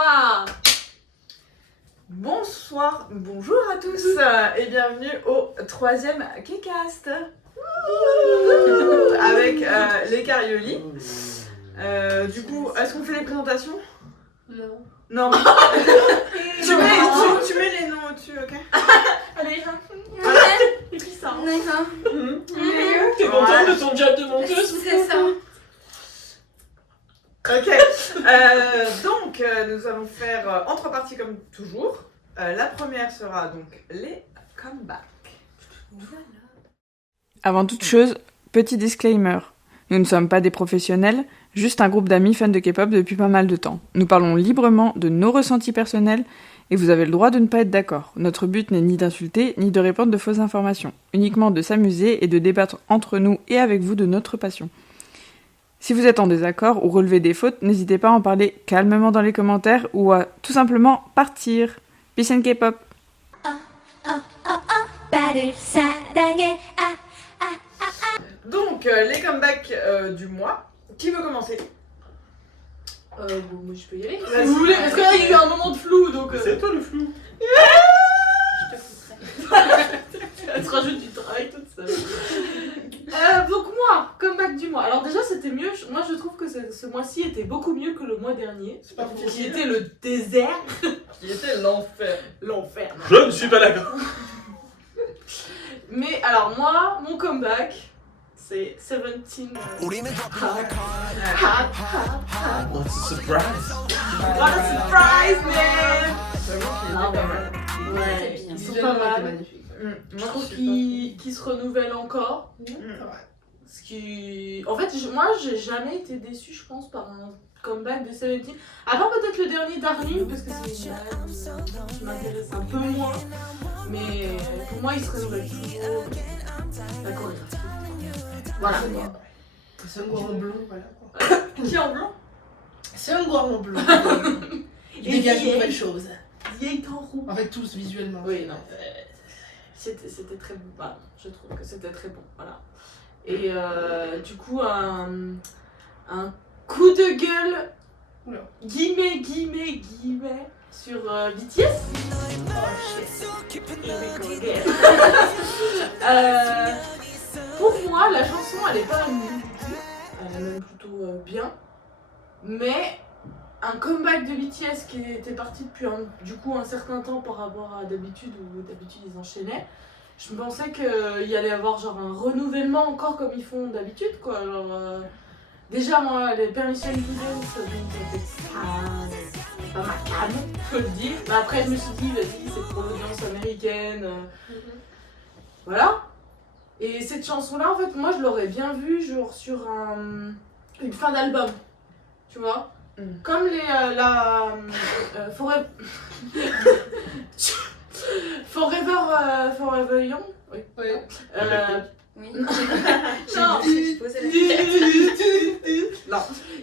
va. Bonsoir, bonjour à tous et bienvenue au 3e Kcast avec les Carioli. Du coup, est-ce qu'on fait les présentations? Non. tu mets les noms au-dessus, ok? Allez, Voilà. et puis ça. D'accord. T'es contente de ton job de monteuse? C'est ça. Ok. Donc, nous allons faire en 3 parties comme toujours. La première sera donc les comebacks. Avant toute chose, petit disclaimer. Nous ne sommes pas des professionnels, juste un groupe d'amis fans de K-pop depuis pas mal de temps. Nous parlons librement de nos ressentis personnels et vous avez le droit de ne pas être d'accord. Notre but n'est ni d'insulter, ni de répandre de fausses informations. Uniquement de s'amuser et de débattre entre nous et avec vous de notre passion. Si vous êtes en désaccord ou relevez des fautes, n'hésitez pas à en parler calmement dans les commentaires ou à tout simplement partir. Peace and K-pop! Donc, les comebacks du mois. Qui veut commencer? Bon, moi je peux y aller. Vas-y. Si vous voulez, parce que là il y a eu un moment de flou donc. C'est toi le flou. Je te foutrais. Elle se rajoute du travail toute seule. Donc moi, comeback du mois. Alors déjà c'était mieux, moi je trouve que ce mois-ci était beaucoup mieux que le mois dernier. C'est pas Qui difficile. était le désert. Qui était l'enfer. L'enfer. Je ne suis pas d'accord. Mais alors moi, mon comeback, c'est 17. What a surprise. What a surprise, man! Vraiment, il Ah, était pas mal. Ouais, ils sont pas mal. Je trouve qu'ils se renouvellent encore. Ce qui... En fait, moi, j'ai jamais été déçue, je pense, par un comeback de 17. À part peut-être le dernier Darling, parce que c'est une base qui m'intéresse un peu moins. Mais pour moi, ils se renouvellent toujours. La chorégraphie. Voilà. C'est un gourmand blond, voilà. Qui est en blanc? C'est un gourmand blond. Il Et dégage qui une est nouvelle chose. Vieille en roux. En fait, tous visuellement. Oui, non. C'était très bon. Voilà, je trouve que c'était très bon. Voilà. Et du coup, un coup de gueule, Oula. guillemets, sur BTS. Pour moi, la chanson, elle est pas nulle. Elle est même plutôt bien. Mais un comeback de BTS qui était parti depuis un certain temps par rapport à d'habitude, où d'habitude ils enchaînaient. Je pensais qu'il y allait avoir genre un renouvellement encore comme ils font d'habitude quoi. Genre, déjà moi les Permission to Dance, c'était pas ma cam, faut le dire. Mais après je me suis dit vas-y c'est pour l'audience américaine. Voilà. Et cette chanson là en fait moi je l'aurais bien vue genre sur une fin d'album. Tu vois? Comme Forever Young. Oui. Ouais. Oui. Non. J'ai posé la question. Non.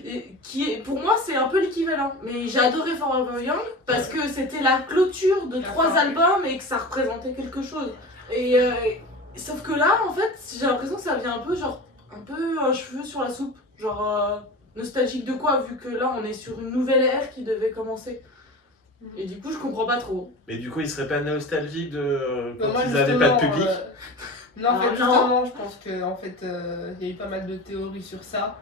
Et qui est, pour moi, c'est un peu l'équivalent. Mais j'ai adoré Forever Young parce que c'était la clôture de 3 albums et que ça représentait quelque chose. Et sauf que là, en fait, j'ai l'impression que ça vient un peu genre un cheveu sur la soupe. Genre nostalgique de quoi, vu que là, on est sur une nouvelle ère qui devait commencer. Et du coup, je comprends pas trop. Mais du coup, il serait pas nostalgique de quand Moi, ils avaient pas de justement, public. Non, en fait, Ah, justement, je pense que en fait, il y a eu pas mal de théories sur ça.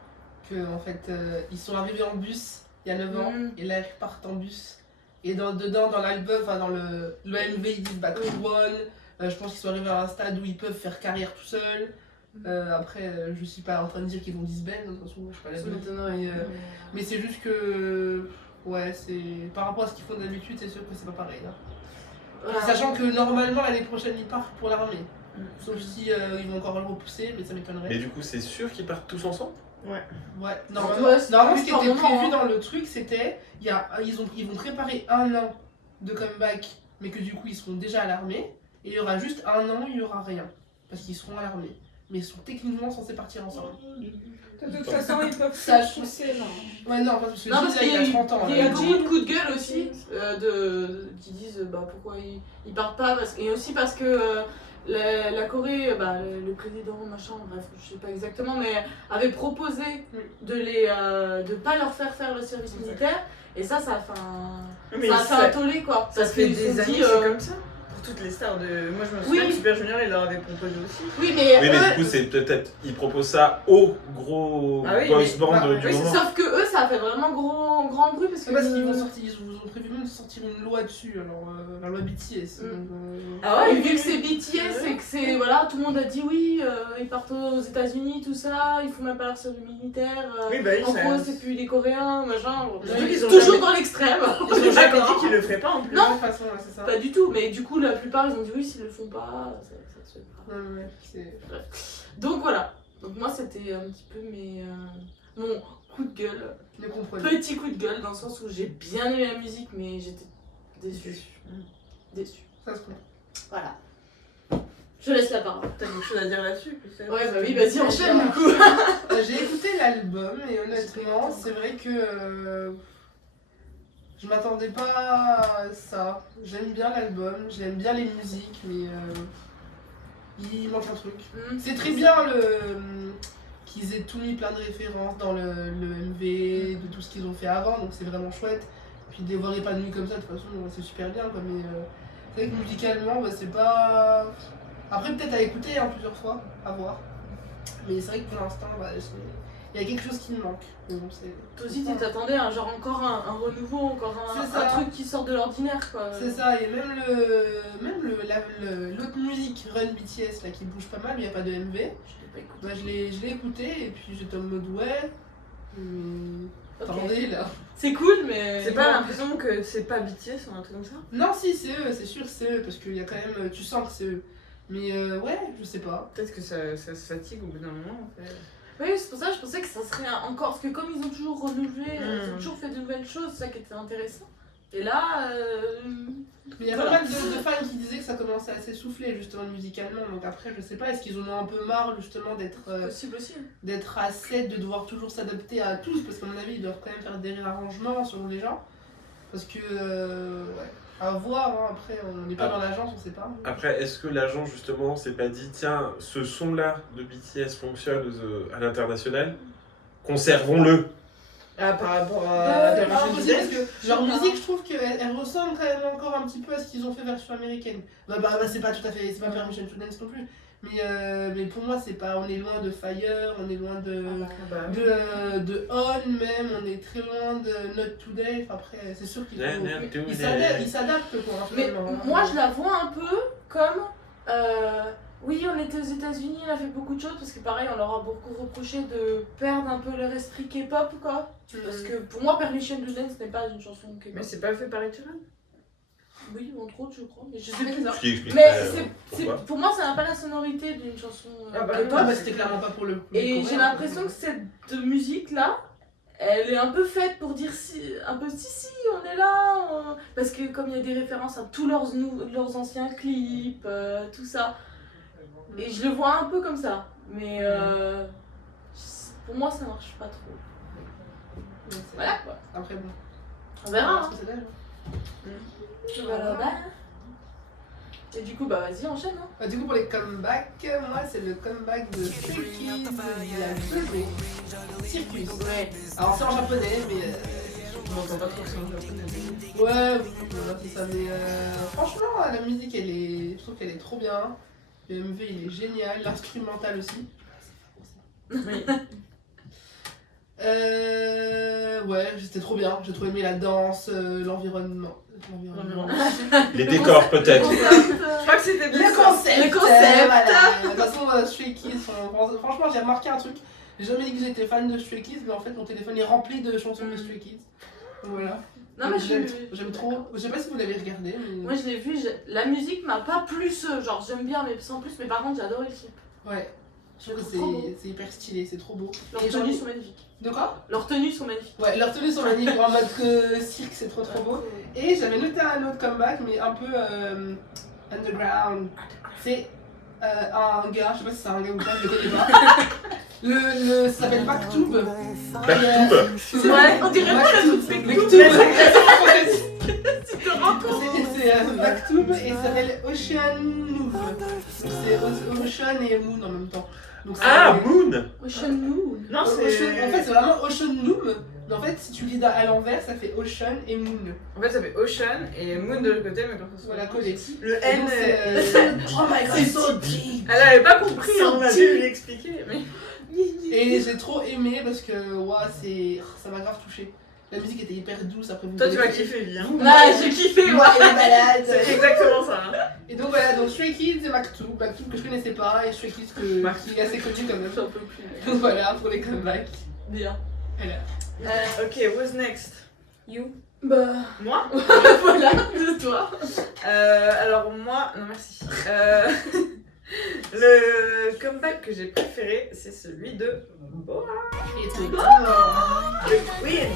Que en fait, ils sont arrivés en bus il y a 9 ans et là ils repartent en bus. Et dedans, dans l'album, enfin dans le MV, ils disent Back to One. Je pense qu'ils sont arrivés à un stade où ils peuvent faire carrière tout seuls. Après, je suis pas en train de dire qu'ils vont disband, de toute façon, je suis pas là-dedans. Mais c'est juste que, ouais, c'est par rapport à ce qu'ils font d'habitude, c'est sûr que c'est pas pareil. Hein. Sachant que normalement l'année prochaine ils partent pour l'armée. Sauf si ils vont encore le repousser, mais ça m'étonnerait. Mais du coup, c'est sûr qu'ils partent tous ensemble? Ouais, Ouais, normalement c'est ce plus qui par était moment, prévu hein. dans le truc, c'était ils vont préparer 1 an de comeback, mais que du coup ils seront déjà à l'armée. Et il y aura juste 1 an, il n'y aura rien. Parce qu'ils seront à l'armée. Mais ils sont techniquement censés partir ensemble. De toute façon, ils peuvent Ça, se pousser, non? Ouais, non, parce que Non, parce Jin, qu'il là, il a 30 ans. Il y a là. beaucoup de coups de gueule aussi qui disent pourquoi ils partent pas. Et aussi parce que la Corée, le président, machin, bref, je sais pas exactement, mais avait proposé de pas leur faire le service militaire. Et ça a fait un tollé, quoi. Ça Parce fait qu'ils se des sont années, dit, c'est comme ça. Pour toutes les stars de. Moi, je me souviens que Super Junior, il leur avait proposé aussi. Oui, mais Oui, mais du coup, c'est peut-être. Ils proposent ça aux gros boys band du moment. sauf que eux, ça a fait vraiment grand bruit parce que. Parce qu'ils vous ont prévu même de sortir une loi dessus, alors la loi BTS. Ah ouais, et vu que c'est BTS et que c'est. Voilà, tout le monde a dit oui, ils partent aux États-Unis, tout ça, ils font même pas leur service militaire. En gros, c'est plus les Coréens, machin. Toujours dans l'extrême. Ils ont jamais dit qu'ils le feraient pas en plus. Non, de toute façon, c'est ça. pas du tout, mais du coup, la plupart ils ont dit oui, s'ils le font pas, ça se fait pas. Bref. Donc voilà. Donc moi, c'était un petit peu mon coup de gueule. Je comprends. Petit coup de gueule dans le sens où j'ai bien aimé la musique, mais j'étais déçue. Ça se comprend. Voilà. Je laisse la parole. T'as quelque chose à dire là-dessus? Ouais, bah oui, vas-y, enchaîne du coup. J'ai écouté l'album et honnêtement, c'est vrai que je m'attendais pas à ça. J'aime bien l'album, j'aime bien les musiques, mais il manque un truc. C'est très bien qu'ils aient tout mis plein de références dans le MV, de tout ce qu'ils ont fait avant, donc c'est vraiment chouette. Puis de les voir épanouis comme ça, de toute façon, c'est super bien, quoi. Mais c'est vrai que musicalement, c'est pas. Après, peut-être à écouter plusieurs fois, à voir. Mais c'est vrai que pour l'instant, il y a quelque chose qui me manque. Mais bon, toi aussi, tu t'attendais à genre un renouveau, encore un truc qui sort de l'ordinaire, quoi. C'est ça, et même l'autre musique, Run BTS, là, qui bouge pas mal, mais il n'y a pas de MV. Je l'ai pas écouté. Je l'ai écouté, et puis j'étais en mode ouais. Attendez, là. C'est cool, mais. C'est pas l'impression que c'est pas BTS ou un truc comme ça? Non, si, c'est eux, c'est sûr que c'est eux, parce qu'il y a quand même. Tu sens que c'est eux. Mais ouais, je sais pas. Peut-être que ça se fatigue au bout d'un moment, en fait. Oui, c'est pour ça que je pensais que ça serait encore. Parce que comme ils ont toujours renouvelé, ils ont toujours fait de nouvelles choses, c'est ça qui était intéressant. Et là. Mais il y a pas mal de fans qui disaient que ça commençait à s'essouffler, justement, musicalement. Donc après, je sais pas, est-ce qu'ils en ont un peu marre, justement, d'être. Possible aussi. D'être à 7, de devoir toujours s'adapter à tous, parce qu'à mon avis, ils doivent quand même faire des réarrangements selon les gens. Parce que. Ouais. À voir, après on n'est pas dans l'agence, on sait pas. Après, est-ce que l'agence justement s'est pas dit tiens, ce son-là de BTS fonctionne à l'international, conservons-le? Par rapport à parce que leur musique, je trouve qu'elle ressemble quand même encore un petit peu à ce qu'ils ont fait version américaine. C'est pas tout à fait, c'est pas Permission to Dance non plus. Mais pour moi, c'est pas. On est loin de Fire, on est loin de On même, on est très loin de Not Today. Après, c'est sûr qu'ils s'adaptent quoi. Mais moi, je la vois un peu comme. Oui, on était aux États-Unis, on a fait beaucoup de choses parce que pareil, on leur a beaucoup reproché de perdre un peu leur esprit K-pop quoi. Parce que pour moi, Permission to Dance n'est pas une chanson K-pop. Mais c'est pas fait par Ituran? Oui, entre autres, je crois. Mais je sais plus. Ce qui explique Mais pour moi, ça n'a pas la sonorité d'une chanson K-pop. C'était clairement pas pour le. Et j'ai l'impression que cette musique-là, elle est un peu faite pour dire si, on est là. Parce que comme il y a des références à tous leurs anciens clips, tout ça. Et je le vois un peu comme ça. Mais pour moi, ça marche pas trop. Voilà quoi. Après, bon. On verra. Parce que c'est d'âge. Voilà. Et du coup, vas-y, enchaîne. Du coup, pour les comebacks, moi, c'est le comeback de Stray Kids il y a 2 jours. Circus. Ouais. Alors, c'est en japonais, mais. Je m'entends pas trop que c'est en japonais. Ouais, voilà, c'est ça. Mais franchement, la musique, je trouve qu'elle est trop bien. Le MV, il est génial. L'instrumental aussi. Oui. Ouais, c'était trop bien. J'ai trop aimé la danse, l'environnement. Les décors peut-être. Je crois que c'était bien Le concept. Voilà. De toute façon, Stray Kids, franchement, j'ai remarqué un truc. J'ai jamais dit que j'étais fan de Stray Kids, mais en fait, mon téléphone est rempli de chansons de Stray Kids. Donc voilà. Non, mais j'aime trop. Je sais pas si vous l'avez regardé. Mais... Moi, je l'ai vu. La musique m'a pas plus. Genre, j'aime bien, mais sans plus. Mais par contre, j'ai adoré le clip. Ouais. Je trouve que c'est hyper stylé, c'est trop beau. Leurs tenues sont magnifiques. De quoi? Leurs tenues sont magnifiques. Ouais, leurs tenues sont magnifiques en mode cirque, c'est trop beau. Et j'avais noté un autre comeback, mais un peu underground. C'est un gars, je sais pas si c'est un gars ou pas, je le connais pas. Ça s'appelle Maktoub. Maktoub. C'est vrai, on dirait pas la toute Maktoub. Tu te rends compte? C'est Maktoub et ça s'appelle Ocean Move. Ocean et Moon en même temps. Donc, Ah, Moon. Ocean Moon. Non, En fait, c'est vraiment Ocean Moon. Mais en fait, si tu lis à l'envers, ça fait Ocean et Moon. En fait, ça fait Ocean et Moon de l'autre côté, mais quand ça se Voilà, collé. Le Et N. donc, Oh my god, so deep. Elle avait pas compris, So on m'a deep. dû lui expliquer. Mais... Et j'ai trop aimé parce que ça m'a grave touché. La musique était hyper douce après vous. Toi, tu vas connaissez. kiffer, bien. Ah, j'ai kiffé, moi. Ouais, les balades. C'est exactement ça. Hein. Et donc voilà, donc Stray Kids et Maktoum que je connaissais pas et Stray Kids qui est assez connu quand même. J'en peux plus. Donc voilà pour les comebacks. Bien. Voilà. Ok, who's next? You. Bah, Moi? voilà, de toi. Alors moi, non merci. Le comeback que j'ai préféré, c'est celui de Boa. Et tout. The Queen.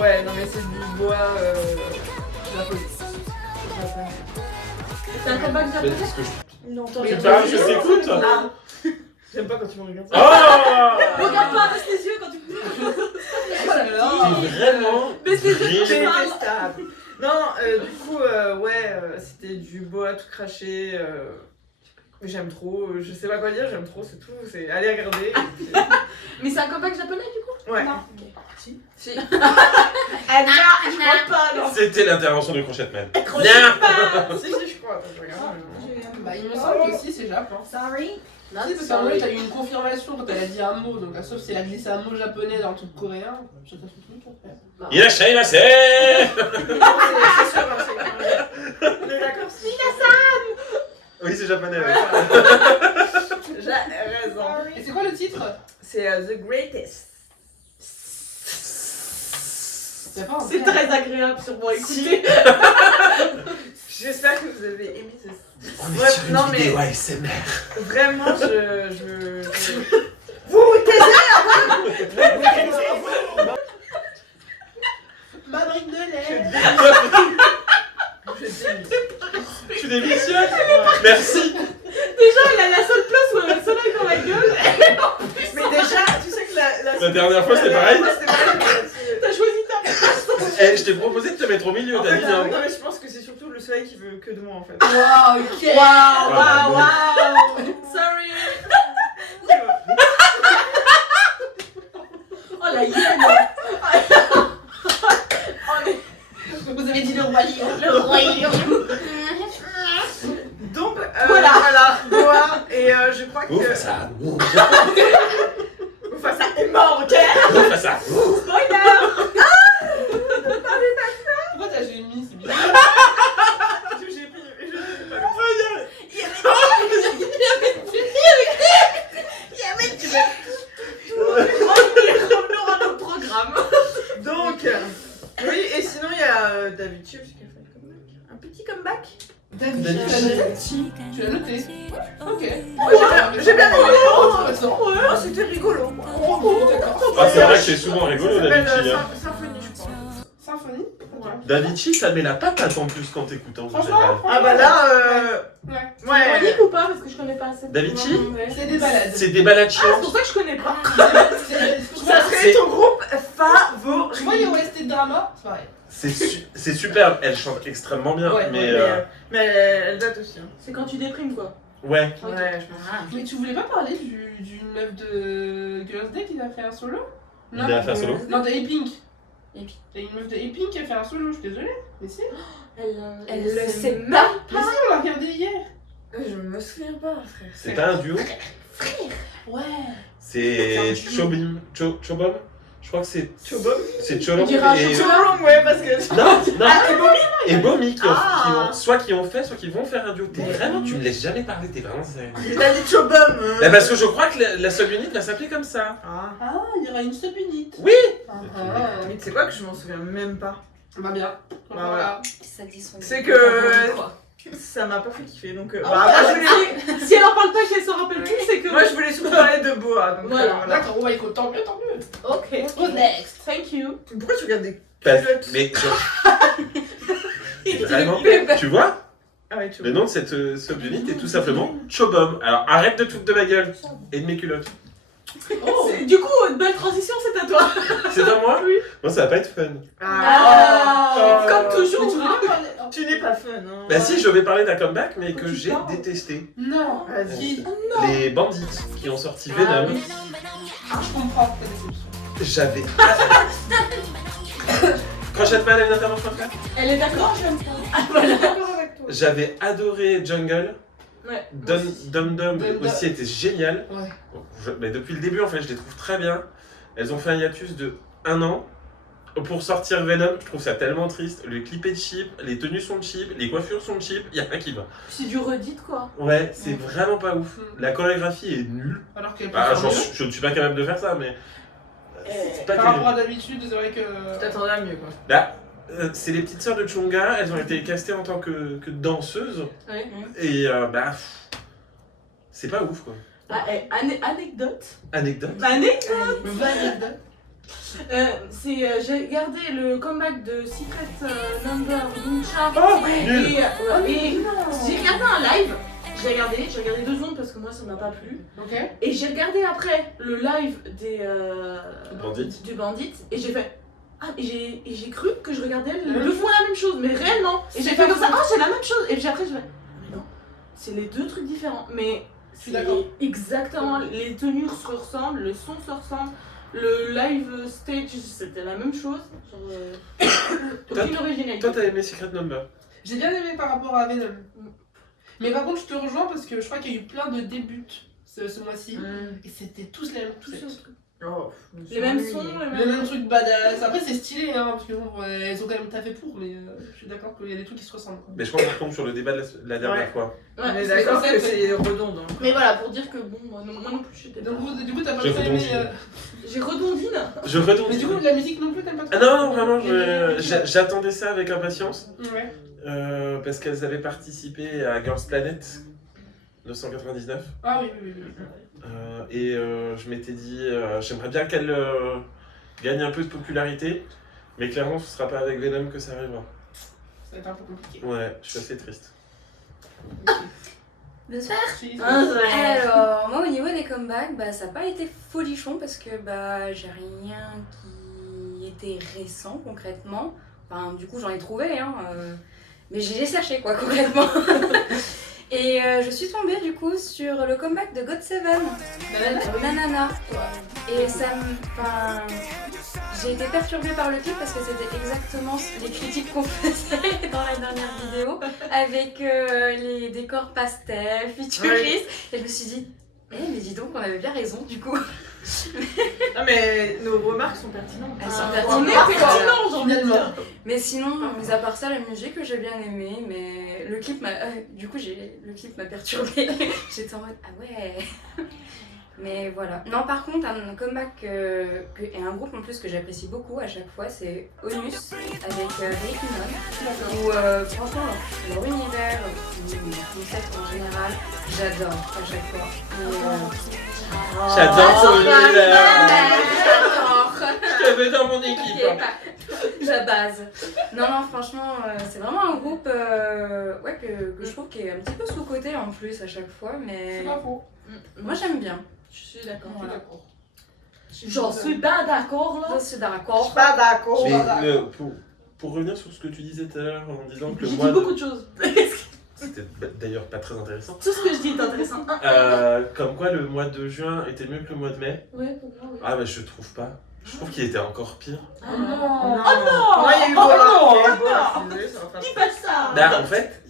Ouais, non mais c'est du Boa japonais. C'est un comeback Mais japonais? qu'est-ce que je... Non, Mais Tu parles, je t'écoute. Ah. J'aime pas quand tu me regardes. Oh. Regarde pas, reste les yeux quand tu Oh là là. T'es vraiment... Mais c'est vraiment- Détestable. Non, du coup, c'était du Boa tout craché. J'aime trop, je sais pas quoi dire, j'aime trop, c'est tout. C'est allez regarder. Mais c'est un comeback japonais du coup? Ouais. Non. Si. Anna, je crois pas, non. C'était l'intervention de Crochetman. Si, je crois. Attends, je regarde. Bah il me semble que si c'est Japon. Sorry. Non, Si, parce qu'à un moment, t'as eu une confirmation quand elle a dit un mot, donc sauf si elle a glissé un mot japonais dans le truc coréen, chacun son truc en fait. Irasha irase. C'est sûr, hein, c'est on est d'accord, si. Oui, c'est japonais. Ouais. Ouais. J'ai raison. Et c'est quoi le titre? C'est The Greatest. C'est pas un C'est vrai. très agréable sur moi, écoutez. J'espère que vous avez aimé ce. On est Ouais, sur une non, vidéo mais- ASMR. Vraiment, Vous taisez Ma brique de lait. Tu démissionnes. Merci. Déjà, il a la seule place où elle a le soleil dans la gueule. Mais déjà, tu sais que La dernière fois, c'était pareil. C'était pareil. T'as choisi ta place. Eh, je t'ai proposé de te mettre au milieu, En t'as fait, dit non, non. mais je pense que c'est surtout le soleil qui veut que de moi en fait. Waouh, ok. Waouh, Ah, waouh, waouh. Sorry. Oh la hyène. Vous avez dit le roi lion. Le royaume. Donc Voilà. voilà, Boa, et je crois que. Ouf, ça. Enfin, ça est mort, ok. Ouf, ça. Spoiler. Pourquoi t'as gémi, c'est bizarre. J'ai pris. Revenons à notre programme. Donc, oui, et sinon il y a David Chiu qui a fait un comeback. Un petit comeback. David, tu l'as noté. Ok. J'ai bien aimé. Intéressant. Oh, c'était rigolo. D'accord. Ah, c'est vrai que c'est souvent rigolo, Ça s'appelle Davichi. Hein. Symphonie, je crois. Symphonie. Ouais. Davichi, ça met la patate en plus quand t'écoutes en général. Ah bah là, Ouais. ouais. Chronique ou pas? Parce que je connais pas assez. Davichi Ouais. C'est des balades. C'est des balades Ah, c'est chiantes. pour ça que je connais pas. Ça serait ton groupe favori. Tu vois les OST de drama, c'est pareil. C'est superbe, elle chante extrêmement bien. Ouais, mais Mais elle date aussi. Hein. C'est quand tu déprimes quoi. ouais. Ok. Ouais, je pense. Mais tu voulais pas parler d'une meuf de Girls' Day qui a fait un solo? Il a fait un solo. Non, de A-Pink. A-Pink. Il y a une meuf de A-Pink qui a fait un solo, je suis désolée. Mais si. Elle le sait pas. Mais si, on l'a regardé hier. Je me souviens pas, frère. C'est pas un duo. Ouais. C'est Chobim. Chobom. Je crois que c'est. Chobom. C'est Cholom On dirait un et. Chobom, ouais, parce que. Non, non. Ah, et Bomi. Et Bomi Ah. soit qui ont fait, soit qui vont faire un duo. T'es vraiment, tu me laisses jamais parler, t'es vraiment sérieux. Mais t'as dit Chobom. Bah, parce que je crois que la subunit va s'appeler comme ça. Ah. Ah, il y aura une sub-unit. Oui. Mais tu sais quoi que je m'en souviens même pas. Bah bien. Bah, voilà. Ça dit son C'est nom. que- Quoi. Ça m'a pas fait kiffer donc. Ah, Bah, moi, je voulais... Si elle en parle pas et qu'elle s'en rappelle plus, c'est que. moi je voulais surtout parler de Boa. Donc, Voilà. D'accord, ouais, écoute, tant mieux, tant mieux. Ok. What's next? Thank you. Pourquoi tu regardes des Parce- culottes? Mais vraiment, tu vois, Ah ouais, tu le nom de cette subunit est tout simplement Chobom. Alors arrête de te foutre de ma gueule et de mes culottes. Oh. Du coup, une belle transition, c'est à toi. C'est à moi? Oui. Moi, ça va pas être fun. Ah. Comme Mais toujours. tu voulais pas parler. Oh. Tu n'es pas fun, hein. Bah si, je vais parler d'un comeback, mais que Tu j'ai parles. détesté. Non, Vas-y. Les Bandits qui ont sorti Ah Venom. oui. je comprends ta déception. J'avais... Crochette-Man a une intervention à faire. Elle est d'accord, j'aime pas. D'accord avec toi. J'avais adoré Jungle. Ouais. Dum Dum Dum Dum. aussi était génial. Ouais. Mais depuis le début, en fait, je les trouve très bien. Elles ont fait un hiatus de 1 an. Pour sortir Venom, je trouve ça tellement triste. Le clip est cheap, les tenues sont cheap, les coiffures sont cheap, y a rien qui va. C'est du redit quoi. Ouais, c'est vraiment pas ouf. La chorégraphie est nulle. Alors qu'elle peut Ah, faire mieux. je ne suis pas capable de faire ça, mais... C'est pas Par rapport terrible. à d'habitude, c'est vrai que. Tu t'attendais à mieux, quoi. Là, c'est les petites sœurs de Chunga, elles ont été castées en tant que danseuses. Ouais. Et c'est pas ouf, quoi. Ah, anecdote. Anecdote. Anecdote. J'ai regardé le comeback de Secret Number Ninja. Oh, et nul. J'ai regardé un live. J'ai regardé 2 secondes parce que moi ça m'a pas plu. Ok. Et j'ai regardé après le live des Bandits. du Bandit et j'ai fait et j'ai cru que je regardais 2 fois la même chose, mais réellement. Et j'ai fait comme ça, c'est la même chose. Et puis après je fait mais non, c'est les 2 trucs différents. Mais Je suis c'est d'accord. exactement, les tenues se ressemblent, le son se ressemble. Le live stage, c'était la même chose. Aucune originalité. Toi, t'as aimé Secret Number. J'ai bien aimé par rapport à Venom. Mais par contre, je te rejoins parce que je crois qu'il y a eu plein de débuts ce mois-ci. Et c'était tous les mêmes concepts. Oh, Les mêmes sons, Le même truc badass. Après, c'est stylé, hein, parce que bon, elles ont quand même taffé pour, mais je suis d'accord qu'il y a des trucs qui se ressemblent. Quoi. Mais je pense qu'on retombe sur le débat de la dernière Ouais. fois. On est Ouais, d'accord c'est que ça, c'est redondant. mais voilà, pour dire que bon, moi non plus j'étais pas. Donc, du coup, t'as pas Je trop aimé. rebondis. J'ai redondine. Je retombe. Mais du coup, la musique non plus, t'aimes pas trop. Ah non, vraiment, j'attendais ça avec impatience. Ouais. Parce qu'elles avaient participé à Girls Planet 999. Ah oui, oui, oui. Et je m'étais dit, j'aimerais bien qu'elle gagne un peu de popularité. Mais clairement, ce sera pas avec Venom que ça arrivera. Ça va être un peu compliqué. Ouais, je suis assez triste. Bonsoir. Alors, Alors, moi au niveau des comebacks, ça n'a pas été folichon parce que j'ai rien qui était récent concrètement. Enfin, du coup, j'en ai trouvé, hein, mais j'ai cherché quoi concrètement. Et je suis tombée du coup sur le comeback de GOT7, Nanana. Et ça me. Enfin, j'ai été perturbée par le clip parce que c'était exactement les critiques qu'on faisait dans la dernière vidéo avec les décors pastels, futuristes. Et je me suis dit, mais dis donc, on avait bien raison du coup. Ah, mais nos remarques sont pertinentes. Elles sont on est pertinentes. pertinent, j'ai envie de dire. Mais sinon, mis à part ça, la musique que j'ai bien aimé, mais le clip m'a. Du coup, le clip m'a perturbée. J'étais en mode, ah ouais. Mais voilà. Non, par contre, un comeback et un groupe en plus que j'apprécie beaucoup à chaque fois, c'est Onus avec Reiki où franchement, leur univers, le concept en général, j'adore à chaque fois. J'adore son univers. J'adore. Je te veux dans mon équipe. La base. Non, franchement, c'est vraiment un groupe que je trouve qui est un petit peu sous-côté en plus à chaque fois, mais C'est pas faux. moi j'aime bien. Je suis d'accord. Voilà. J'en suis pas d'accord là. Je suis d'accord. Pas d'accord. Mais pour revenir sur ce que tu disais tout à l'heure en disant que le J'ai mois dit de... beaucoup de choses. C'était d'ailleurs pas très intéressant. Tout ce que je dis est intéressant. Comme quoi le mois de juin était mieux que le mois de mai. Ouais, pour moi, oui. Ah bah je trouve pas. Je trouve qu'il était encore pire. Ah, non. Oh, il y a eu Bola. dis pas ça. Bah en fait,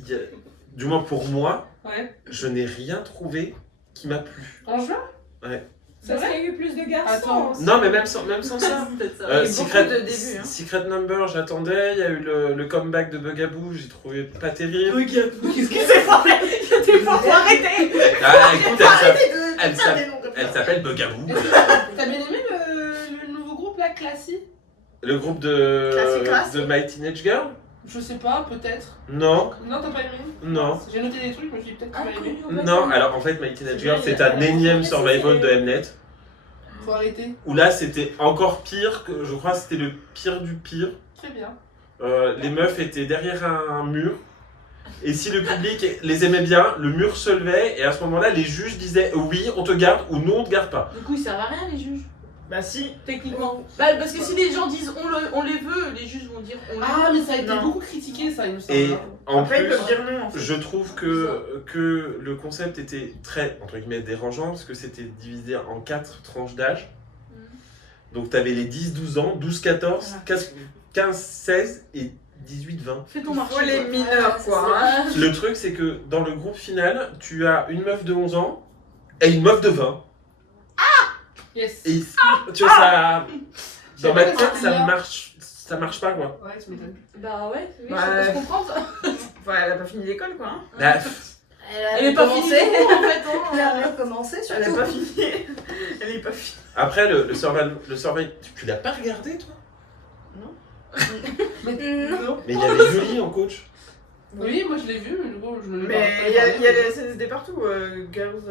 du moins pour moi, Ouais. je n'ai rien trouvé qui m'a plu. En juin Ouais. C'est vrai. qu'il y a eu plus de garçons. Attends. Non mais même sans ça. C'est peut-être ça. Il y a eu Secret, beaucoup de débuts, hein. Secret Number, j'attendais. Il y a eu le comeback de Bugaboo, j'ai trouvé pas terrible. Qu'est-ce que c'est pas vrai? Faut arrêter. Ah écoute, elle s'appelle Bugaboo. T'as bien aimé le nouveau groupe là, Classy? Le groupe Classic. de My Teenage Girl? Je sais pas, peut-être. Non, Non, t'as pas aimé? non. J'ai noté des trucs, mais je dis peut-être que t'as pas aimé. Non, alors en fait, My Teenage Girl, c'est un énième survival de Mnet. Faut arrêter. Où là, c'était encore pire, que je crois que c'était le pire du pire. Très bien. Les meufs étaient derrière un mur. Et si le public les aimait bien, le mur se levait. Et à ce moment-là, les juges disaient oui, on te garde ou non, on te garde pas. Du coup, ils servent à rien les juges. Bah si. techniquement. Bah, parce que si les gens disent on les veut, les juges vont dire on les Ah, mais ça a été Non. beaucoup critiqué, ça, il me semble. Et en Après, ils plus, peuvent dire non, en fait. je trouve que le concept était très, entre guillemets, dérangeant, parce que c'était divisé en 4 tranches d'âge. Donc t'avais les 10-12 ans, 12-14, 15-16 et 18-20. Fais ton Il marché. faut les quoi. mineurs, quoi. Hein. Le truc, c'est que dans le groupe final, tu as une meuf de 11 ans et une meuf de 20. Yes. Et tu vois, ça. J'ai Dans ma pas tête, compris, ça marche pas, quoi. Ouais, tu m'étonnes. Bah ouais, oui, Ouais. ça peut se comprendre ça. Enfin, elle a pas fini l'école, quoi. Hein. Bah, Elle est pas finie du tout, en fait. Elle a Hein. bien commencé Elle a surtout. pas fini. Elle est pas finie. après, le survey, tu l'as pas regardé, toi? Non. Mais il y avait Yuli en coach. Oui, moi je l'ai vu, mais du coup, je me l'ai Mais il y a les SSD partout. Girls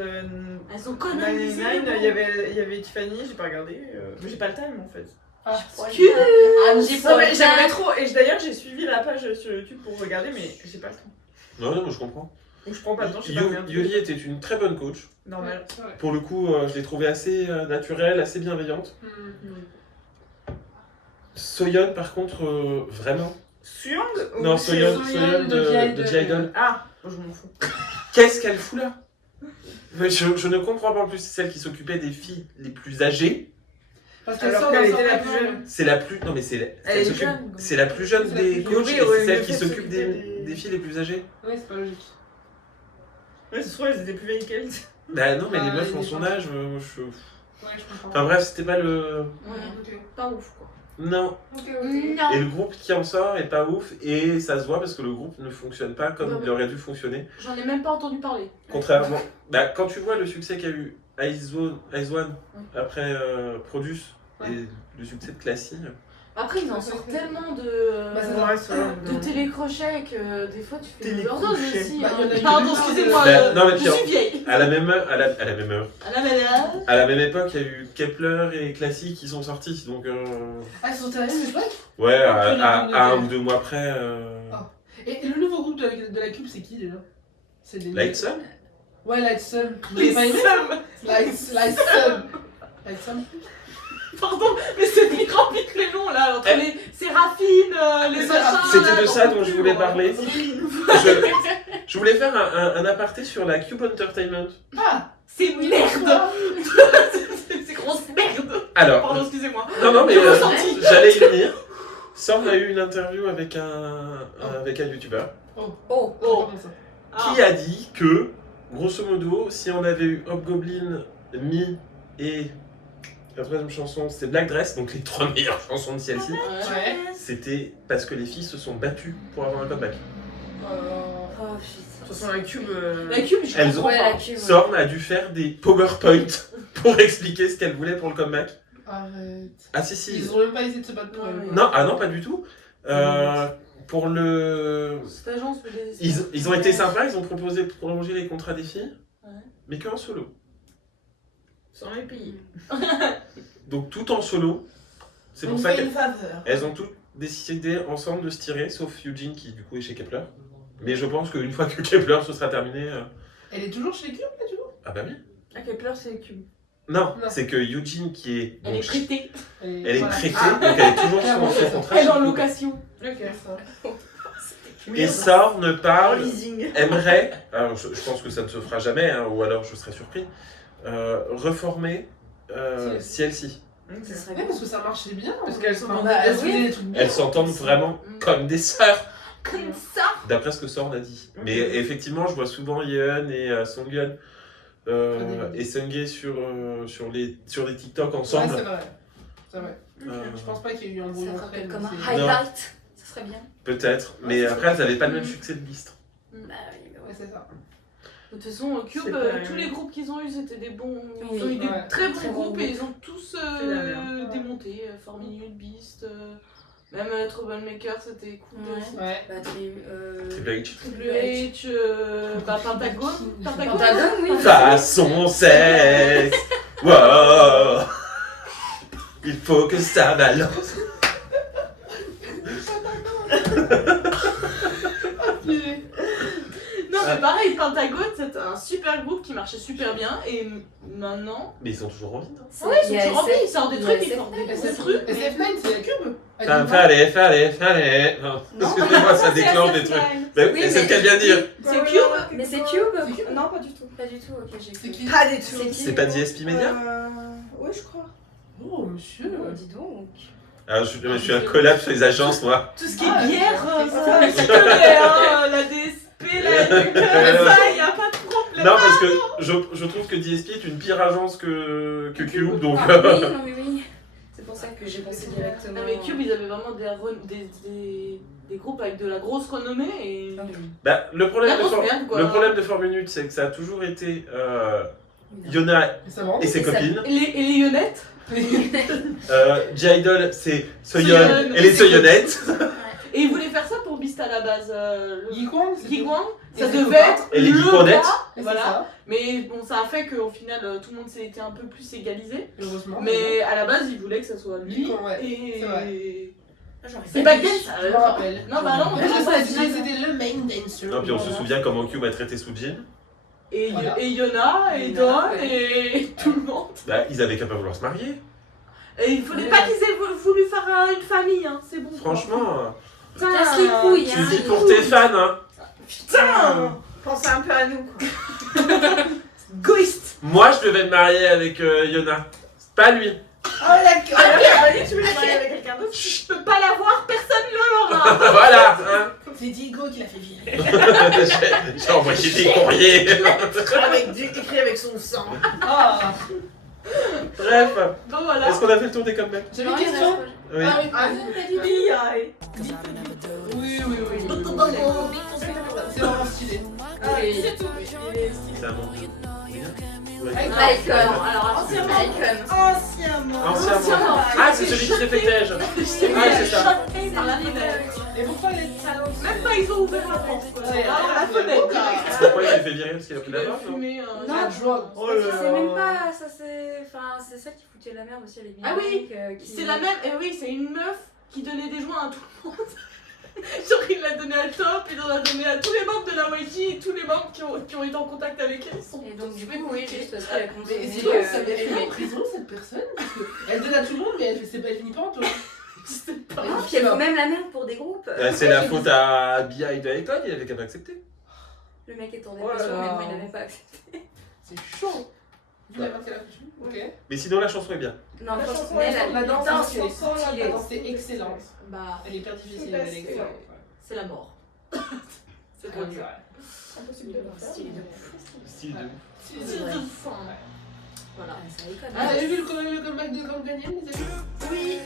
Elles sont 99, colonisées. il y avait Tiffany, j'ai pas regardé. Mais j'ai pas le time, en fait. Ah, Excuse. Non, mais j'aimerais trop. Et d'ailleurs, j'ai suivi la page sur YouTube pour regarder, mais j'ai pas le temps. Non, non, mais je comprends. Ou je prends pas le temps, je sais pas regarder. Yuli était une très bonne coach. Normal. c'est vrai. Pour le coup, je l'ai trouvée assez naturelle, assez bienveillante. Soyeon, par contre, vraiment. Suyong ou Non, c'est- Soyeon Soyeon de de G-Idol. Ah, je m'en fous. Qu'est-ce qu'elle fout là? Mais je ne comprends pas. En plus, c'est celle qui s'occupait des filles les plus âgées. Parce qu'elle Alors sort qu'elle dans était la un plus film. jeune. C'est la plus. Non, mais c'est Elle elle est s'occupe- jeune. c'est la plus jeune C'est la des plus coachs jeune. et Oui, c'est celle le qui fait de s'occupe s'occuper des filles les plus âgées. Ouais, c'est pas logique. Ouais, ça se trouve, elles étaient plus vieilles qu'elle. Bah non, mais les Ah, meufs il ont est son pas- âge. Ouais, je comprends. Enfin bref, c'était pas le. Ouais, Ok. pas ouf quoi. Non. Ok, Et le groupe qui en sort est pas ouf et ça se voit parce que le groupe ne fonctionne pas comme Bah il aurait dû fonctionner. J'en ai même pas entendu parler. Contrairement. Bah, quand tu vois le succès qu'a eu Ice One après Produce Ouais. et le succès de Classy. Après, ils en sortent tellement de. Bah, c'est vrai, de télécrochets que des fois tu fais une overdose Télécrochet. aussi. Bah, hein. il y en a eu Pardon, deux, excusez-moi. Bah, non, mais je puis, suis vieille. À la même heure, à la même heure. À la manière. À la même époque, il y a eu Kepler et Classy qui sont sortis. Donc, Ah, ils sont terribles, mais c'est vrai. ouais, Après, à le- un ou 2 mois près. Et le nouveau groupe de la Cube, c'est qui déjà? C'est des. Light Sun. Ouais, Light Sun. Vous l'avez pas aimé? Light Sun. Light Sun. Pardon, mais c'est des grands pics les longs là, entre les séraphines, les machins. C'était là, de ça j'en dont peux je plus, voulais moi. parler. Je voulais faire un aparté sur la Cube Entertainment. Ah! C'est merde. C'est grosse merde. Alors, Pardon, excusez-moi. non, mais J'ai ressenti. j'allais y venir. Sorn a eu une interview avec un youtubeur Oh. Oh. qui a dit que, grosso modo, si on avait eu Hobgoblin, Me et la troisième chanson, c'est Black Dress, donc les 3 meilleures chansons de CLC, Ouais. c'était parce que les filles se sont battues pour avoir un comeback. Oh De putain. toute façon, la Cube. La Cube, je Elles comprends Ouais, pas. la cube. Sorn a dû faire des PowerPoint pour expliquer ce qu'elle voulait pour le comeback. Arrête. Ah si si. Ils ont même pas essayé de se battre pour elle. Non, ah non, pas du tout. Pour le... Cette agence me désespère. Ils ont été sympas, ils ont proposé de prolonger les contrats des filles, Ouais. mais qu'en solo. Sans les pays. Donc tout en solo. C'est pour On ça fait qu'elles une faveur. elles ont toutes décidé ensemble de se tirer, sauf Eugene qui du coup est chez Kepler. Mais je pense qu'une fois que Kepler se sera terminé... Elle est toujours chez les Cubes là, du coup? Ah bah oui. Ah, Kepler, c'est les Cubes. Non, Non. c'est que Eugene qui est... Elle est donc, prêtée. elle est Voilà. prêtée, Ah. donc elle est toujours Clairement, sur c'est son ça. contrat. Elle est chez en Kepler. location. Ok, ça. Et Sorn En parle... leasing. aimerait, alors je pense que ça ne se fera jamais, hein, ou alors je serais surpris, reformer CLC. Ok. Ce serait Ouais, bien. parce que ça marchait bien. Parce qu'elles sont Enfin, dans elles des- faisaient oui. des trucs bien. Elles s'entendent vraiment comme des sœurs, Comme ça. d'après ce que Sorn a dit. Ok. Mais effectivement, je vois souvent Yeon et Songyeon et Seunghae sur des TikTok Ouais, ensemble. c'est vrai. C'est vrai. Euh, Je pense pas qu'il y ait eu un Ça brouillon te rappelle très, comme un mais c'est- highlight. Ça serait bien. Peut-être, mais c'est après elles n'avaient pas le même succès de liste. Bah oui, mais Ouais, ouais. c'est ça. De toute façon, Cube, C'est pas- tous les groupes qu'ils ont eu, c'était des bons. Ils Oui. ont eu des Ouais. très bons Très bons groupes et groupes. ils ont tous C'est la merde. démonté. Forminute, Beast, même Troublemaker, c'était cool Ouais. aussi. Ouais. Batterie. Triple H. Triple H, Pentagone. Pentagone, oui. Façon sexe, wow. Il faut que ça balance. Non, mais pareil, Pentagone, c'était un super groupe qui marchait super bien. Et maintenant. Mais ils sont toujours en vie, non? Oui, ils sont toujours remplis, ils sortent des trucs, ils sortent des trucs. SF9, c'est la cube. Fallait. Excusez-moi, ça déclenche des trucs. Mais Oui, c'est ce qu'elle vient de dire. C'est Cube. Mais c'est Cube. C'est Cube. Non, pas du tout. Pas du tout, ok, j'ai C'est cru. qui? Pas du tout. C'est pas DSP Media? Oui, je crois. Oh, monsieur. Oh, dis donc. Alors, je suis un collab sur les agences, moi. Tout ce qui est Ah, bière, c'est ça, je connais, hein, la DSP, la ça, y a pas de problème. Non, parce que je trouve que DSP est une pire agence que Cube, donc... Ah, oui, non, mais oui. C'est pour ça que j'ai pensé directement. Non, mais Cube, ils avaient vraiment des groupes avec de la grosse renommée et. Ah, oui. Bah, le La problème grosse merde, quoi. de 4 minutes, c'est que ça a toujours été Yona Ça va. et ses Et ça- copines. Et les Yonettes. J-Idol, c'est Soyeon Soyeon et les Soyeonettes. Et ils voulaient faire ça pour Beast à la base. Le Geekwang, c'est Geekwang, Et ça c'est devait quoi être Et les le Geekwannettes. gars, C'est voilà. ça, Mais bon, ça a fait qu'au final, tout le monde s'est été un peu plus égalisé. heureusement. Mais à la base, ils voulaient que ça soit lui. Geekwang, ouais. Et. C'est vrai. Et Backend, ça. Je me rappelle. Non, bah non, Mais non, je ça, sais, c'est- c'était le main dancer. Non, puis on se souvient comment Cube a traité Soojin. Et, Voilà. et Yona, et Yona, Don, ouais. et tout le monde. Bah, ils avaient qu'à pas vouloir se marier. Et il fallait pas qu'ils aient voulu faire une famille, hein, c'est bon. Franchement, Putain, Casse les couilles, tu hein. le dis pour tes fans, hein. Putain. Pensez un peu à nous, quoi. Égoïste. Moi, je devais me marier avec Yona. C'est pas lui. Oh, d'accord. Allez, tu veux la marier avec quelqu'un d'autre? Je peux pas l'avoir, personne ne l'aura. Voilà, hein. C'est Diego qui l'a fait virer. J'ai envoyé des courriers. Écrit avec son sang. Ah, Bref, Bon, voilà. est-ce qu'on a fait le tour des comebacks? j'ai une question. Oui. Ah oui. Ah, Oui, oui, oui. C'est vraiment stylé. C'est un monde. Ouais. Icon. Alors, anciennement. Icon. Anciennement. Ah, c'est celui qui s'est fait tège. Ah, c'est ça. Choqué par la fenêtre. Et pourquoi les salauds? Même pas, ils ont ouvert la porte. Quoi. Ouais, Alors, la ouais, fenêtre. ouais. direct. Pourquoi il s'est fait virer parce qu'il a pris Il la a barre, non? fumé. Non. La joie. Oh là C'est là. même pas. Ça, c'est. Enfin, c'est celle qui foutait la merde aussi, elle est bien. Ah oui, C'est la même, et oui, c'est une meuf qui donnait des joints à tout le monde. Genre, il l'a donné à Top, il en a donné à tous les membres de la YG et tous les membres qui ont été en contact avec elle. Ils sont Et donc, du coup, oui, juste parce qu'elle a Mais consommé. c'est quoi, ça devait finir en prison cette personne? Parce qu'elle donne à tout le monde, mais elle finit pas en toi. Je sais pas. Ah, puis elle vaut même la merde pour des groupes. C'est la faute à BI de Icon, il avait qu'à pas accepter. Le mec est en Oh là dépression, mais là. bon, il n'avait pas accepté. C'est chaud. Vu la marque qu'elle a foutue. Ok. Mais sinon, la chanson est bien. Non, La franchement, chanson, mais la danse, danse, elle est stylée. la danse est excellente. Bah, Elle est hyper difficile, C'est elle est parce que- excellente. c'est la mort. C'est Ouais, trop c'est dur. vrai. Impossible de le faire. Stylé de ouf. Style de ouf. C'est de fin. Voilà. Ah, ça déconne. Ah, vous avez vu le comeback de Grand Daniel, les amis? Oui,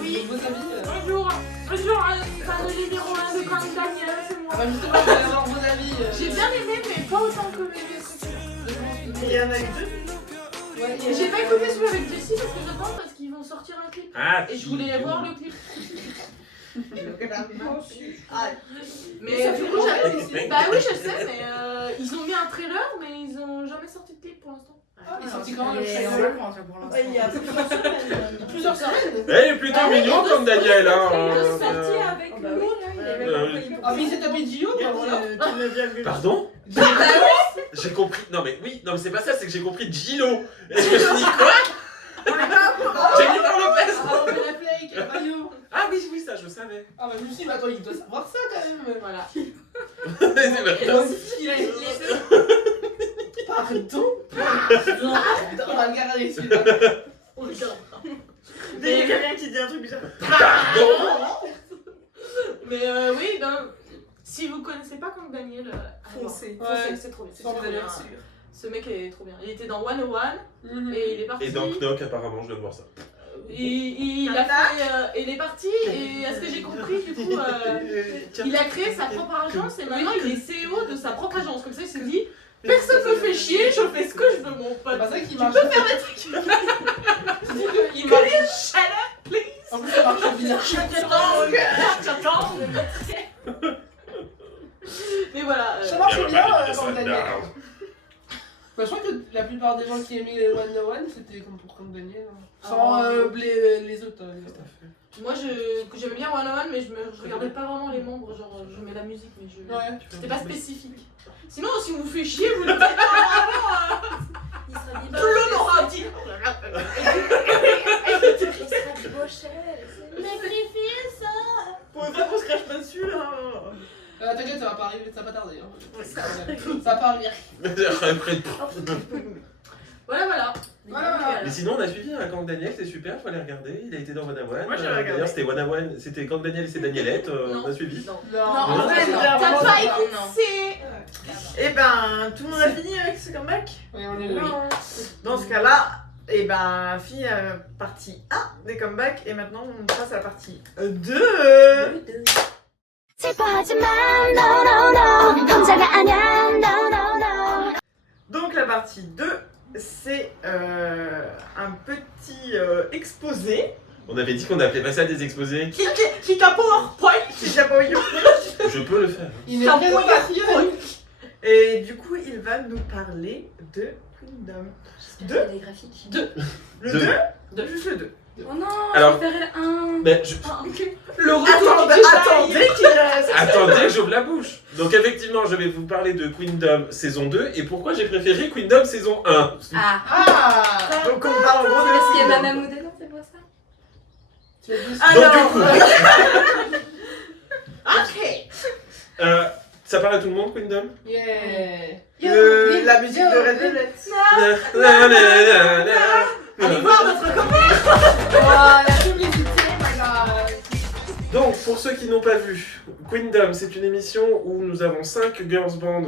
oui. Vos avis Bonjour, fan de numéro 1 de Grand Daniel, c'est Ah moi. bah justement, je voulais avoir vos avis. J'ai bien aimé, mais pas autant que mes trucs. Il y en a eu deux. Ouais, Et j'ai pas écouté celui avec Jessie parce que je pense parce qu'ils vont sortir un clip. Ah, Et je voulais voir le clip. Ah, Mais du coup, j'avais- j'avais. Bah oui, je sais, mais ils ont mis un trailer, mais ils ont jamais sorti de clip pour l'instant. Il est sorti quand Elle le est en trailer? vacances, là, pour l'instant. il y a plusieurs semaines. Plusieurs semaines. il est plutôt mignon comme Daniel, hein. avec Ah bah lui, oui. là, il avait Bah pas oui. pris. Ah mais il s'est tapé Gio, bah voilà. Pardon? J'ai compris. Non mais oui, non mais c'est pas ça, c'est que j'ai compris Gilo. Et je me suis dit quoi? Jennifer Lopez. Ah, on fait la flake, maillot. Ah oui, oui, ça je savais. Ah bah je me suis dit, mais attends, il doit savoir ça quand même. Voilà. C'est maintenant. Il a les deux. Pardon? On va le garder celui-là. On le garde. Dès qu'il y a quelqu'un qui dit un truc bizarre. Pardon? Mais oui, ben, si vous connaissez pas comme Daniel, allez voir. Foncez. Ouais. C'est trop bien. C'est Sans trop valeur bien. sûre. Ce mec est trop bien. Il était dans 101 et il est parti. Et dans Knock, apparemment, je viens de voir ça. Il a fait. Il est parti et à ce que j'ai compris, du coup, il a créé sa propre agence et maintenant il est CEO de sa propre agence. Comme ça, il s'est dit personne me fait chier, je fais ce que je veux, mon C'est pote. pas ça qui Tu marche. peux faire des trucs. Tu dis qu'il marche. Shut up, please. En plus, ça marche bien. J'attends. Mais voilà. Ça marche bien Sundown. comme Daniel. Bah, je crois que la plupart des gens qui aimaient les 101 c'était comme Daniel. Hein. Sans les autres. Moi, j'aimais bien 101, mais je regardais pas vraiment les membres. Genre, je mets la musique, mais je. Ouais. C'était pas spécifique. Sinon, si on vous fait chier, vous le faites pas vraiment. Il sera dit Tout le long, on aura dit. Il sera dit Bochel. Pour une fois qu'on se crache pas dessus là. T'inquiète, ça va pas arriver, ça va pas tarder. Hein. Ça va pas arriver. Voilà. Mais sinon, on a suivi un Kang Daniel, c'est super, faut aller regarder. Il a été dans One One. Moi, j'avais regardé. D'ailleurs, c'était One One, c'était Kang Daniel et c'est Danielette, on a suivi. Non. en vrai, non. T'as Non, pas non. écouté. Et ben, tout le monde a fini avec ce comeback. Oui, on est là. Dans ce cas-là, et ben, fini la partie 1 des comebacks et maintenant on passe à la partie 2. 슬퍼하지만 no no no 혼자가 아니야 no no no Donc la partie 2, c'est un petit exposé. On avait dit qu'on appelait pas ça des exposés. Qui t'a PowerPoint. Je peux le faire. Il est présentation. Et du coup, il va nous parler de Queendom. J'espère qu'il y a des graphiques. Le Deux. 2 Juste le 2. Oh non, Alors- je préférais le 1. Mais Le retour attendez qu'il reste. attendez, j'ouvre la bouche. Donc effectivement, je vais vous parler de Queendom saison 2 et pourquoi j'ai préféré Queendom saison 1. Ah, Ah. Donc on parle en gros c'est parce qu'il y a de ma même dedans, c'est pour ça. Tu as dit Donc Alors, du coup, ok. ça parle à tout le monde Queendom? Yeah. La musique de Red Velvet. Allez voir notre copain. Oh, la publicité, my god. Donc, pour ceux qui n'ont pas vu, Queendom, c'est une émission où nous avons 5 girls band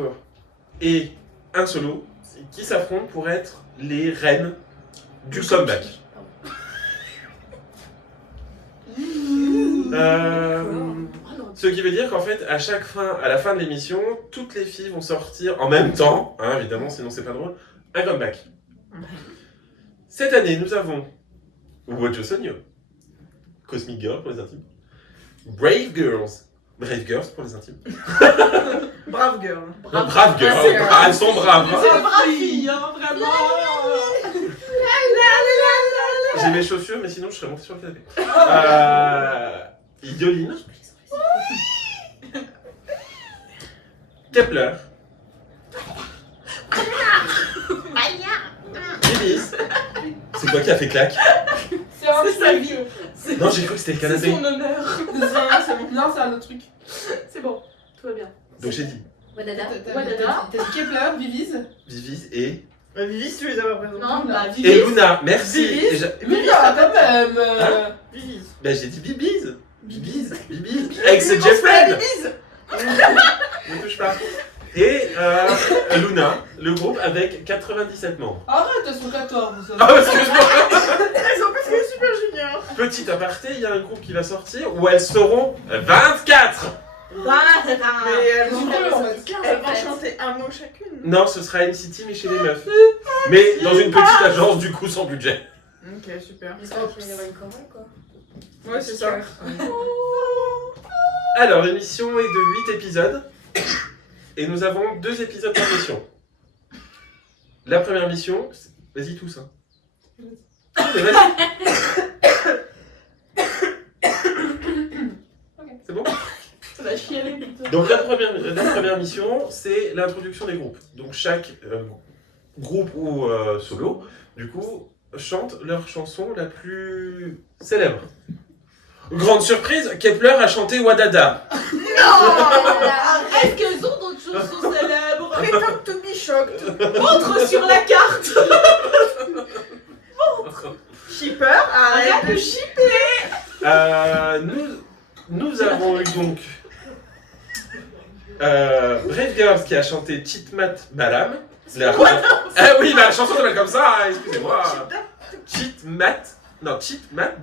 et un solo qui s'affrontent pour être les reines du comeback. Ce qui veut dire qu'en fait, à la fin de l'émission, toutes les filles vont sortir en même temps, hein, évidemment, sinon c'est pas drôle, un comeback. Cette année, nous avons Wojo Sonyo, Cosmic Girl pour les intimes, Brave Girls pour les intimes. Brave girl. Brave Girls, elles sont braves. C'est une brave fille, hein, vraiment. J'ai mes chaussures, mais sinon je serais monté sur le canapé. Yoline, Kepler, Bibis. C'est quoi qui a fait claque? C'est un C'est sa truc. vie. Non, j'ai cru que c'était le C'est canapé. son honneur. Non, c'est un autre truc. C'est bon, tout va bien. Donc j'ai dit Wadada. T'as dit Kepler, Vivis. Bibis et Vivi, tu les as pas présentés. Non, bah, Et Vivi. Luna, merci. Bibis. Et Vivis, quand même. Vivi. Ben j'ai dit Bibis. Bibis. Mais Ex c'est Jeffred. la bibise. Ne touche pas. Et Luna, le groupe avec 97 membres. Arrête, elles sont 14. Ah, excuse-moi. Elles ont plus que les Super Junior. Petit aparté, il y a un groupe qui va sortir où elles seront 24. Mais elles vont, en fait. elles vont chanter un mot chacune. Non, ce sera NCT mais chez les meufs. Mais dans une petite agence du coup sans budget. Ok, super. J'espère qu'il va y avoir une chorale, quoi. Ouais, c'est ça. Alors, l'émission est de 8 épisodes. Et nous avons 2 épisodes par mission. La première mission... Vas-y tous, hein. Vas-y. C'est bon? Ça va chialer, putain. Donc la première mission, c'est l'introduction des groupes. Donc chaque groupe ou solo, du coup, chante leur chanson la plus célèbre. Grande surprise, Kepler a chanté Wadada. Est-ce qu'elles ont d'autres chansons célèbres? Pretend to be shocked. Montre sur la carte. Shipper, arrête de shipper. Nous avons eu donc Brave Girls qui a chanté Chitmat Balam. Ah oui, la chanson s'appelle comme ça, hein, excusez-moi. Chitmat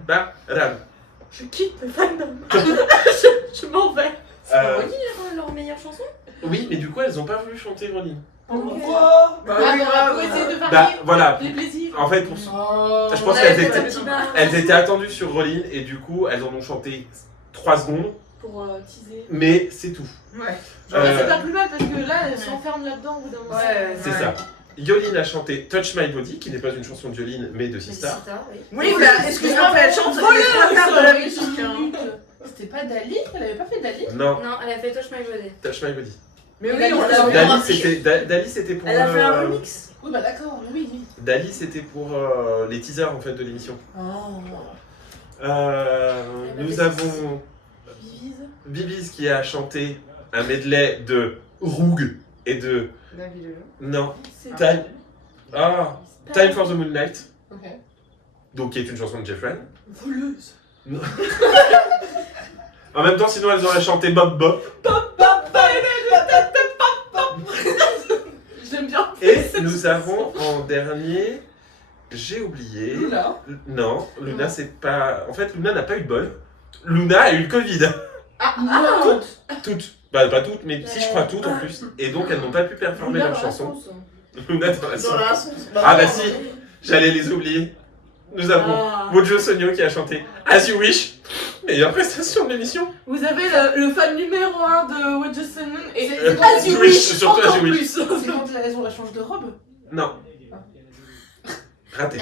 Balam. Je quitte le fandom. Je m'en vais. C'est Rolling leur meilleure chanson? Oui, mais du coup, elles n'ont pas voulu chanter Rolling. Pourquoi? Bah Ah oui, bon, grave. faut essayer de Bah varier voilà. les plaisirs. En fait, Oh. je pense On qu'elles avait fait étaient, le petit bar. elles étaient attendues sur Rolling et du coup, elles en ont chanté 3 secondes, Pour teaser. mais c'est tout. Ouais. Mais c'est pas plus mal parce que là, elles s'enferment là-dedans au bout d'un moment. Ouais. C'est ça. Yoline a chanté Touch My Body, qui n'est pas une chanson de Yoline, mais de C'est Sistar. ça, oui. Oui, bah, excuse-moi, mais elle chante les 3 quarts de la musique. Hein. C'était pas Dali? Elle avait pas fait Dali? Non, Non, elle a fait Touch My Body. Touch My Body. Mais oui, Dali, on c'est l'a son vu. Dali, c'était pour Elle a le- fait un remix. Oui, bah d'accord, oui. Dali, c'était pour les teasers en fait de l'émission. Oh. Nous avons Bibiz qui a chanté un medley de Roug et de... Non, Time... Time for the Moonlight. Ok. Donc qui est une chanson de Jeffrey. Voleuse. En même temps, sinon elles auraient chanté Bob Bob. J'aime bien. Et nous avons en dernier... J'ai oublié... Luna. Non, Luna c'est pas... En fait, Luna n'a pas eu de bol. Luna a eu le Covid. Toutes. Bah pas toutes, mais si je crois toutes en plus. Et donc elles n'ont pas pu performer leur chanson. Luna dans la sauce. Ah bah si, j'allais les oublier. Nous avons Mojo Sonio qui a chanté As You Wish. Meilleure prestation de l'émission. Vous avez le fan numéro 1 de What Just Moon et As You Wish, surtout As You Wish. C'est quand elles ont la change de robe. Non. Raté.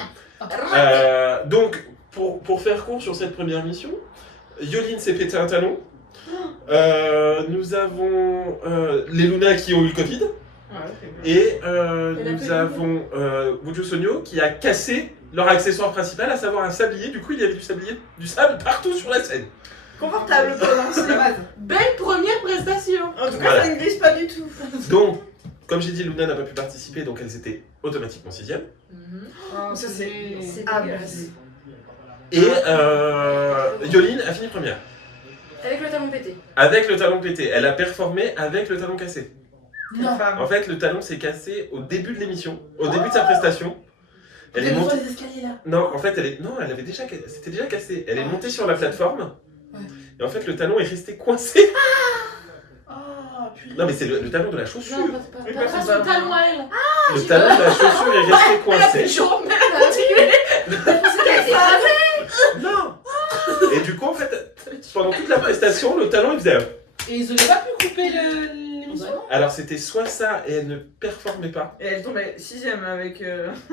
Donc, pour faire court sur cette première mission, Yoline s'est pété un talon. Nous avons les Luna qui ont eu le Covid. Et nous avons Mojo Sonio qui a cassé leur accessoire principal, à savoir un sablier. Du coup, il y avait du sable partout sur la scène. Confortable pour lancer. belle première prestation. En tout cas, Voilà. ça ne glisse pas du tout. Donc, comme j'ai dit, Luna n'a pas pu participer, donc elles étaient automatiquement 6e. Oh, ça c'est dégueulasse. Et Yoline a fini première. Avec le talon pété. Avec le talon pété. Elle a performé avec le talon cassé. Non. En fait, le talon s'est cassé au début de l'émission, au début de sa prestation. Elle est montée. Les escaliers là. Non, en fait, elle avait déjà, c'était déjà cassé. Elle est montée sur la plateforme. Ouais. Et en fait, le talon est resté coincé. Ah, purée. Non, mais c'est le talon de la chaussure. Non, pas son talon à elle. Le talon de la chaussure est resté coincé. Non. Et du coup, en fait, pendant toute la prestation, le talon il faisait. Et ils n'auraient pas pu couper l'émission. Alors c'était soit ça et elle ne performait pas. Et elle tombait 6ème avec. Et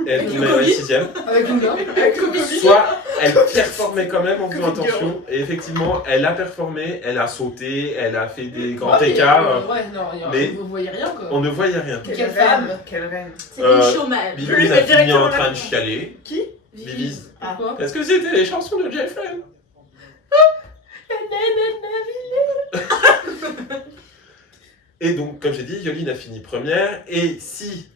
elle Avec tombait le à la Covid. 6ème. Avec Luna. avec le Covid. Soit elle performait quand même en faisant Covid girl. attention. Et effectivement, elle a performé, elle a sauté, elle a fait des grands Ouais, écarts. Ouais, non, Mais vous voyez rien quoi. On ne voyait rien. Quelle femme. Quelle reine. C'est une showman. Bibiz Oui, a mais fini directement en la train de fin. chialer. Qui Bibiz. Pourquoi Parce que c'était les chansons de Jeffrey. Et donc, comme j'ai dit, Yoline a fini première. Et si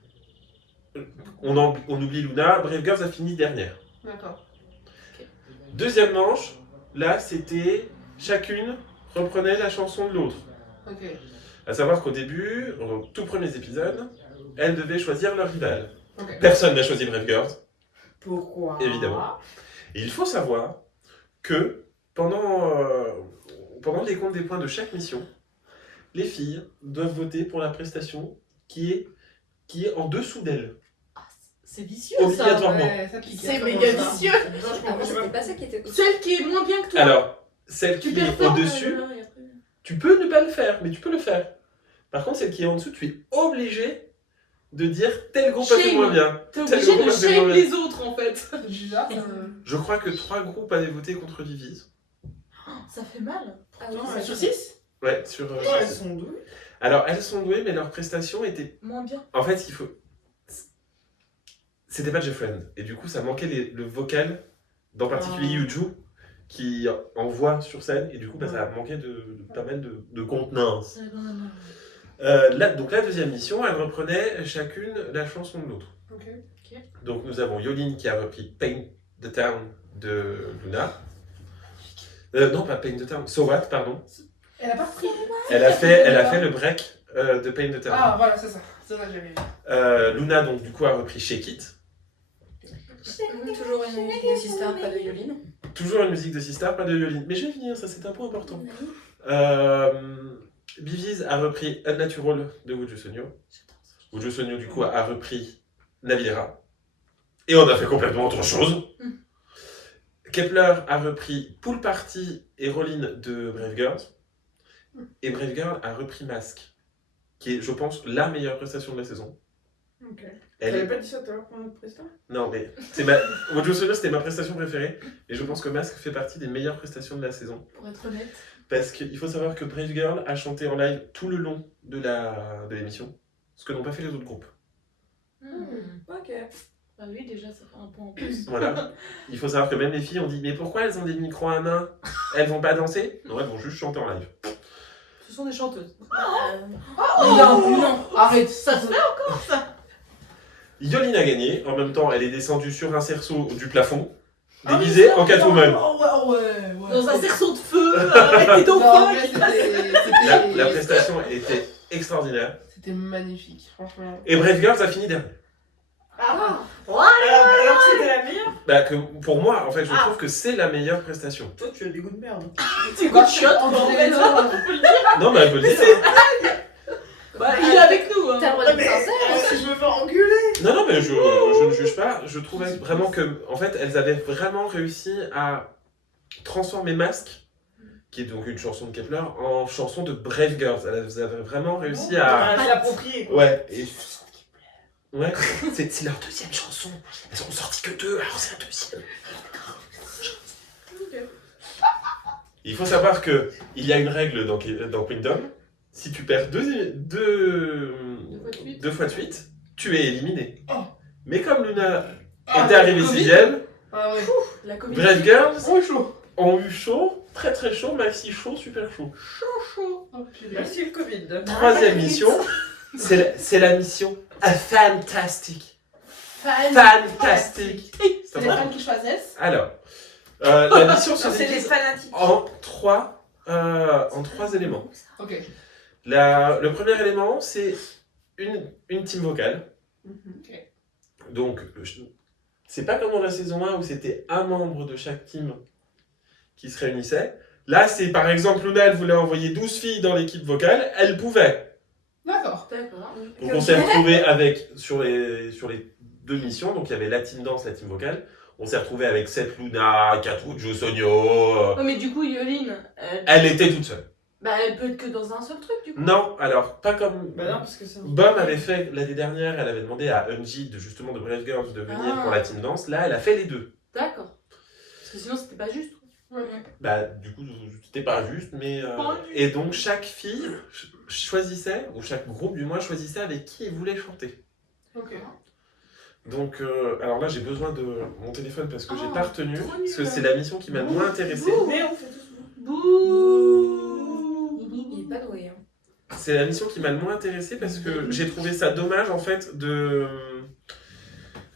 on oublie Luna, Brave Girls a fini dernière. D'accord. Deuxième manche, là, c'était chacune reprenait la chanson de l'autre. Ok. À savoir qu'au début, aux tout premiers épisodes, elles devaient choisir leur rival. Ok. Personne n'a choisi Brave Girls, Pourquoi évidemment. Et il faut savoir que pendant les comptes des points de chaque mission, les filles doivent voter pour la prestation qui est en dessous d'elles. C'est vicieux Obligatoirement. Ouais, ça pique. C'est Comment méga ça vicieux. Ah, moi, c'était pas ça qui était. Celle qui est moins bien que toi. Alors, celle tu qui est performes, au-dessus, et après- tu peux ne pas le faire, mais tu peux le faire. Par contre, celle qui est en dessous, tu es obligé de dire tel groupe a fait Shame. moins bien. T'es Tel obligé groupe de a fait shame moins bien. les autres en fait. Déjà, Je crois que 3 groupes avaient voté contre Viviz. Ça fait mal. Ah oui, non, ça sur fait- 6 Ouais, sur. Elles sont douées. Alors, elles sont douées, mais leur prestation était. Moins bien. En fait, il faut. C'était pas Jeffrey. Et du coup, ça manquait le vocal, en particulier Yuju, qui envoie sur scène. Et du coup, ça manquait de pas mal de contenance. Donc, la deuxième mission, elle reprenait chacune la chanson de l'autre. Ok. Donc, nous avons Yoline qui a repris Paint the Town de Luna. Non, pas Paint the Town, So What, pardon. Elle a pas repris. Elle a fait le break de Paint the Town. Ah, voilà, c'est ça. C'est ça que j'avais vu. Luna, donc, du coup, a repris Shake It. Toujours une musique de Sistar, pas de Yoline. Toujours une musique de Sistar, pas de Yoline. Mais je vais venir, ça c'est un point important. Biviz a repris Unnatural de Wuju Sonyo. Wuju Sonyo, du coup, a repris Navilera. Et on a fait complètement autre chose. Kepler a repris Pool Party et Rollin de Brave Girls. Et Brave Girl a repris Mask, qui est, je pense, la meilleure prestation de la saison. Ok. Elle T'avais est... pas dit ça tout à l'heure pour notre prestation? Non, mais Wuju Sonyo, c'était ma prestation préférée. Et je pense que Mask fait partie des meilleures prestations de la saison. Pour être honnête. Parce qu'il faut savoir que Brave Girl a chanté en live tout le long de l'émission, ce que n'ont pas fait les autres groupes. Ok. Bah oui, déjà, ça fait un point en plus. Voilà. Il faut savoir que même les filles ont dit mais pourquoi elles ont des micros à main? Elles vont pas danser? Non, elles vont juste chanter en live. Ce sont des chanteuses. Non, arrête. Ça se fait encore, ça. Yoline a gagné. En même temps, elle est descendue sur un cerceau du plafond, déguisée en Catwoman. Ouais. Dans un cerceau de feu, avec des dauphins. La prestation était extraordinaire. C'était magnifique, franchement. Et Brave Girls a fini dernier. Alors que c'était la meilleure. Bah, pour moi, en fait, je trouve que c'est la meilleure prestation. Toi, tu as des goûts de merde. C'est coup de chiotte, On quoi, en dirait fait. ça. Non, mais elle peut le dire. Hein. Bah, il est avec nous, hein. T'as le droit d'être sincère. Si je me fais engueuler. Non, mais je ne juge pas. Je trouvais vraiment que, en fait, elles avaient vraiment réussi à transformer Masque, qui est donc une chanson de Kepler, en chanson de Brave Girls. Elles avaient vraiment réussi à... C'est approprié, quoi. Ouais, et... Ouais, c'est leur deuxième chanson. Elles ont sorti que 2, alors c'est la deuxième. Il faut savoir que il y a une règle dans Kingdom. Si tu perds deux fois de suite, tu es éliminé. Oh. Mais comme Luna Ah, était arrivée Covid. 6ème, Ah ouais. La comédie. Brave Girls Oh, chaud. ont eu chaud, très très chaud, maxi chaud, super chaud. Oh, purée. Merci le Covid. Troisième mission, c'est la mission Fantastic. Fantastic. C'est les fans qui choisissent. Alors, la mission se C'est les divise fanatiques. en trois éléments. Ok. Le premier élément, c'est une team vocale. Ok. Donc, c'est pas comme dans la saison 1 où c'était un membre de chaque team qui se réunissait. Là, c'est par exemple, Luna, elle voulait envoyer 12 filles dans l'équipe vocale, elle pouvait. D'accord. D'accord. Donc, on s'est retrouvés sur les 2 missions. Donc, il y avait la team danse, la team vocale. On s'est retrouvés avec Seth, Luna, Katwood, Jo Sonyo. Ouais, mais du coup, Yoline, Elle était toute seule. bah, elle peut être que dans un seul truc, du coup. Non, alors, pas comme... Bah non, parce que c'est... Bom avait fait l'année dernière, elle avait demandé à Unji de Brave Girls de venir Ah. pour la team danse. Là, elle a fait les 2. D'accord. Parce que sinon, c'était pas juste. Bah, du coup, c'était pas juste, mais. Et donc, chaque fille choisissait, ou chaque groupe du moins choisissait avec qui il voulait chanter. Ok. Donc, alors là, j'ai besoin de mon téléphone parce que j'ai Oh, pas retenu, trop parce que nul. c'est la mission qui m'a le moins intéressée. Mais on fait tous. Bouh. Il est pas doué. Hein. C'est la mission qui m'a le moins intéressée parce que j'ai trouvé ça dommage en fait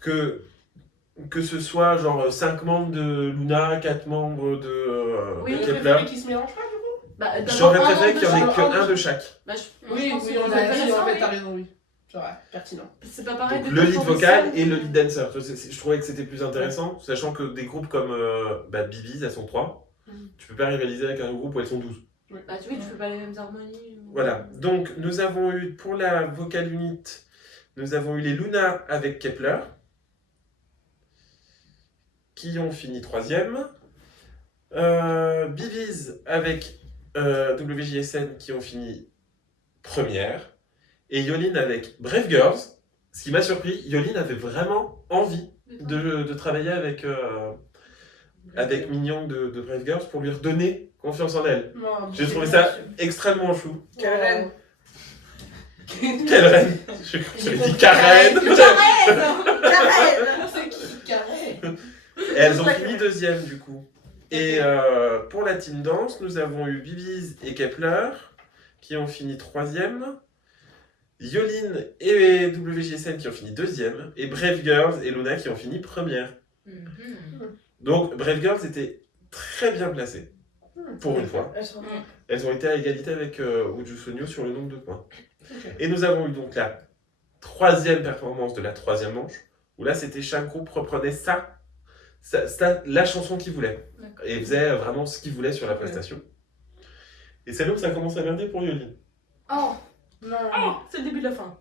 que ce soit genre 5 membres de Luna, 4 membres de Oui, Kepler. Préféré qui se mélangent pas, du coup. Bah, d'avoir J'aurais un préféré membre qu'il y en ait de que chaque- un de chaque. Bah, Oui, pense oui, que en c'est fait, intéressant, t'as oui. raison, oui. C'est vrai, pertinent. C'est pas pareil Donc, de le tout lead chanter vocal seul. et le lead dancer. Je trouvais que c'était plus intéressant, sachant que des groupes comme Bibi's, elles sont 3. Tu peux pas rivaliser avec un groupe où elles sont 12. Bah, tu vois, tu fais pas les mêmes harmonies. Voilà. Donc, nous avons eu, pour la vocal unit, nous avons eu les Luna avec Kepler, qui ont fini 3e. Bibi's avec WJSN, qui ont fini 1re. Et Yoline avec Brave Girls. Ce qui m'a surpris, Yoline avait vraiment envie de travailler avec Mignon de Brave Girls pour lui redonner confiance en elle. Non, J'ai trouvé ça extrêmement chou. Quelle reine. Quelle reine! Je crois que j'avais dit Karen! C'est qui carré? Et elles ont fini 2e du coup. Et pour la team danse, nous avons eu Bibi's et Kepler qui ont fini 3e. Yoline et WJSN qui ont fini 2e. Et Brave Girls et Luna qui ont fini 1re. Donc Brave Girls étaient très bien placées. Pour une fois. Elles sont... Elles ont été à égalité avec Uju Sonyo sur le nombre de points. Ok. Et nous avons eu donc la 3e performance de la 3e manche, où là c'était chaque groupe reprenait la chanson qu'il voulait. D'accord. Et faisait vraiment ce qu'il voulait sur la prestation. Et c'est là où ça commence à merder pour Yoline. Oh, Non. oh, c'est le début de la fin.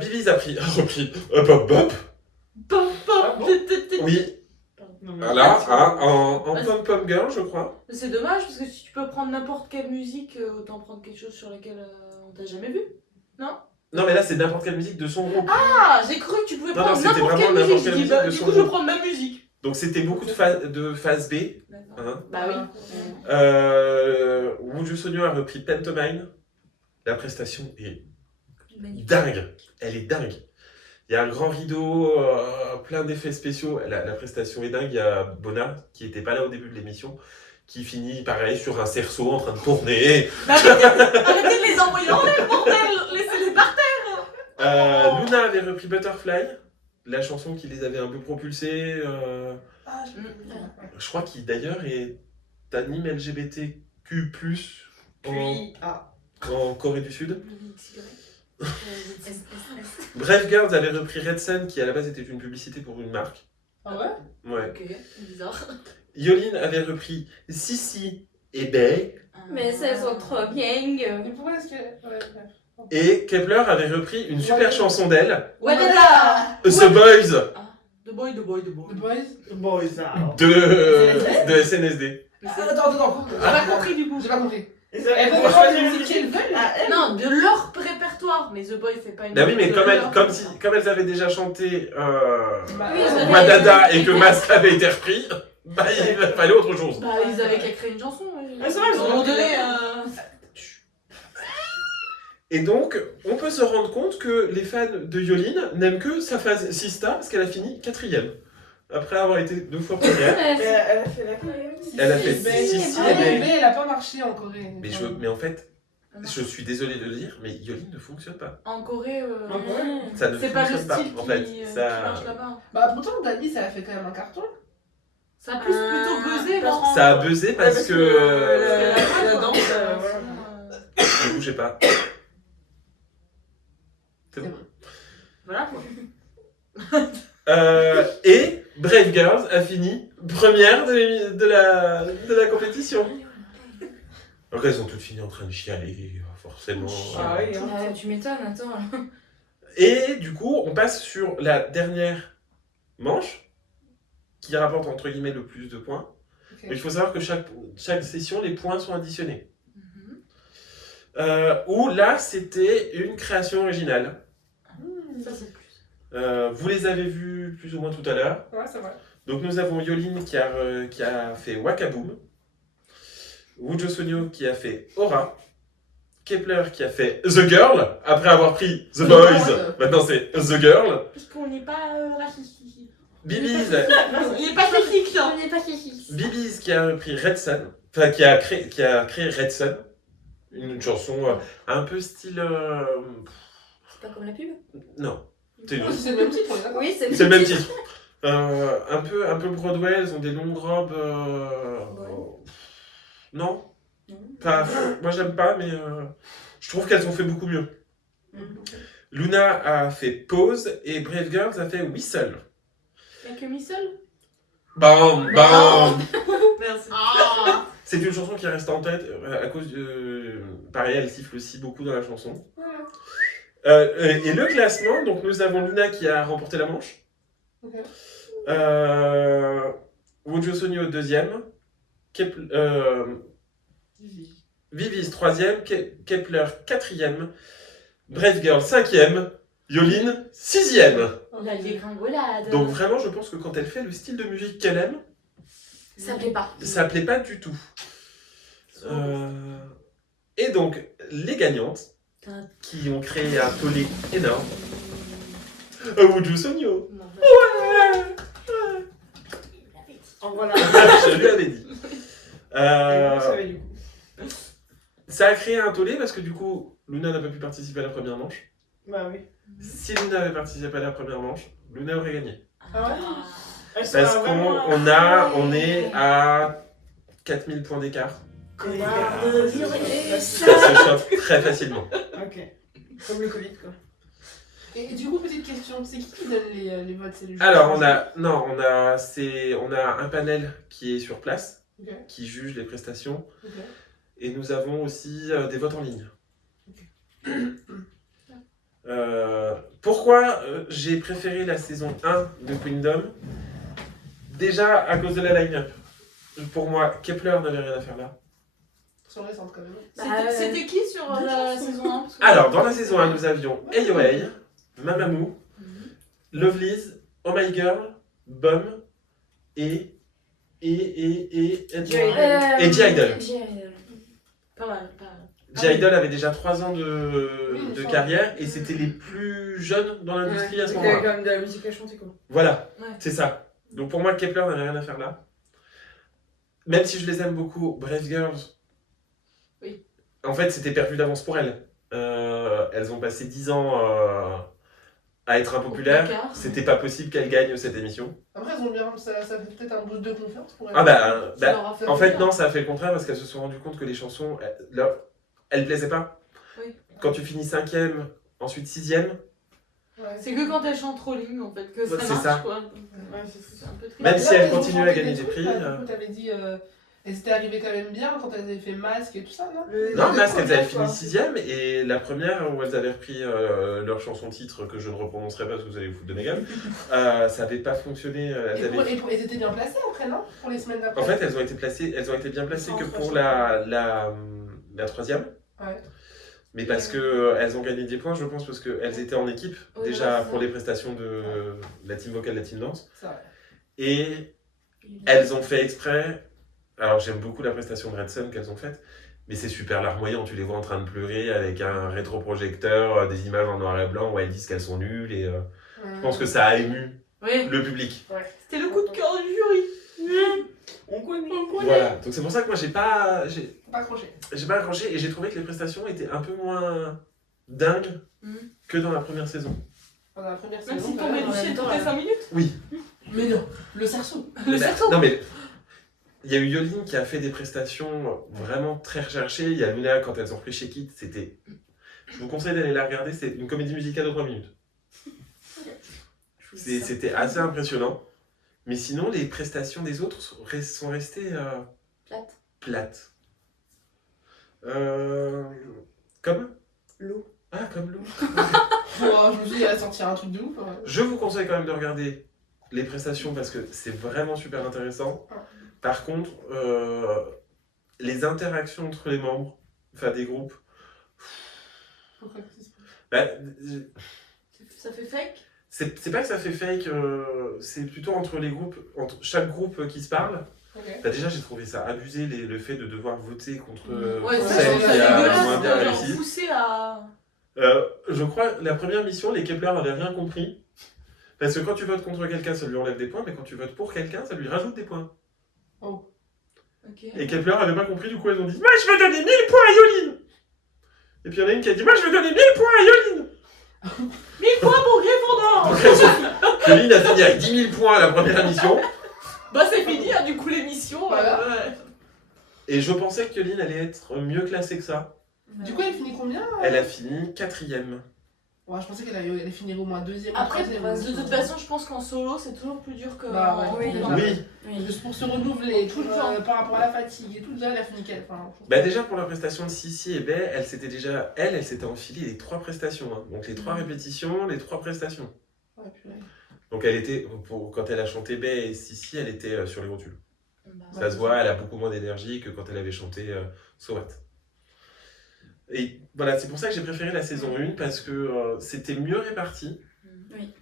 Bibi's a repris Pop Bop. Pop, pop, Ah bon Oui, Non, mais- voilà, en Pom Pom Girl, je crois. C'est dommage parce que si tu peux prendre n'importe quelle musique, autant prendre quelque chose sur laquelle on t'a jamais vu. Non? Non, mais là c'est n'importe quelle musique de son groupe. Ah, j'ai cru que tu pouvais Non, prendre non, c'était n'importe quelle vraiment musique. n'importe Je dis, quelle bah, musique de du son coup, je vais groupe. prendre ma musique. Donc c'était beaucoup de phase B. Hein. Bah oui. Uju Sonyo a repris Pantomime. La prestation est Magnifique. dingue. Elle est dingue. Il y a un grand rideau, plein d'effets spéciaux. La prestation est dingue. Il y a Bona, qui n'était pas là au début de l'émission, qui finit pareil sur un cerceau en train de tourner. Arrêtez de les envoyer en l'air, bordel. Laissez-les par terre. Luna avait repris Butterfly, la chanson qui les avait un peu propulsés. Ah, Je crois qu'il d'ailleurs est anime LGBTQ+, en Corée du Sud. Brave Girls avait repris Red Sun, qui à la base était une publicité pour une marque. Ah ouais? Ouais. Ok, bizarre. Yolin avait repris Sissi et Bay. Mais ça sont trop bien. Mais pourquoi est-ce que. Ouais, bref. Et Kepler avait repris une super chanson d'elle, Voilà. The Boys, The Boy. The Boys? The boys out. de SNSD. Attends. J'ai pas compris du coup. J'ai pas compris. Et ça, Elles on vont va choisir choisir les une musiques qu'elles veulent. Ah, elle Non, de leur répertoire. Mais The Boy, c'est pas une. Bah oui, mais de comme leur elles avaient déjà chanté Bah, Oui, elles avaient- Madada et que Masque avait été repris, bah il fallait autre chose. Bah, ils avaient qu'à créer une chanson. Ah, c'est vrai, ils À un ont moment repris. donné. Et donc, on peut se rendre compte que les fans de Yolin n'aiment que sa phase Sista, parce qu'elle a fini 4ème. Après avoir été 2 fois première. Mais elle a fait la Corée. Elle a fait Bay. Sissi Ah et oui, Bay. Bay, elle a pas marché en Corée. Mais en fait, je suis désolé de le dire, mais Yolin ne fonctionne pas. En Corée. En Corée. Ça ne C'est pas le fonctionne pas, style en fait. qui Ça... marche là-bas. Bah, pourtant, Dani, ça a fait quand même un carton. Ça a plus plutôt buzzé, parce- Laurent. Ça a buzzé parce que... La danse, voilà. Ne bougez pas. C'est bon. Voilà quoi. Et Brave Girls a fini première de la compétition. Donc elles ont toutes fini en train de chialer, forcément. Ah oui, hein. Tu m'étonnes, attends. Et du coup, on passe sur la dernière manche, qui rapporte entre guillemets le plus de points. Ok. Mais il faut savoir que chaque session, les points sont additionnés. Où là, c'était une création originale. Ça c'est plus. Vous les avez vus plus ou moins tout à l'heure. Ouais, c'est vrai. Donc nous avons Yolin qui a fait Wakaboom, Woojo Sonyo qui a fait Aura, Kepler qui a fait The Girl, après avoir pris The Boys, maintenant c'est The Girl, Parce qu'on n'est pas raciste ici. Bibiz, Il est pacifique là. On n'est pas chichi. Bibiz qui a repris Red Sun, enfin qui a créé Red Sun, une chanson un peu style... C'est pas comme la pub? non, c'est une Oh, c'est le même titre, on est d'accord. Oui, c'est c'est le même titre. Un peu Broadway, elles ont des longues robes. Non. Enfin, moi j'aime pas, mais je trouve qu'elles ont fait beaucoup mieux. Luna a fait Pause et Brave Girls a fait Whistle. Y'a que Missile. Bam, bam. Merci. C'est une chanson qui reste en tête à cause de. Pareil, elle siffle aussi beaucoup dans la chanson. Et le classement, donc nous avons Luna qui a remporté la manche. Ok. Woojo Sonyo 2ème. Vivis 3ème. Kepler 4ème. Brave Girl 5ème. Yolin 6ème. La dégringolade. Donc vraiment, je pense que quand elle fait le style de musique qu'elle aime, Ça plaît pas. ça plaît pas du tout. Et donc, les gagnantes, qui ont créé un tollé énorme. Woojo Sonyo. Non, En voilà. Je lui avais dit. Vous savez, du coup. Ça a créé un tollé parce que du coup, Luna n'a pas pu participer à la première manche. Bah oui. Si Luna avait participé à la première manche, Luna aurait gagné. Ah ouais? Elle sera Parce vraiment- on est à 4000 points d'écart. Ah, Ça se chope très facilement. Ok. Comme le Covid, quoi. Et du coup, petite question, c'est qui donne les votes? C'est le juge? Alors, on a un panel qui est sur place, Ok. qui juge les prestations, Ok. et nous avons aussi des votes en ligne. Pourquoi j'ai préféré la saison 1 de Queendom? Déjà à cause de la line-up. Pour moi, Kepler n'avait rien à faire là. Sont récentes quand même. C'était qui sur la saison 1? Alors, dans la saison 1, nous avions AOA, Mamamoo, Lovelyz, Oh My Girl, Bum et G-Idol. Pas mal, pas mal. G-Idol avait déjà 3 ans de Oui, carrière et c'était les plus plus jeune dans l'industrie à ce Il y avait moment-là. quand même de la musique à chanter, quoi. Voilà, Ouais. c'est ça. Donc pour moi, Kepler n'avait rien à faire là. Même si je les aime beaucoup, Brave Girls, Oui. en fait, c'était perdu d'avance pour elles. Elles ont passé 10 ans à être impopulaires. placard. C'était pas possible qu'elles gagnent cette émission. Après, elles ont bien, ça fait peut-être un boost de confiance pour elles. Ah bah, Ça leur a fait en fait plaisir. non, ça a fait le contraire parce qu'elles se sont rendues compte que les chansons, elles plaisaient pas. Oui. Quand tu finis 5e, ensuite 6e, Ouais. C'est que quand elles chantent trop ligne en fait que ça C'est marche ça. quoi. Ouais, c'est C'est un peu triste. Même Là, si elles elles ont continuent à chanté gagner des trucs, prix, là, du coup, t'avais dit, elles étaient arrivées quand même bien quand elles avaient fait Masque et tout ça, non? non, Les Masque, elles avaient premières, fini quoi. 6e et la première où elles avaient repris leur chanson titre que je ne reprononcerai pas parce que vous allez vous foutre de ma gueule, ça n'avait pas fonctionné. Elles étaient bien placées après, non? Pour les semaines d'après. En fait, elles ont été bien placées que pour la 3e. Ouais. Mais parce qu'elles ont gagné des points, je pense, parce qu'elles étaient en équipe, Oui, déjà voilà, c'est pour ça. les prestations de la team vocale, la team danse. C'est vrai. Et elles ont fait exprès. Alors, j'aime beaucoup la prestation de Red Sun qu'elles ont faite, mais c'est super larmoyant. Tu les vois en train de pleurer avec un rétroprojecteur, des images en noir et blanc où elles disent qu'elles sont nulles. Et je pense que ça a ému Oui. le public. C'était le coup de cœur du jury. On connaît. Voilà. Donc, c'est pour ça que moi, j'ai pas accroché et j'ai trouvé que les prestations étaient un peu moins dingues que dans la première saison. Dans la première Même saison, si quand ton même, en méluchette même temps, toutes les 5 minutes. Oui. Mais non, le cerceau. Le cerceau. Non, mais il y a eu Yolin qui a fait des prestations vraiment très recherchées. Il y a Luna quand elles ont repris chez Kid. C'était. Je vous conseille d'aller la regarder. C'est une comédie musicale de 3 minutes. C'était assez impressionnant. Mais sinon, les prestations des autres sont restées plates. Comme L'eau. Ah, comme l'eau. Oh, je me suis dit, elle a sorti un truc de ouf. Je vous conseille quand même de regarder les prestations parce que c'est vraiment super intéressant. Par contre, les interactions entre les membres, enfin des groupes, Pourquoi que c'est bah, Ça fait fake. c'est pas que ça fait fake, c'est plutôt entre les groupes, entre chaque groupe qui se parle. Ok. Bah déjà, j'ai trouvé ça abusé le fait de devoir voter contre Ouais, ça celle c'est qui a moins bien dégueulasse. Genre réussi. poussé à. Je crois la première mission, les Kepler avaient rien compris. Parce que quand tu votes contre quelqu'un, ça lui enlève des points, mais quand tu votes pour quelqu'un, ça lui rajoute des points. Oh. Ok. Et Kepler avait pas compris, du coup elles ont dit « Moi je veux donner 1000 points à Yolin !» Et puis il y en a une qui a dit « Moi je veux donner 1000 points à Yolin !» 1000 points pour Gryffondor. Donc Yolin a fini avec 10 000 points à la première émission. Bah c'est fini hein, du coup l'émission. Voilà. Et je pensais que Yolin allait être mieux classée que ça. Du coup, elle finit combien? Elle a fini 4e. Ouais, je pensais qu'elle allait finir au moins 2e. Après, ou 3e. de toute façon, je pense qu'en solo, c'est toujours plus dur que. Bah ouais. Oui. Oui, Juste pour se renouveler, Tout le temps. par rapport à la fatigue et tout, déjà, elle a fini quelle fin? bah déjà pour la prestation de Sissi et Bay, elle s'était enfilée les 3 prestations. Hein. Donc les 3 répétitions, les 3 prestations. Ouais, purée. Donc elle était, quand elle a chanté Bay et Sissi, elle était sur les rotules. Bah, Ça se voit, elle a beaucoup moins d'énergie que quand elle avait chanté So What. Et voilà, c'est pour ça que j'ai préféré la saison 1 parce que c'était mieux réparti. Oui.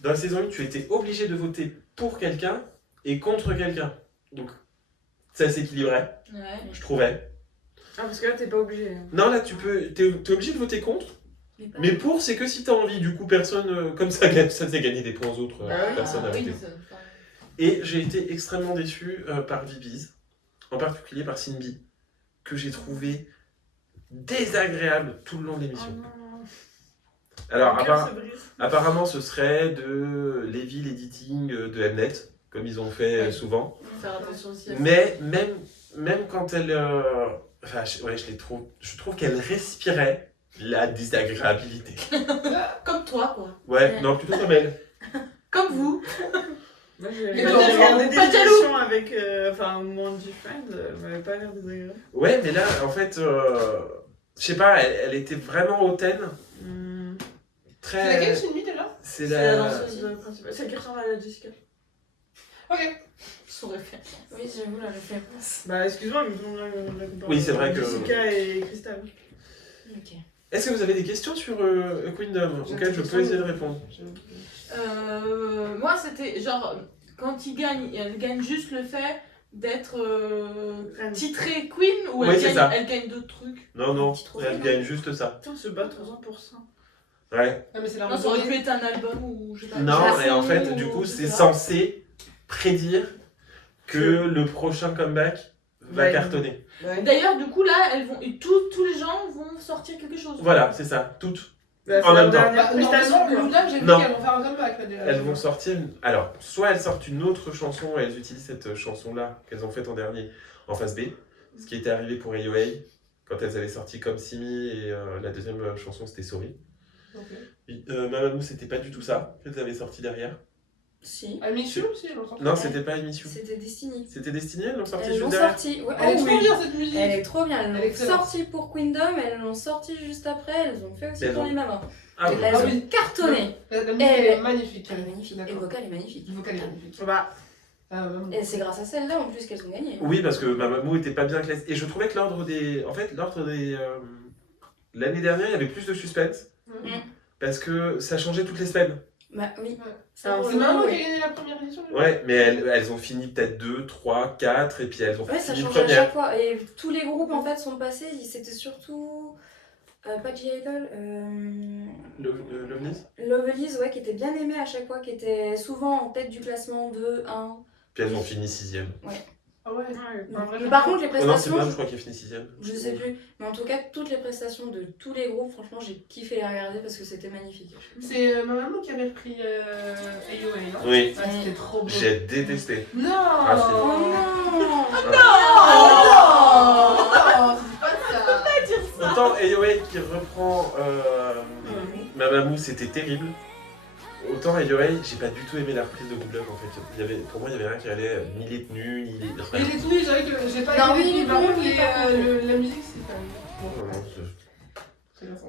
Dans la saison 1, tu étais obligé de voter pour quelqu'un et contre quelqu'un. Donc ça s'équilibrait, Ouais. je trouvais. Ah, parce que là, t'es pas obligé. Non, là, t'es obligé de voter contre, mais pour, c'est que si t'as envie. Du coup, personne, comme ça, ça faisait gagner des points aux autres, Ah oui. personne n'a oui, voté. ça- Et j'ai été extrêmement déçu par Vibiz, en particulier par Cindy, que j'ai trouvé désagréable tout le long de l'émission. Alors, apparemment, ce serait de l'evil editing de Mnet, comme ils ont fait Oui. souvent. Faire attention aussi à ça. Mais même quand elle... Enfin, je trouve qu'elle respirait la désagréabilité. Comme toi, quoi. Ouais, non, plutôt comme elle. Comme vous. Moi, j'ai Mais regardé pas des jaloux. émissions avec Mandy Friend, elle m'avait pas l'air désagréable. Ouais, mais là, en fait, je sais pas, elle était vraiment hautaine. Très... C'est laquelle Shinmi déjà? C'est C'est la la... danseuse principale. Celle qui ressemble à la Jessica. Ok. Son référence. Oui, j'avoue la référence. Bah, excuse-moi, mais on la compare. Oui, c'est vrai que- Jessica et Crystal. Ok. Est-ce que vous avez des questions sur Queendom auxquelles je peux essayer de répondre? Moi, c'était genre, quand elle gagne juste le fait d'être titrée Queen ou Oui, c'est ça. elle gagne d'autres trucs. Non, non, Petit trophée, elle non gagne juste ça. Putain, se battre 100%. Ouais. Ah, mais c'est la Non, ça aurait pu rubrique. être un album ou je sais pas. Non, chanson, et en fait, du coup, c'est ça. censé prédire que le prochain comeback va Ouais. cartonner. Ouais. D'ailleurs, du coup, là, elles vont, et tous les gens vont sortir quelque chose. Voilà, c'est ça, toutes. Bah, c'est En la même temps. dernière prestation, Normalement, quoi. Luna, j'ai vu Non. qu'elles vont faire un comeback là déjà. Elles vont sortir. Alors, soit elles sortent une autre chanson et elles utilisent cette chanson-là qu'elles ont faite en dernier en phase B, ce qui était arrivé pour AOA quand elles avaient sorti Comme Simi et la deuxième chanson c'était Sorry. Ok. Mamamoo, c'était pas du tout ça qu'elles avaient sorti derrière. Si. Ah, Michou aussi, elles l'ont sorti. Non, c'était pas émission. C'était Destiny. C'était Destiny, elles l'ont sorti Elles juste l'ont derrière. sorti. Ouais, Elle est oh trop oui. bien cette musique. Elle est trop bien. Elles Elle est l'ont excellente. sorti pour Queendom, elles l'ont sorti juste après, elles ont fait aussi Mais pour non. les mamans. Ah oui. Elles Ah ont oui. cartonné. La musique Elle est est- magnifique. Elle est magnifique. Et le D'accord. vocal est magnifique. Le vocal est magnifique. Bah, Ah, vraiment. Et c'est grâce à celle-là en plus qu'elles ont gagné. Oui, parce que Mamamoo était pas bien classée. Et je trouvais que l'ordre des. En fait, l'ordre des. L'année dernière, il y avait plus de suspense. Mm. Parce que ça changeait toutes les semaines. Bah oui. Ouais. Ça, pour C'est le coup, Maman qui oui. a gagné la première édition. du coup. Ouais, mais elles ont fini peut-être 2, 3, 4, et puis elles ont Ouais, ça fini change à première. chaque fois. Et tous les groupes en fait sont passés, c'était surtout. Pas G-Idol, Lovenies. Lovelies, ouais, qui était bien aimé à chaque fois, qui était souvent en tête du classement 2, 1. Puis elles ont fini 6ème. Ah ouais. ouais. En vrai, Mais par contre, les Oh non, c'est prestations, Bam, je crois qu'elle finit 6ème. je sais plus. Mais en tout cas, toutes les prestations de tous les groupes, franchement, j'ai kiffé les regarder parce que c'était magnifique. C'est ma maman qui avait repris AOA, non Oui, Ah, c'était trop beau. j'ai détesté. Non Ah, si. Oh non non, c'est pas ça. Autant AOA qui reprend Mamamoo, c'était terrible. Autant AOA, j'ai pas du tout aimé la reprise de Google en fait. Pour moi, il y avait rien qui allait, ni les tenues, ni les. Et les tenues, j'avais que j'ai pas Non, aimé oui, les les tenues, par tenues, contre, par contre. la musique, c'est quand même. Non, non, C'est la fin.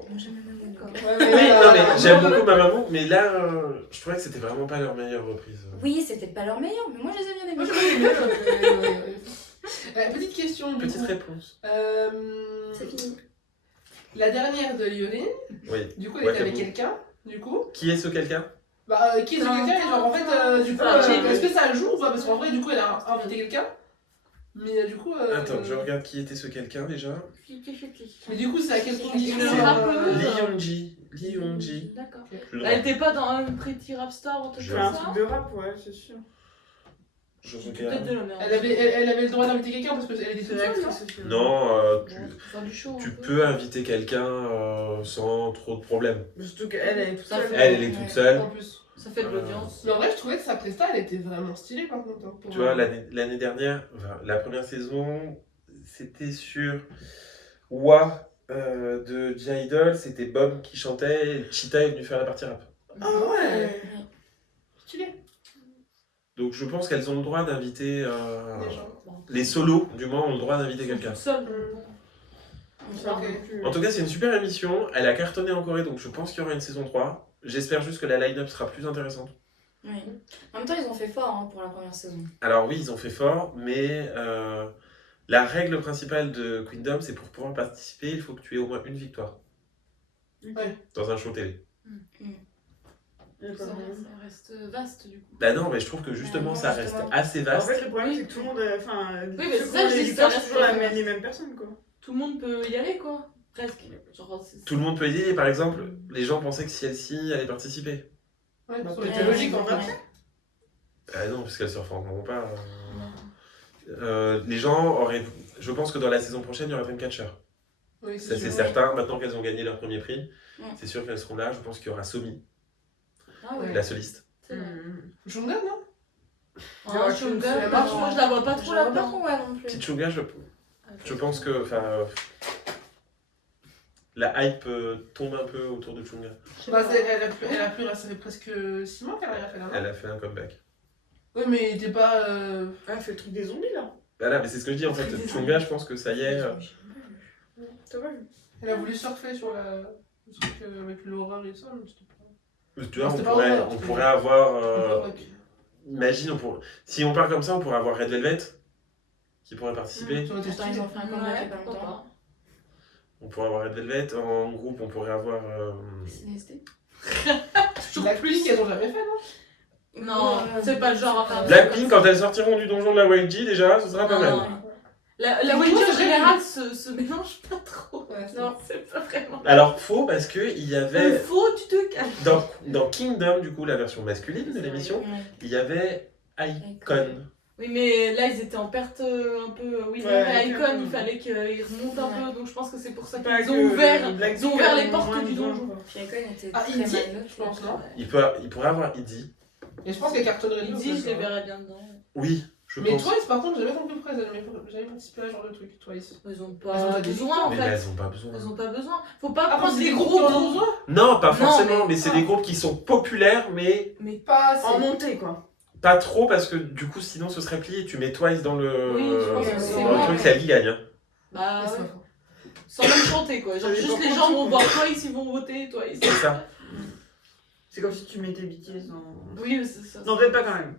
Oui, non mais j'aime beaucoup Mamamoo, mais là, je trouvais que c'était vraiment pas leur meilleure reprise. Oui, c'était pas leur meilleur, mais moi je les ai bien Moi, aimés. je connais bien. Petite question, du Petite coup. réponse. C'est fini. La dernière de Yorin, Oui. du coup, elle était avec Wakamu. quelqu'un, du coup. Qui est ce quelqu'un? Bah, qui est ce quelqu'un et genre en fait, du coup, est-ce que ça joue ou pas? Parce qu'en vrai, du coup, elle a invité quelqu'un. Mais du coup. Attends, je regarde qui était ce quelqu'un déjà. Mais du coup, c'est à quelle condition Une rappeuse. Lee Young-ji. Lee Young-ji. D'accord. Je le Elle était pas dans un Pretty Rap Star ou un truc Je comme un ça? truc de rap, ouais, c'est sûr. Je Peut-être de regarde. la merde. Elle avait le droit d'inviter quelqu'un parce qu'elle était toute seule, non? Non, Faire du show. tu un peu. peux inviter quelqu'un sans trop de problèmes. Surtout qu'elle, elle est toute Ça seule. fait- Elle est toute seule. En plus. Ça fait de l'audience. Mais en vrai, je trouvais que sa presta, elle était vraiment stylée par contre. Hein, pour- Tu vois, l'année dernière, enfin, la première saison, c'était sur Wa de J-Idol, c'était Bob qui chantait et Cheetah est venu faire la partie rap. Ah ouais. Stylé. Donc je pense qu'elles ont le droit d'inviter. Les gens. Les solos, du moins, ont le droit d'inviter quelqu'un. Seul. En tout cas, c'est une super émission. Elle a cartonné en Corée, donc je pense qu'il y aura une saison 3. J'espère juste que la line-up sera plus intéressante. Oui. En même temps, ils ont fait fort hein, pour la première saison. Alors oui, ils ont fait fort, mais la règle principale de Queendom, c'est pour pouvoir participer, il faut que tu aies au moins une victoire Ouais. dans un show télé. Ça reste vaste du coup. Bah non, mais je trouve que justement, non, ça reste justement. assez En vaste. fait, le problème, c'est que tout le monde. Enfin, Oui, mais ceux c'est qui ça, ont je les dis, victoires, ça c'est toujours reste- les mêmes personnes, quoi. Tout le monde peut y aller quoi. Presque. Genre, Tout le monde peut y aller, par exemple, les gens pensaient que CLC allait participer. Ouais, Bah, ça peut-être aurait été logique en Ouais. fait. Ah non, parce qu'elles se reformeront pas. Les gens auraient... Je pense que dans la saison prochaine, il y aura Dreamcatcher. Oui, Ça, c'est sûr. certain. Maintenant qu'elles ont gagné leur premier prix, Ouais. c'est sûr qu'elles seront là. Je pense qu'il y aura Somi, Ah ouais. la soliste. C'est vrai. Junga, non? Ah, Shunga, c'est la moi, marche, je la vois pas trop Je la vois pas là-dedans. trop, ouais, non plus. Petite Chunga, je pense que la hype tombe un peu autour de Chunga. Bah, ça fait presque 6 mois qu'elle a fait là. Elle a fait un comeback. Oui, mais il était pas. Ah, elle fait le truc des zombies, là. Voilà, mais c'est ce que je dis en fait. Chunga, je pense que ça y est. T'as pas vu? Elle a voulu surfer sur le truc avec l'horreur et ça, mais c'était pas. Tu vois, C'était pas on horreur, pourrait avoir. Ouais. Imagine, si on part comme ça, on pourrait avoir Red Velvet qui pourrait participer. Ça aurait été Attends, ils stylé. ont fait un comeback il y a pas pourquoi longtemps. pas. On pourrait avoir Red Velvet. En groupe, on pourrait avoir. CNST. Blackpink, elles ont jamais fait, non? Non, c'est pas le genre à faire. Blackpink, quand elles sortiront du donjon de la YG, déjà, ce sera pas mal. Non. La C'est Ouija quoi, en ça, général se mélange pas trop. Ouais, c'est- Non, c'est pas vraiment. Alors, faux, parce qu'il y avait. Faux, tu te calmes. Dans Kingdom, du coup, la version masculine de l'émission, il y avait Icon. Oui, mais là, ils étaient en perte un peu. Oui, Ouais, mais Icon, Icon, il fallait qu'ils remontent un peu, donc je pense que c'est pour ça Pas qu'ils que ont ouvert. Black Ils ont ouvert les Mirror, portes moins du besoin, donjon. quoi. Puis Icon était Ah, très Indie, mal noté. je pense, non Il pourrait avoir Idie. Et je pense qu'il y a cartonnerie. Il dit, je les verrais bien dedans. Oui, je Mais pense. Twice, par contre, j'ai jamais compris pourquoi ils avaient jamais participé à ce genre de truc, Twice. Ils ont Ils ont pas pas des besoin en Mais fait. elles ont pas besoin. Ils ont pas besoin. Faut pas Ah, prendre c'est des des gros groupes qui en ont groupes. besoin Non, pas Non, forcément, mais- mais c'est des groupes qui sont populaires, mais Pas assez. En montée, quoi. pas trop, parce que du coup, sinon ce serait plié. Tu mets Twice dans le, Oui, je pense que c'est dans le bon, truc, ouais. c'est elle qui gagne. Hein. Bah Ah, c'est ouais. pas faux. Sans même chanter quoi. Genre Ça juste dépend les quand gens tu vont peux. voir Twice, ils vont voter Twice. C'est ça. C'est comme si tu mettais BTS dans. Oui, mais c'est ça. Non, peut-être pas quand même.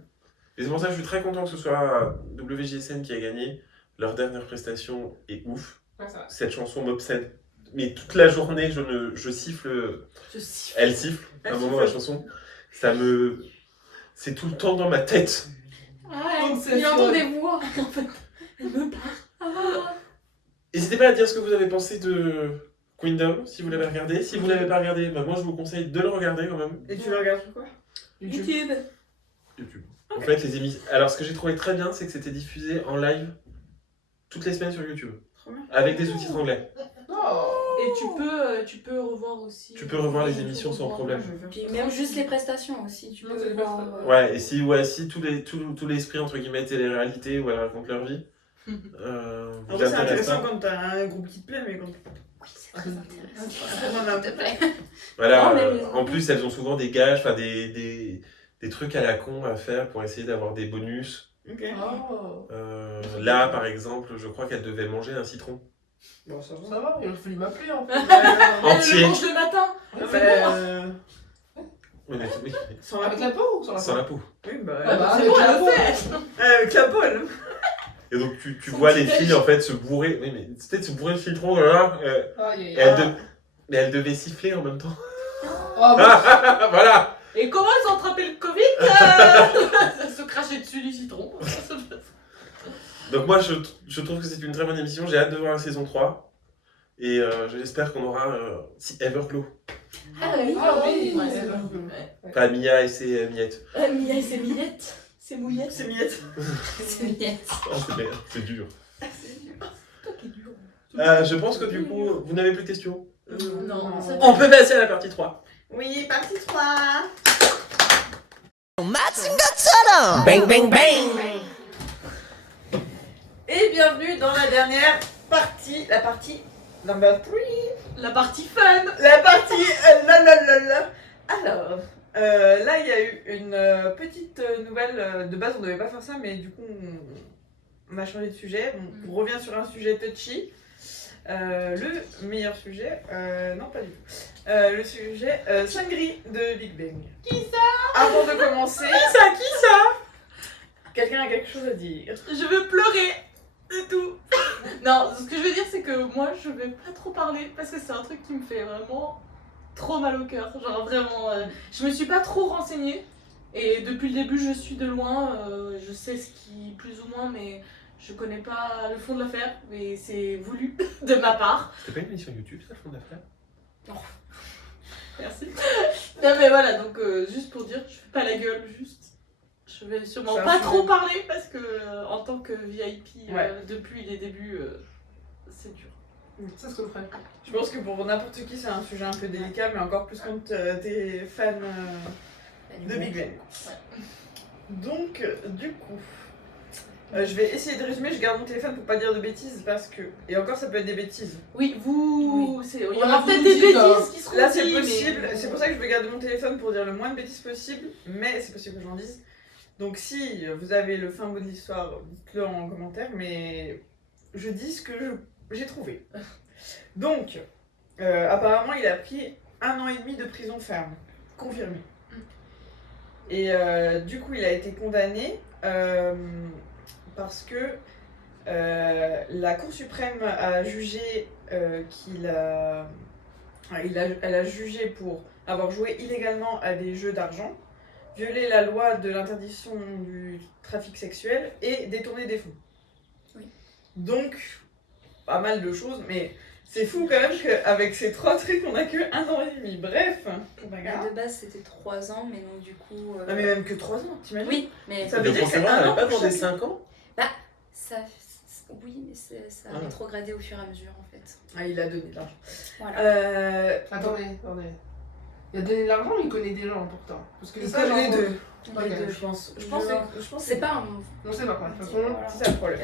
Et c'est pour ça que je suis très content que ce soit WGSN qui a gagné. Leur dernière prestation est ouf. Ouais, ça va. Cette chanson m'obsède. Mais toute la journée, je siffle. Je siffle. Elle siffle. À un Elle moment, siffle. la chanson. Ça me. C'est tout le temps dans ma tête. Ah, Donc, c'est il entend sûr. des voix. En fait, elle me parle. Ah. N'hésitez pas à dire ce que vous avez pensé de Queendom, si vous l'avez regardé. Si vous ne l'avez pas regardé, bah moi je vous conseille de le regarder quand même. Et tu le regardes sur quoi? YouTube. YouTube. En fait, les émissions. Alors, ce que j'ai trouvé très bien, c'est que c'était diffusé en live toutes les semaines sur YouTube. Trop bien. Avec des sous-titres anglais. Oh. Et tu peux revoir aussi. Tu peux revoir les émissions sans problème. Puis même juste les prestations aussi, tu Non, peux c'est voir. pas- Ouais, et si tous les esprits, entre guillemets, télé-réalité où elles racontent leur vie, En vous vrai, c'est intéresse intéressant pas. quand t'as un groupe qui te plaît, mais quand. Oui, c'est très intéressant. Voilà. S'il te plaît. Voilà, Non, mais- en plus, elles ont souvent des gages, enfin des trucs à la con à faire pour essayer d'avoir des bonus. Ok. Oh. Là, par exemple, je crois qu'elle devait manger un citron. Bon, ça va. Ça va, il a fallu m'appeler en fait. Elle Entier. le mange le matin. Oui, mais oui, Sans la Avec peau. la peau ou sans la sans la peau. Oui, bah. Ah bah, C'est avec bon, la elle peau. le fait. Avec la peau, elle. Et donc, tu Son vois les petit filles déj. en fait se bourrer. Oui, mais peut-être se bourrer le citron, là. Aïe, aïe, Et elle aïe. mais elle devait siffler en même temps. Oh, bah, Voilà. Et comment ils ont attrapé le Covid Se cracher dessus du citron. Donc moi, je trouve que c'est une très bonne émission. J'ai hâte de voir la saison 3. Et j'espère qu'on aura si Everglow. Ah oui, Ah oui, ouais, ouais, c'est ouais. bon. Pas Mia et ses miettes. Mia et ses miettes. C'est mouillette. C'est miette. C'est bien. Oh, c'est dur. Toi qui es dur. Je pense que du coup, vous n'avez plus de questions. Non, ça On peut passer à la partie 3. Oui, partie 3. Bang bang bang. Et bienvenue dans la dernière partie, la partie number 3. La partie fun. La partie la. Alors, là il y a eu une petite nouvelle. De base on devait pas faire ça, mais du coup on a changé de sujet. On revient sur un sujet touchy. Le meilleur sujet, non pas du tout. Le sujet Sangri de Big Bang. Qui ça? Avant de commencer. Qui ça? Quelqu'un a quelque chose à dire? Je veux pleurer. C'est tout. Non, ce que je veux dire, c'est que moi, je vais pas trop parler parce que c'est un truc qui me fait vraiment trop mal au cœur. Genre vraiment, je me suis pas trop renseignée. Et depuis le début, je suis de loin. Je sais ce qui, plus ou moins, mais je connais pas le fond de l'affaire. Mais c'est voulu de ma part. C'était pas une émission YouTube, ça, le fond d'affaires? Merci. Non, mais voilà, donc juste pour dire, je fais pas la gueule, juste. Je vais sûrement C'est un pas sujet. trop parler parce que en tant que VIP Ouais. depuis les débuts, c'est dur. c'est ce que je ferais. Je pense que pour n'importe qui c'est un sujet un peu délicat, mais encore plus quand t'es fan de Big Bang. Donc, du coup, je vais essayer de résumer. Je garde mon téléphone pour pas dire de bêtises parce que. Et encore, ça peut être des bêtises. Oui, vous. Il y On aura a peut-être tout des dit, bêtises là. qui seront Là, c'est dites, mais- possible. C'est pour ça que je vais garder mon téléphone pour dire le moins de bêtises possible, mais c'est possible que j'en dise. Donc, si vous avez le fin mot de l'histoire, dites-le en commentaire, mais je dis ce que j'ai trouvé. Donc, apparemment, il a pris 1 an et demi de prison ferme, confirmé. Et du coup, il a été condamné parce que la Cour suprême a jugé elle a jugé pour avoir joué illégalement à des jeux d'argent, violé la loi de l'interdiction du trafic sexuel et détourné des fonds. Oui. Donc, pas mal de choses, mais c'est fou quand même qu'avec ces 3 trucs, on a que 1 an et demi. Bref, on regarde. De base, c'était 3 ans, mais donc du coup. Non, mais même que 3 ans, t'imagines? Oui, mais. Ça Le veut dire que c'est conservateur, 1 elle an n'a pas pour demandé chaque- 5 ans? Oui, mais ça a Ah. rétrogradé au fur et à mesure en fait. Ah, il a donné de l'argent. Voilà. Attendez. Il a donné de l'argent, mais il connaît des gens pourtant. Parce que Il ça, connaît les genre, deux. Les Ok. deux, Je pense. Je pense que c'est pas un. On sait pas quoi, de toute façon. Voilà. C'est ça le problème.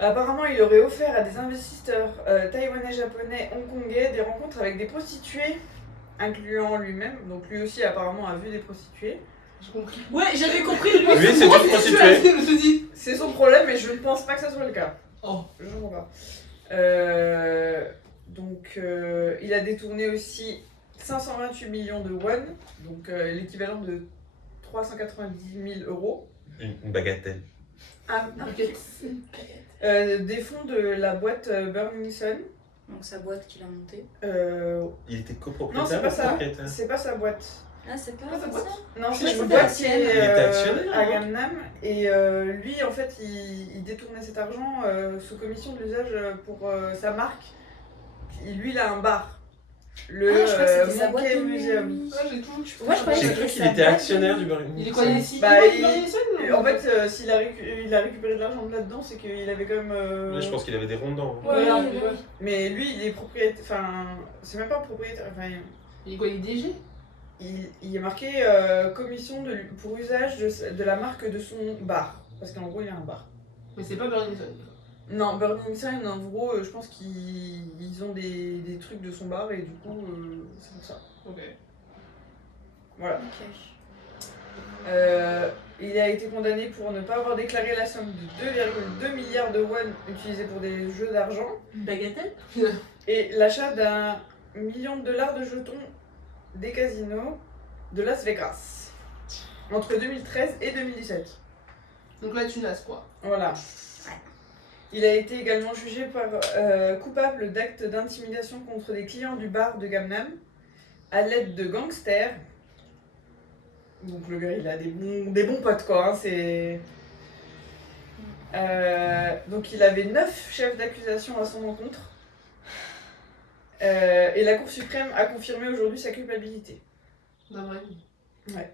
Apparemment, il aurait offert à des investisseurs taïwanais, japonais, hongkongais des rencontres avec des prostituées, incluant lui-même. Donc lui aussi, apparemment, a vu des prostituées. J'ai compris. Ouais, j'avais compris. Oui, c'est une prostituée. Je me suis dit. C'est son problème, mais je ne pense pas que ça soit le cas. Oh. Je ne crois pas. Il a détourné aussi 528 millions de won, donc l'équivalent de 390 000 euros. Une bagatelle. Des fonds de la boîte Burning Sun. Donc sa boîte qu'il a montée. Il était Non, copropriétaire c'est pas ou ça. propriétaire? C'est pas sa boîte. Ah, c'est pas Ah, sa boîte. ça. Non, Je c'est sais une pas, boîte qui tienne. est Il était actionnaire, à hein. Gangnam. Et lui, en fait, il détournait cet argent sous commission de l'usage pour sa marque. Lui, il a un bar. Le Ah, je crois que c'était sa boîte Monkey de Museum. nuit. Ouais, j'ai tout. Moi, je croyais J'ai que cru c'était qu'il sa était boîte actionnaire de du nuit. bar. Il est quoi, il est ici? Bah, Il est En fait, s'il a récupéré de l'argent de là-dedans, c'est qu'il avait quand même. Ouais, je pense qu'il avait des ronds dedans. Ouais, Ouais, ouais, ouais. ouais. Mais lui, il est propriétaire. Enfin, c'est même pas propriétaire. Enfin, Il est quoi, il est DG? il est marqué commission pour usage de la marque de son bar. Parce qu'en gros, il a un bar. Mais c'est pas Burlington. Non, Burning Sun, en gros, je pense qu'ils ont des trucs de son bar et du coup, c'est pour ça. Ok. Voilà. Ok. Il a été condamné pour ne pas avoir déclaré la somme de 2,2 milliards de won utilisés pour des jeux d'argent Une bagatelle. et l'achat d'$1 million de jetons des casinos de Las Vegas entre 2013 et 2017. Donc là, tu nasses quoi. Voilà. Il a été également jugé coupable d'actes d'intimidation contre des clients du bar de Gangnam à l'aide de gangsters. Donc le gars, il a des bons potes quoi. Hein, c'est... donc il avait 9 chefs d'accusation à son encontre. Et la Cour suprême a confirmé aujourd'hui sa culpabilité. Ouais.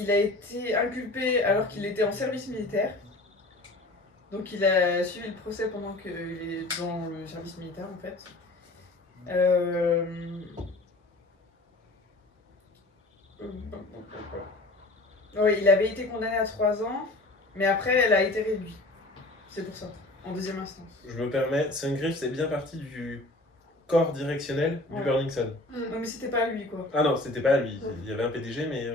Il a été inculpé alors qu'il était en service militaire. Donc il a suivi le procès pendant qu'il est dans le service militaire en fait. Oui, il avait été condamné à 3 ans, mais après elle a été réduite. C'est pour ça, en deuxième instance. Je me permets, Sungriff, c'est bien parti du corps directionnel du Ouais. Burning Sun. Non mais c'était pas lui quoi. Ah non, c'était pas lui. Il y avait un PDG, mais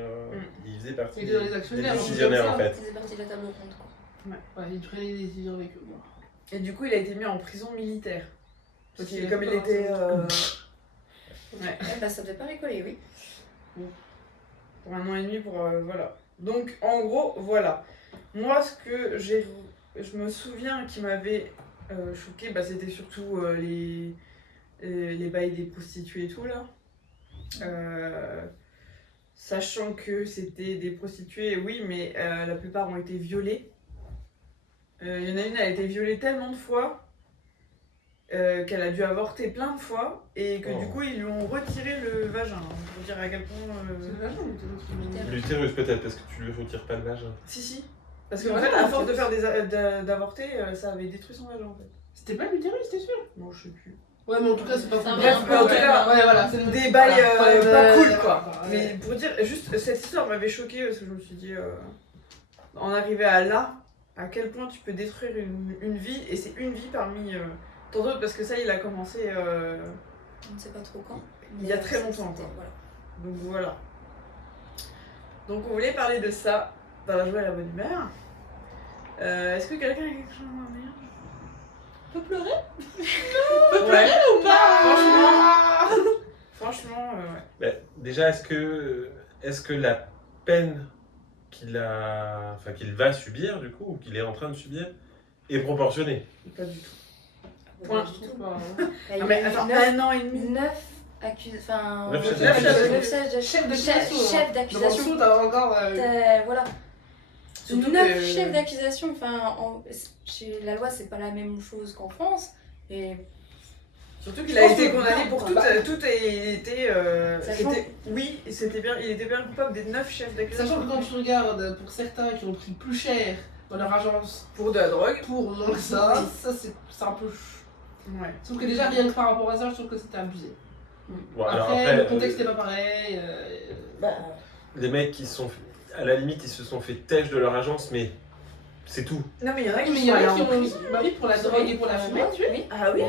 il faisait partie Il était dans les actionnaires, des hein, décisionnaires comme en ça. fait. Ça faisait partie de la table ronde quoi. Ouais, il prenait des décisions avec eux. Bon. Et du coup il a été mis en prison militaire. Parce Parce que qu'il comme a il fait était... Ouais, bah ça devait pas rigoler, oui. Pour 1 an et demi, voilà. Donc, en gros, voilà. Moi, ce que je me souviens qui m'avait choqué, bah, c'était surtout les bails des prostituées et tout, là. Sachant que c'était des prostituées, oui, mais la plupart ont été violées. Il y en a une, elle a été violée tellement de fois qu'elle a dû avorter plein de fois et que du coup ils lui ont retiré le vagin. Pour dire à quel point. C'est le vagin ou c'est L'utérus peut-être, parce que tu lui retires pas le vagin. Si. Parce qu'en Ouais, fait, à en force fait. de faire d'avorter, ça avait détruit son vagin en fait. C'était pas l'utérus, c'était sûr? Bon, je sais plus. Ouais, mais en tout cas, c'est pas Ça cool. va, mais en tout cas, ouais, voilà, c'est Des bails voilà. pas cool Ouais, quoi. ouais. Mais pour dire, juste cette histoire m'avait choquée parce que je me suis dit, en arriver à là, à quel point tu peux détruire une vie, et c'est une vie parmi tant d'autres, parce que ça il a commencé On ne sait pas trop quand. il y a Mais, très ça, longtemps c'était- quoi. voilà. Donc voilà. Donc on voulait parler de ça dans la joie et la bonne humeur. Est-ce que quelqu'un a quelque chose à dire? On peut pleurer? Ouais. Ou pas? Franchement, ouais. Bah, déjà, est-ce que la peine qu'il va subir du coup, ou qu'il est en train de subir, est proportionnée? Pas du tout. Point. Point. Du tout. Bah, Bah, il Non y mais a eu attends, 9 1 an et demi. Enfin, Neuf chefs d'accusation. chef d'accusation. d'accusation. Dans le sous, t'as encore. Voilà. Surtout 9 que- chefs d'accusation, enfin, chez la loi, c'est pas la même chose qu'en France. Et Surtout qu'il Je a pense été que- condamné pour tout, bah, tout et était, Sachant- oui, il était bien coupable des 9 chefs d'accusation. Sachant que quand tu regardes, pour certains qui ont pris plus cher dans leur agence Pour de la drogue. pour moins que ça, c'est un peu. Ouais. Sauf que déjà, rien que par rapport à ça, je trouve que c'était abusé. Bon, alors Après, le après, contexte n'est pas pareil. les mecs qui sont, à la limite, ils se sont fait têche de leur agence, mais c'est tout. Non mais il y en a Mais qui il sont y en allés a en qui ont. prison. Bah oui, pour la drogue et pour la fumette, tu vois. Oui. Ah oui.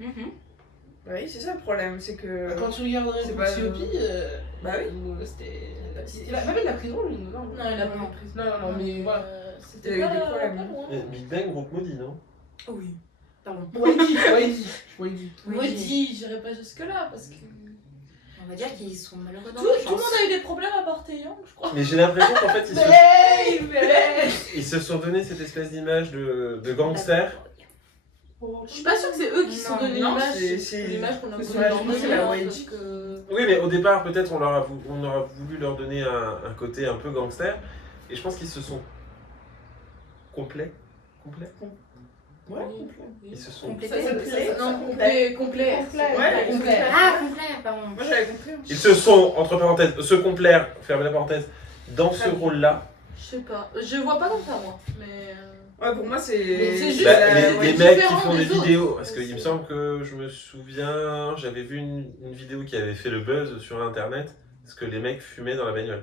Mhm. Oui, c'est ça le problème, c'est que. Quand tu regardes C'est pour pas- Tiopi, Bah oui. c'était. Il a pas fait de la prison, lui, non? Non, il a pas Non. de prison. Non, mais voilà. C'était Il a eu pas, des problèmes. pas loin. Et Big Bang, groupe maudit, non? Oui. Pardon. Wadi. Maudit, j'irai pas jusque-là parce que. On va dire qu'ils sont malheureux dans Tout leur le monde chance. a eu des problèmes à part Taeyang, je crois. Mais j'ai l'impression qu'en fait, Mais ils se sont donné cette espèce d'image de gangster. Je suis pas sûre que c'est eux qui se sont Non, donné non, l'image. c'est- L'image qu'on a c'est voulu la leur journée, donner, c'est la hein, YG. parce que. Oui, mais au départ, peut-être on aura voulu leur donner un côté un peu gangster. Et je pense qu'ils se sont complets. Ouais. Ils se sont. Complété. Non, complet. Ouais, complet. Ah, complet, pardon. Moi j'avais compris. Ils se sont, entre parenthèses, se complaire, fermez la parenthèse, dans ce rôle-là. Je sais pas. Je vois pas comme ça, moi. Mais. Ouais, pour moi Mais c'est. c'est juste Bah, la- les ouais, mecs qui différent font des des autres. vidéos, parce qu'il C'est- me semble que je me souviens, j'avais vu une vidéo qui avait fait le buzz sur internet, parce que les mecs fumaient dans la bagnole.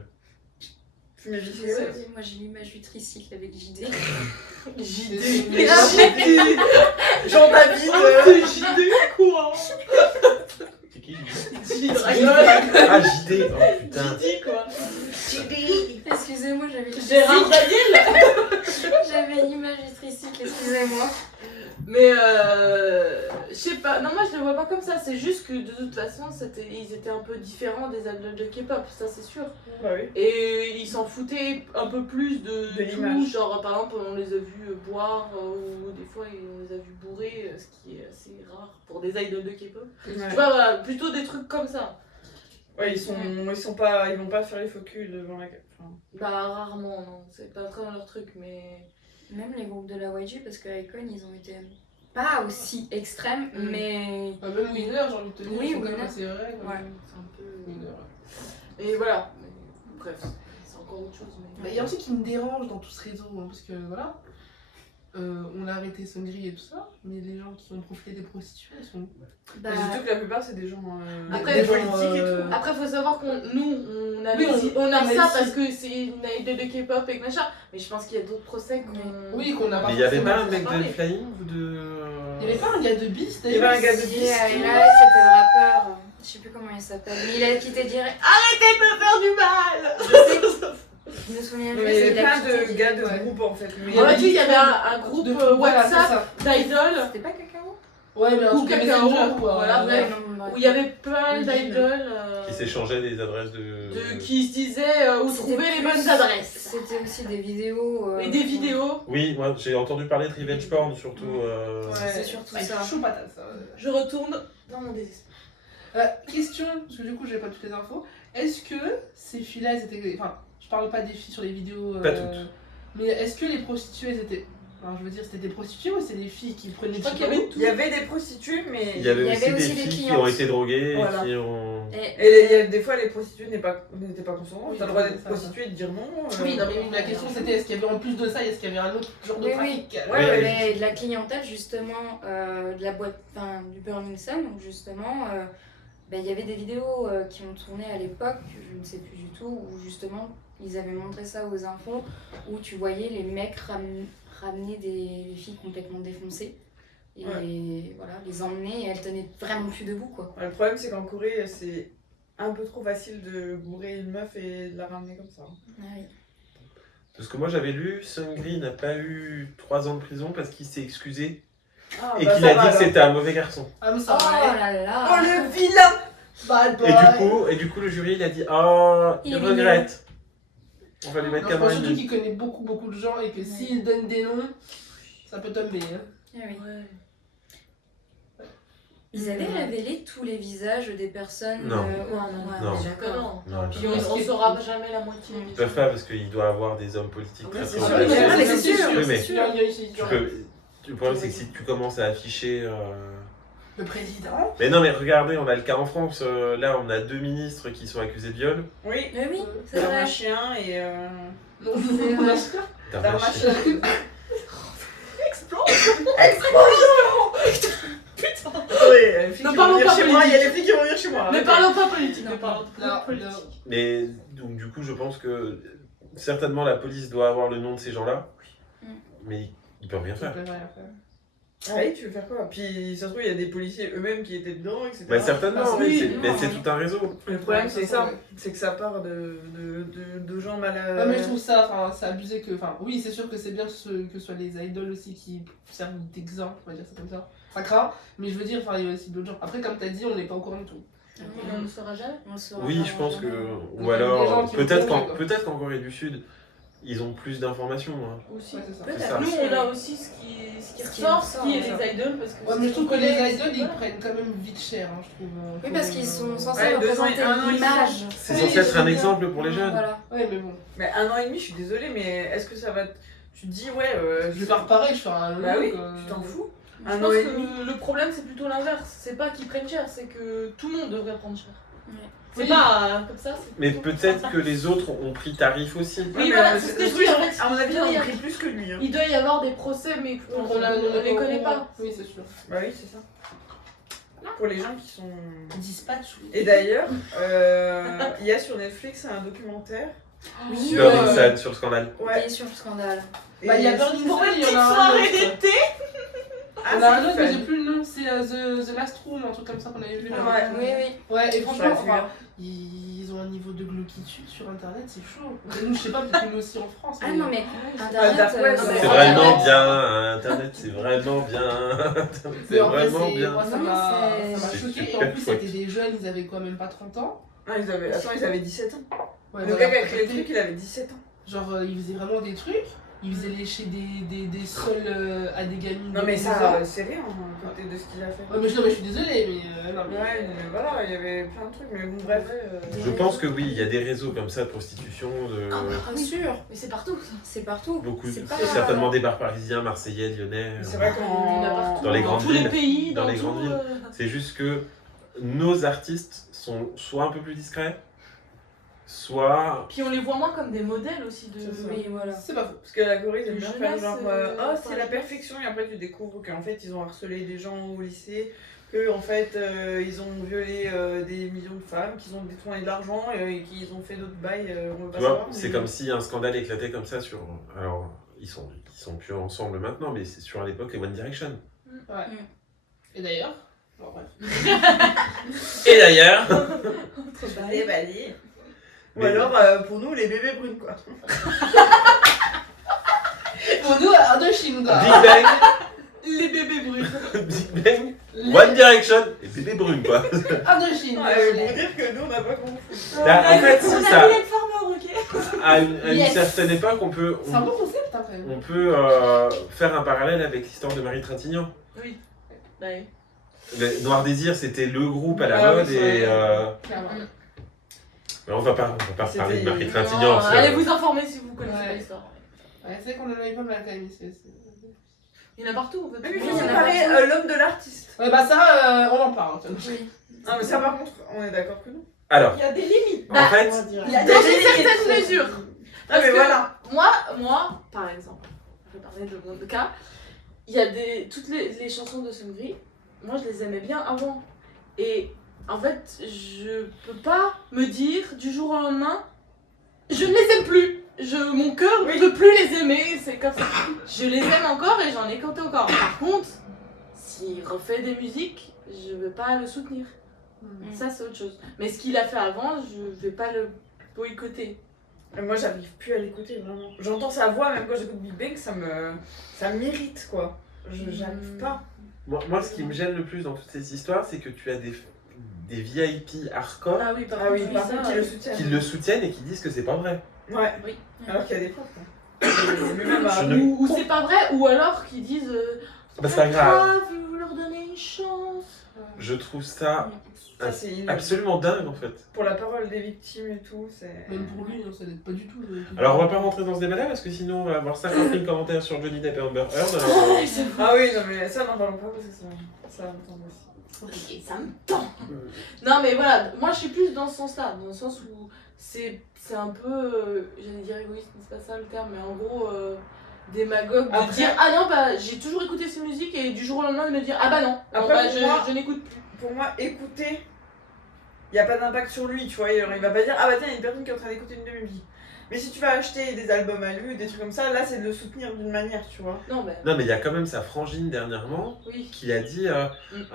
Fumée Je suis viciée. désolée, moi j'ai l'image du tricycle avec JD. JD. Jean-David. JD quoi. C'est qui Ah, Ah, JD, oh putain. JD quoi. Excusez-moi, j'avais le Gérard tricycle. Daniel. J'avais l'image du tricycle, excusez-moi. Mais je sais pas, non moi je le vois pas comme ça, c'est juste que de toute façon ils étaient un peu différents des idoles de K-pop, ça c'est sûr. Bah oui. Et ils s'en foutaient un peu plus de tout, l'image. genre par exemple on les a vus boire ou des fois on les a vus bourrer, ce qui est assez rare pour des idoles de K-pop. Ouais. Tu vois, voilà, plutôt des trucs comme ça. Ouais, ils vont pas faire les faux culs devant la. Enfin, Bah rarement, non, c'est pas vraiment leur truc, mais... Même les groupes de la YG, parce que Icon, ils ont été pas aussi extrêmes, mais. Même Winner, j'ai envie de te dire, Oui, ils sont quand même Winner. assez vrais. Ouais. C'est un peu... Winner. Et voilà, mais, bref, c'est encore autre chose. Bah, Mais... il y a un truc qui me dérange dans tout ce réseau, hein, parce que voilà, on a arrêté Sungri et tout ça, mais les gens qui ont profité des prostituées, ils sont. Bah, surtout que la plupart c'est des gens. Après, des gens, politiques et tout. Après, faut savoir qu'on nous, on a, Oui, on a on a ça dit- parce que c'est une idole de K-pop et que machin. Mais je pense qu'il y a d'autres procès qu'on. Oui, qu'on a pas. Mais il y avait pas un forcément mec de parlé. Flying ou de. Il y avait pas un gars de Beast Il y avait un gars de si, Beast. et là, c'était le rappeur, je sais plus comment il s'appelle, mais il a quitté direct. Arrêtez de me faire du mal. Je me souviens Mais plus. il y avait il a plein quitté de gars de direct. groupe en fait. Mais On a dit qu'il y avait un groupe Voilà, c'est WhatsApp ça. d'idoles C'était pas Cacao? Ouais, mais un ou truc de Cacao, Messenger, quoi. voilà, bref. non, bref. où il y avait plein Une d'idoles Qui s'échangeaient des adresses de. qui se disaient où C'était trouver les plus- bonnes adresses. C'était aussi des vidéos. Et des vidéos. Oui, moi j'ai entendu parler de revenge porn surtout. C'est surtout Ouais, ça. chaud patate, ça. Je retourne dans mon désespoir. Question, parce que du coup j'ai pas toutes les infos. Est-ce que ces filles-là, elles étaient. Enfin, je parle pas des filles sur les vidéos. Pas toutes. Mais est-ce que les prostituées, elles étaient. Alors je veux dire, c'était des prostituées ou c'est des filles qui prenaient Je des crois qu'il y avait Il y avait des prostituées, mais. Il y avait Il y aussi avait des aussi des filles qui clientes. ont été droguées Voilà. et qui ont. Et des fois, les prostituées n'étaient pas consentantes. Oui, T'as le droit c'est d'être ça. prostituée et de dire non. Oui, non, mais la question c'était est-ce qu'il y avait en plus de ça, est-ce qu'il y avait un autre genre de Oui, trafic oui. Ouais, Il y ouais, avait de la clientèle justement de la boîte, enfin du Burning Sun, donc justement il y avait des vidéos qui ont tourné à l'époque, je ne sais plus du tout, où justement ils avaient montré ça aux infos, où tu voyais les mecs ramener des filles complètement défoncées et voilà, les emmener et elles tenaient vraiment plus debout quoi. Le problème, c'est qu'en Corée, c'est un peu trop facile de bourrer une meuf et de la ramener comme ça. Ah oui. Parce que moi j'avais lu, Sungri n'a pas eu 3 ans de prison parce qu'il s'est excusé Ah, et bah, qu'il ça a va, dit que alors. c'était un mauvais garçon. Ah, mais Oh ça va. là là. Oh le vilain Bad boy. Et du coup le jury il a dit il Il est regrette. On va lui mettre Non, je 4 ans pense et surtout demi. qu'il connaît beaucoup de gens et que s'il donne des noms, ça peut tomber. Hein. Ah oui. Ils avaient révélé tous les visages des personnes. Non. Non. D'accord. Non, Puis on saura jamais la moitié. ils peuvent pas parce qu'il doit avoir des hommes politiques Oui, très c'est forts. sûr. c'est sûr. Oui, mais Il y a- tu peux- le problème c'est que si tu commences à afficher... Le président. Mais non mais regardez, on a le cas en France, là on a 2 ministres qui sont accusés de viol. Oui, Mais oui, c'est c'est vrai. un chien et. Non, C'est vrai. Darmachien. Attendez, les flics Ne qui vont parlons venir pas chez moi, il y a politique. les flics qui vont venir chez moi. Ne arrêtez. parlons pas politique, Non. ne parlons Non, pas politique. Mais donc du coup je pense que certainement la police doit avoir le nom de ces gens-là, mais ils peuvent rien faire. Ah oui, tu veux faire quoi? Puis ça se trouve, il y a des policiers eux-mêmes qui étaient dedans, etc. Mais certainement, Ah, oui, oui, mais non. c'est tout un réseau. Le problème, c'est ça. Ouais. C'est que ça part de gens mal à... Ouais, mais je trouve ça, enfin, c'est abusé que, enfin, oui, c'est sûr que c'est bien que ce soit les idoles aussi qui servent d'exemple, on va dire ça comme ça. Ça craint, mais je veux dire, enfin, il y a aussi d'autres gens. Après, comme t'as dit, on n'est pas au courant de tout. Et on ne saura jamais. On le saura Oui, pas je pense que... jamais. Ou Il y a des alors, gens qui ont peut-être plongé, quoi. peut-être qu'en Corée du Sud, ils ont plus d'informations. Hein. Aussi. Ouais, c'est ça. Peut-être. C'est ça. Nous, on a aussi ce qui Ce qui ressort, ressort, ce qui est ça. les idoles, parce que Ouais, mais je trouve que les connaît, idoles, ils voilà. prennent quand même vite cher, hein, je trouve. Oui, parce qu'ils sont censés Ouais, 2 ans et représenter 1 an, ils l'image. C'est Oui, censé être c'est un bien. exemple pour les jeunes. Voilà. Ouais, mais bon. Mais 1 an et demi, je suis désolée, mais est-ce que ça va... Tu te dis, ouais... Je vais faire pareil, je fais un Bah oui, look, tu t'en fous. Je 1 pense an et demi. que le problème, c'est plutôt l'inverse. C'est pas qu'ils prennent cher, c'est que tout le monde devrait prendre cher. Ouais. C'est Oui. pas comme ça. c'est Mais plutôt peut-être comme que les autres ont pris tarif aussi. Oui, Ouais, mais voilà, c'est ce que je dis, en fait. À mon avis, Il doit on y a avoir- pris plus que lui. Hein. Il doit y avoir des procès, mais on ne les connaît pas. Oui, c'est sûr. Bah oui, c'est ça. Pour les gens qui sont... Dispatch, oui. Et d'ailleurs, il y a sur Netflix un documentaire. Oui, Burning Sun sur le scandale. Ouais. Bien sûr, le scandale. Bah, il y a Et- Burning Pour Sun, une il y petite en a un soirée autre. d'été. Ah, On a un c'est autre, mais fun. j'ai plus le nom, c'est The Last Room, un truc comme ça qu'on avait vu. là. Ouais. Oui, oui. Ouais, et J'ai franchement, pas vu, enfin, hein. ils ont un niveau de gloquitude sur internet, c'est chaud. Et nous, je sais pas, peut-être que nous aussi en France. Ah non, mais Dark Internet, Web, non, mais C'est Ouais. vraiment Internet, bien, Internet c'est vraiment bien. C'est Mais en vrai, vraiment c'est- bien. moi, ça Non, m'a c'est choqué. Et super en plus, chouette. c'était des jeunes, ils avaient quoi, même pas 30 ans. Ah, ils avaient 17 ans. Ouais, Le voilà, gars qui a créé le c'était- truc, il avait 17 ans. Genre, ils faisaient vraiment des trucs. Ils faisaient lécher des sols à des gamines. Non, de mais 12 ça, ans. c'est rien à côté de ce qu'il a fait. Ouais, mais je suis désolée, mais. Non, mais... Ouais, mais voilà, il y avait plein de trucs, mais bon, bref. Je pense que oui, il y a des réseaux comme ça de prostitution, de Bien sûr, Mais c'est partout, ça. c'est partout. beaucoup, C'est pas- certainement des bars parisiens, marseillais, lyonnais. C'est vrai Il y en a partout. Dans les grandes tous les villes. pays, Dans dans les tout, grandes villes. C'est juste que nos artistes sont soit un peu plus discrets, soit Puis on les voit moins comme des modèles aussi de. C'est ça. Oui, voilà. C'est pas faux. Parce que la Corée, ils aiment Le bien faire jeunesse, genre, enfin, oh, c'est la perfection, et après tu découvres qu'en fait, ils ont harcelé des gens au lycée, que en fait, ils ont violé des millions de femmes, qu'ils ont détourné de l'argent, et qu'ils ont fait d'autres bails, on veut pas tu vois, savoir. c'est mais- comme si un scandale éclatait comme ça sur. Alors, ils sont plus ensemble maintenant, mais c'est sur à l'époque les One Direction. Ouais. Et d'ailleurs. Bon, bref. Et d'ailleurs, Des balis. Ou Mais- alors, pour nous, les bébés brunes, quoi. Pour nous, Indochine, quoi. Big Bang, Les bébés bruns. Big Bang, One Direction et bébé brune quoi. Indochine, Ouais, désolé. pour dire que nous, on n'a pas compris. Là, en fait, si On ça, a Mylène Farmer, ok. à une Yes. certaine époque, on peut, C'est un bon concept, hein, quand même. on peut faire un parallèle avec l'histoire de Marie Trintignant. Oui. Bah oui. Le Noir Désir, c'était le groupe à la Ah oui, mode c'est et vrai. Clairement. mais on va pas C'était- parler de Marie Non, Trintignant. parce que- allez vous informer si vous connaissez Ouais. pas l'histoire. Ouais, c'est vrai qu'on en avait pas mal quand même. Il y en a partout en fait. Mais il Oui, faut il y en a séparer partout. l'homme de l'artiste. Ouais, bah ça, on en parle. Oui. Non, mais ça, par contre, on est d'accord que non. Alors, Il y a des limites. en fait, Il y a dans une certaine mesure. Ah, Parce mais que voilà. moi, par exemple, je vais parler de mon cas, il y a toutes les chansons de Seungri, moi je les aimais bien avant. Et en fait, je peux pas me dire du jour au lendemain, je ne les aime plus. Mon cœur ne peut plus les aimer, c'est comme ça. Je les aime encore et j'en écoute encore. Par contre, s'il refait des musiques, je vais pas le soutenir. Ça c'est autre chose. Mais ce qu'il a fait avant, je vais pas le boycotter. Et moi, j'arrive plus à l'écouter, vraiment. J'entends sa voix, même quand j'écoute Big Bang, ça m'irrite, quoi. J'arrive pas. moi, ce qui me gêne le plus dans toute cette histoire, c'est que tu as des VIP hardcore Ah oui, par Ah oui, contre, par ça, contre, qui le soutiennent. qui le soutiennent et qui disent que c'est pas vrai. Ouais. Oui. Alors qu'il y a des preuves, quoi. Lui-même a- Je ne- Ou c'est pas vrai, ou alors qu'ils disent Bah, c'est pas grave. vous leur donnez une chance. Je trouve ça Ça, c'est inhumain. absolument dingue en fait. Pour la parole des victimes et tout, c'est. Même pour lui, ça n'aide pas du tout. Alors on va pas rentrer dans ce débat-là parce que sinon on va avoir 50 000 commentaires sur Johnny Depp et Amber Heard. Alors, Ah oui, non, mais ça, n'en parlons pas parce que ça me tend aussi. Ok, ça me tend. Non mais voilà, moi je suis plus dans ce sens-là, dans le sens où c'est un peu, j'allais dire égoïste, mais c'est pas ça le terme, mais en gros démagogue de Après- dire ah non bah j'ai toujours écouté ces musiques et du jour au lendemain de me dire ah bah non, Après, bah, pour moi- je n'écoute plus. Pour moi, écouter, il n'y a pas d'impact sur lui, tu vois. Il va pas dire ah bah tiens, il y a une personne qui est en train d'écouter une de mes musiques. Mais si tu vas acheter des albums à lui, des trucs comme ça, là c'est de le soutenir d'une manière, tu vois. Non bah non mais il y a quand même sa frangine dernièrement oui, qui a dit ah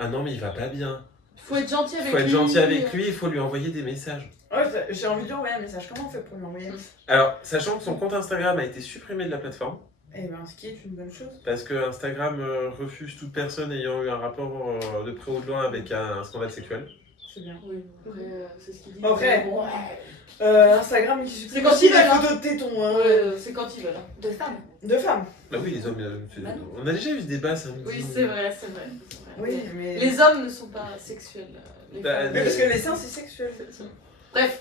non mais il va pas bien. faut être gentil avec Il faut lui. être gentil avec lui, il faut lui envoyer des messages. Ouais, j'ai envie de lui envoyer un message. Comment on fait pour lui envoyer un message? Alors sachant que son compte Instagram a été supprimé de la plateforme Eh ben, ce qui est une bonne chose. parce que Instagram refuse toute personne ayant eu un rapport de près ou de loin avec un scandale sexuel. C'est bien. Oui, après c'est ce qu'il dit. Après, Bon, Instagram qui supprime C'est quand aussi ils des veulent, hein. photos de tétons, hein. c'est quand ils veulent. Hein. De femmes. De femmes. Bah oui les hommes, Bah non. on a déjà eu ce débat samedi. Oui c'est vrai, c'est vrai. Oui, mais. Les hommes ne sont pas sexuels. Les Bah, femmes. Mais parce que les seins c'est sexuel. Bref,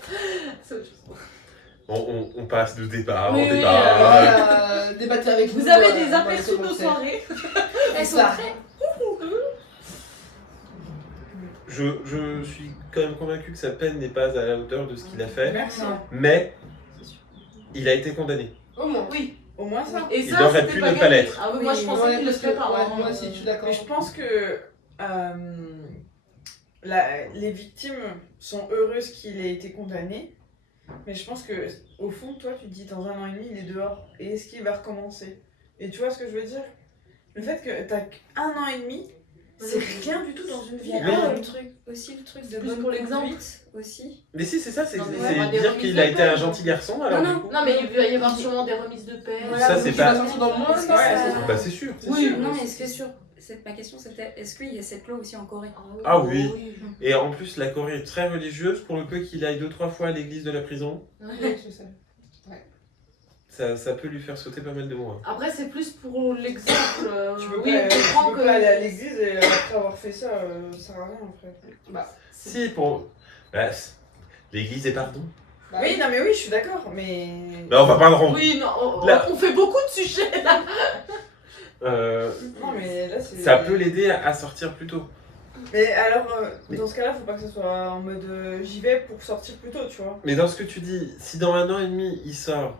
c'est autre chose. On passe de débat Oui, en oui, débat. Voilà, débattez avec nous. Vous avez des dans les aperçus de nos commentaires. soirées. Elles sont Ça. très. Je suis quand même convaincu que sa peine n'est pas à la hauteur de ce qu'il a fait, Merci. mais il a été condamné. Au moins. Oui. Au moins ça. Et Il ça, aurait c'était pu pas ne pas gagné. l'être. Ah oui, moi je Oui, pensais Ouais, qu'il le parce que- ferait pas. ouais, hein. moi aussi, je suis d'accord. Mais je pense que les victimes sont heureuses qu'il ait été condamné. Mais je pense que au fond, toi, tu te dis dans 1 an et demi, il est dehors. Et est-ce qu'il va recommencer? Et tu vois ce que je veux dire? Le fait que t'as qu'1 an et demi, c'est rien du tout dans une Il vie. y a Oui. pas le truc, aussi le truc de Plus bonne pour l'exemple. conduite aussi. Mais si, c'est ça, c'est Non, mais c'est il y aura des dire remises qu'il de a été peine. un gentil garçon. Alors, Non, du coup, Non, mais il va y avoir sûrement des remises de peine. Voilà, Ça, donc c'est Tu pas- vas sortir dans le mois, Est-ce ça que Ouais, ça- bah, c'est sûr. Oui, Non, mais est-ce que sur. Ma question c'était est-ce qu'il y a cette loi aussi en Corée? Ah oui. Et en plus, la Corée est très religieuse. Pour le peu qu'il aille 2-3 fois à l'église de la prison, Oui, je sais. ça peut lui faire sauter pas mal de mois. Après, c'est plus pour l'exemple. Tu peux oui, pas, on tu comprend peux pas aller à l'église et après avoir fait ça, ça sert à rien en fait. Bah, Si, pour. Bah, l'église est pardon. bah, Oui, non mais oui, je suis d'accord, mais. Mais on va pas le rendre. Oui, non, Là- on fait beaucoup de sujets là. Non mais là c'est. Ça peut l'aider à sortir plus tôt. Mais alors, Mais- dans ce cas-là, faut pas que ce soit en mode j'y vais pour sortir plus tôt, tu vois. Mais dans ce que tu dis, si dans 1 an et demi il sort,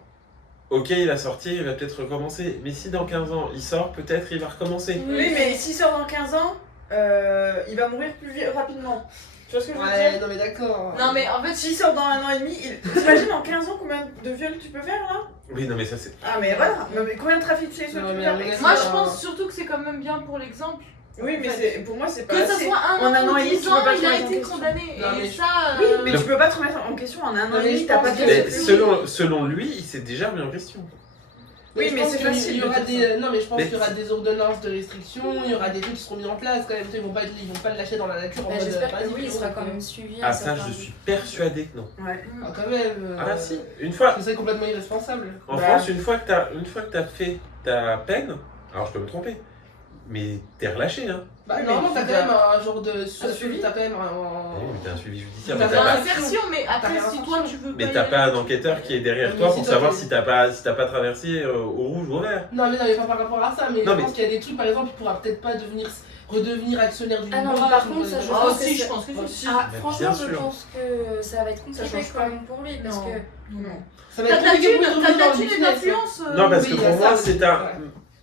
ok, il va sortir, il va peut-être recommencer. Mais si dans 15 ans il sort, peut-être il va recommencer. Oui, mais s'il sort dans 15 ans, il va mourir rapidement. Tu vois ce que je veux Ouais, dire? non mais d'accord. Non, mais en fait, S'il sort dans 1 an et demi, t'imagines en 15 ans combien de viols tu peux faire là? Oui, non, mais ça c'est. Ah, mais voilà, mais combien de trafics sexuels Non, tu peux mais faire? à mon avis, moi ça- je pense surtout que c'est quand même bien pour l'exemple. Oui, mais c'est, pour moi, c'est pas Que ça assez. soit En 1 un an an ou et demi, 10 tu peux ans, pas te il a remettre en été question. condamné. Non, mais Et je- ça. Oui, mais tu peux pas te remettre en question en 1 an Non, et mais demi, je t'as pense pas de que- viol Mais sexuel. selon lui, il s'est déjà mis en question. Oui, je mais pense c'est qu'il facile y de aura dire des. Non, mais je pense Mais- qu'il y aura des ordonnances de restriction, il y aura des trucs qui seront mis en place quand même. Ils vont pas le lâcher dans la nature en Bah, mode. j'espère vas-y, que oui, il sera frérot. quand même suivi. Ah, à ça, certains- je suis persuadé que non. Ouais. Ah, quand même. Ah, si. Une fois, Ce serait complètement irresponsable. en Bah. France, une fois que t'as fait ta peine, alors je peux me tromper, mais t'es relâché, hein. Bah, Oui, normalement, mais t'as tu quand même un genre de. suivi. T'as quand même Oui, un. mais t'as un suivi judiciaire, T'as mais pas t'as pas, Insertion, mais après, T'as si rien toi attention. tu veux mais pas. t'as y pas aller, un enquêteur qui est derrière Mais toi si pour toi, savoir tu- si t'as pas traversé au rouge ou au vert. Non, mais pas par rapport à ça, mais Non, je mais- pense qu'il y a des trucs, par exemple, il pourra peut-être pas redevenir actionnaire d'une Ah non, boîte, par ou contre, ça, je Ah, pense que si, c'est- je pense que si. Ah, Mais franchement, bien je sûr. pense que ça va être compliqué change quand pas. même pour lui parce Non. que. Non. Ça va T'as être de la compliqué thune, pour t'as de revenir la dans le thune et de business. l'influence. Non, parce oui, que il y a pour ça moi, aussi, c'est un. ouais.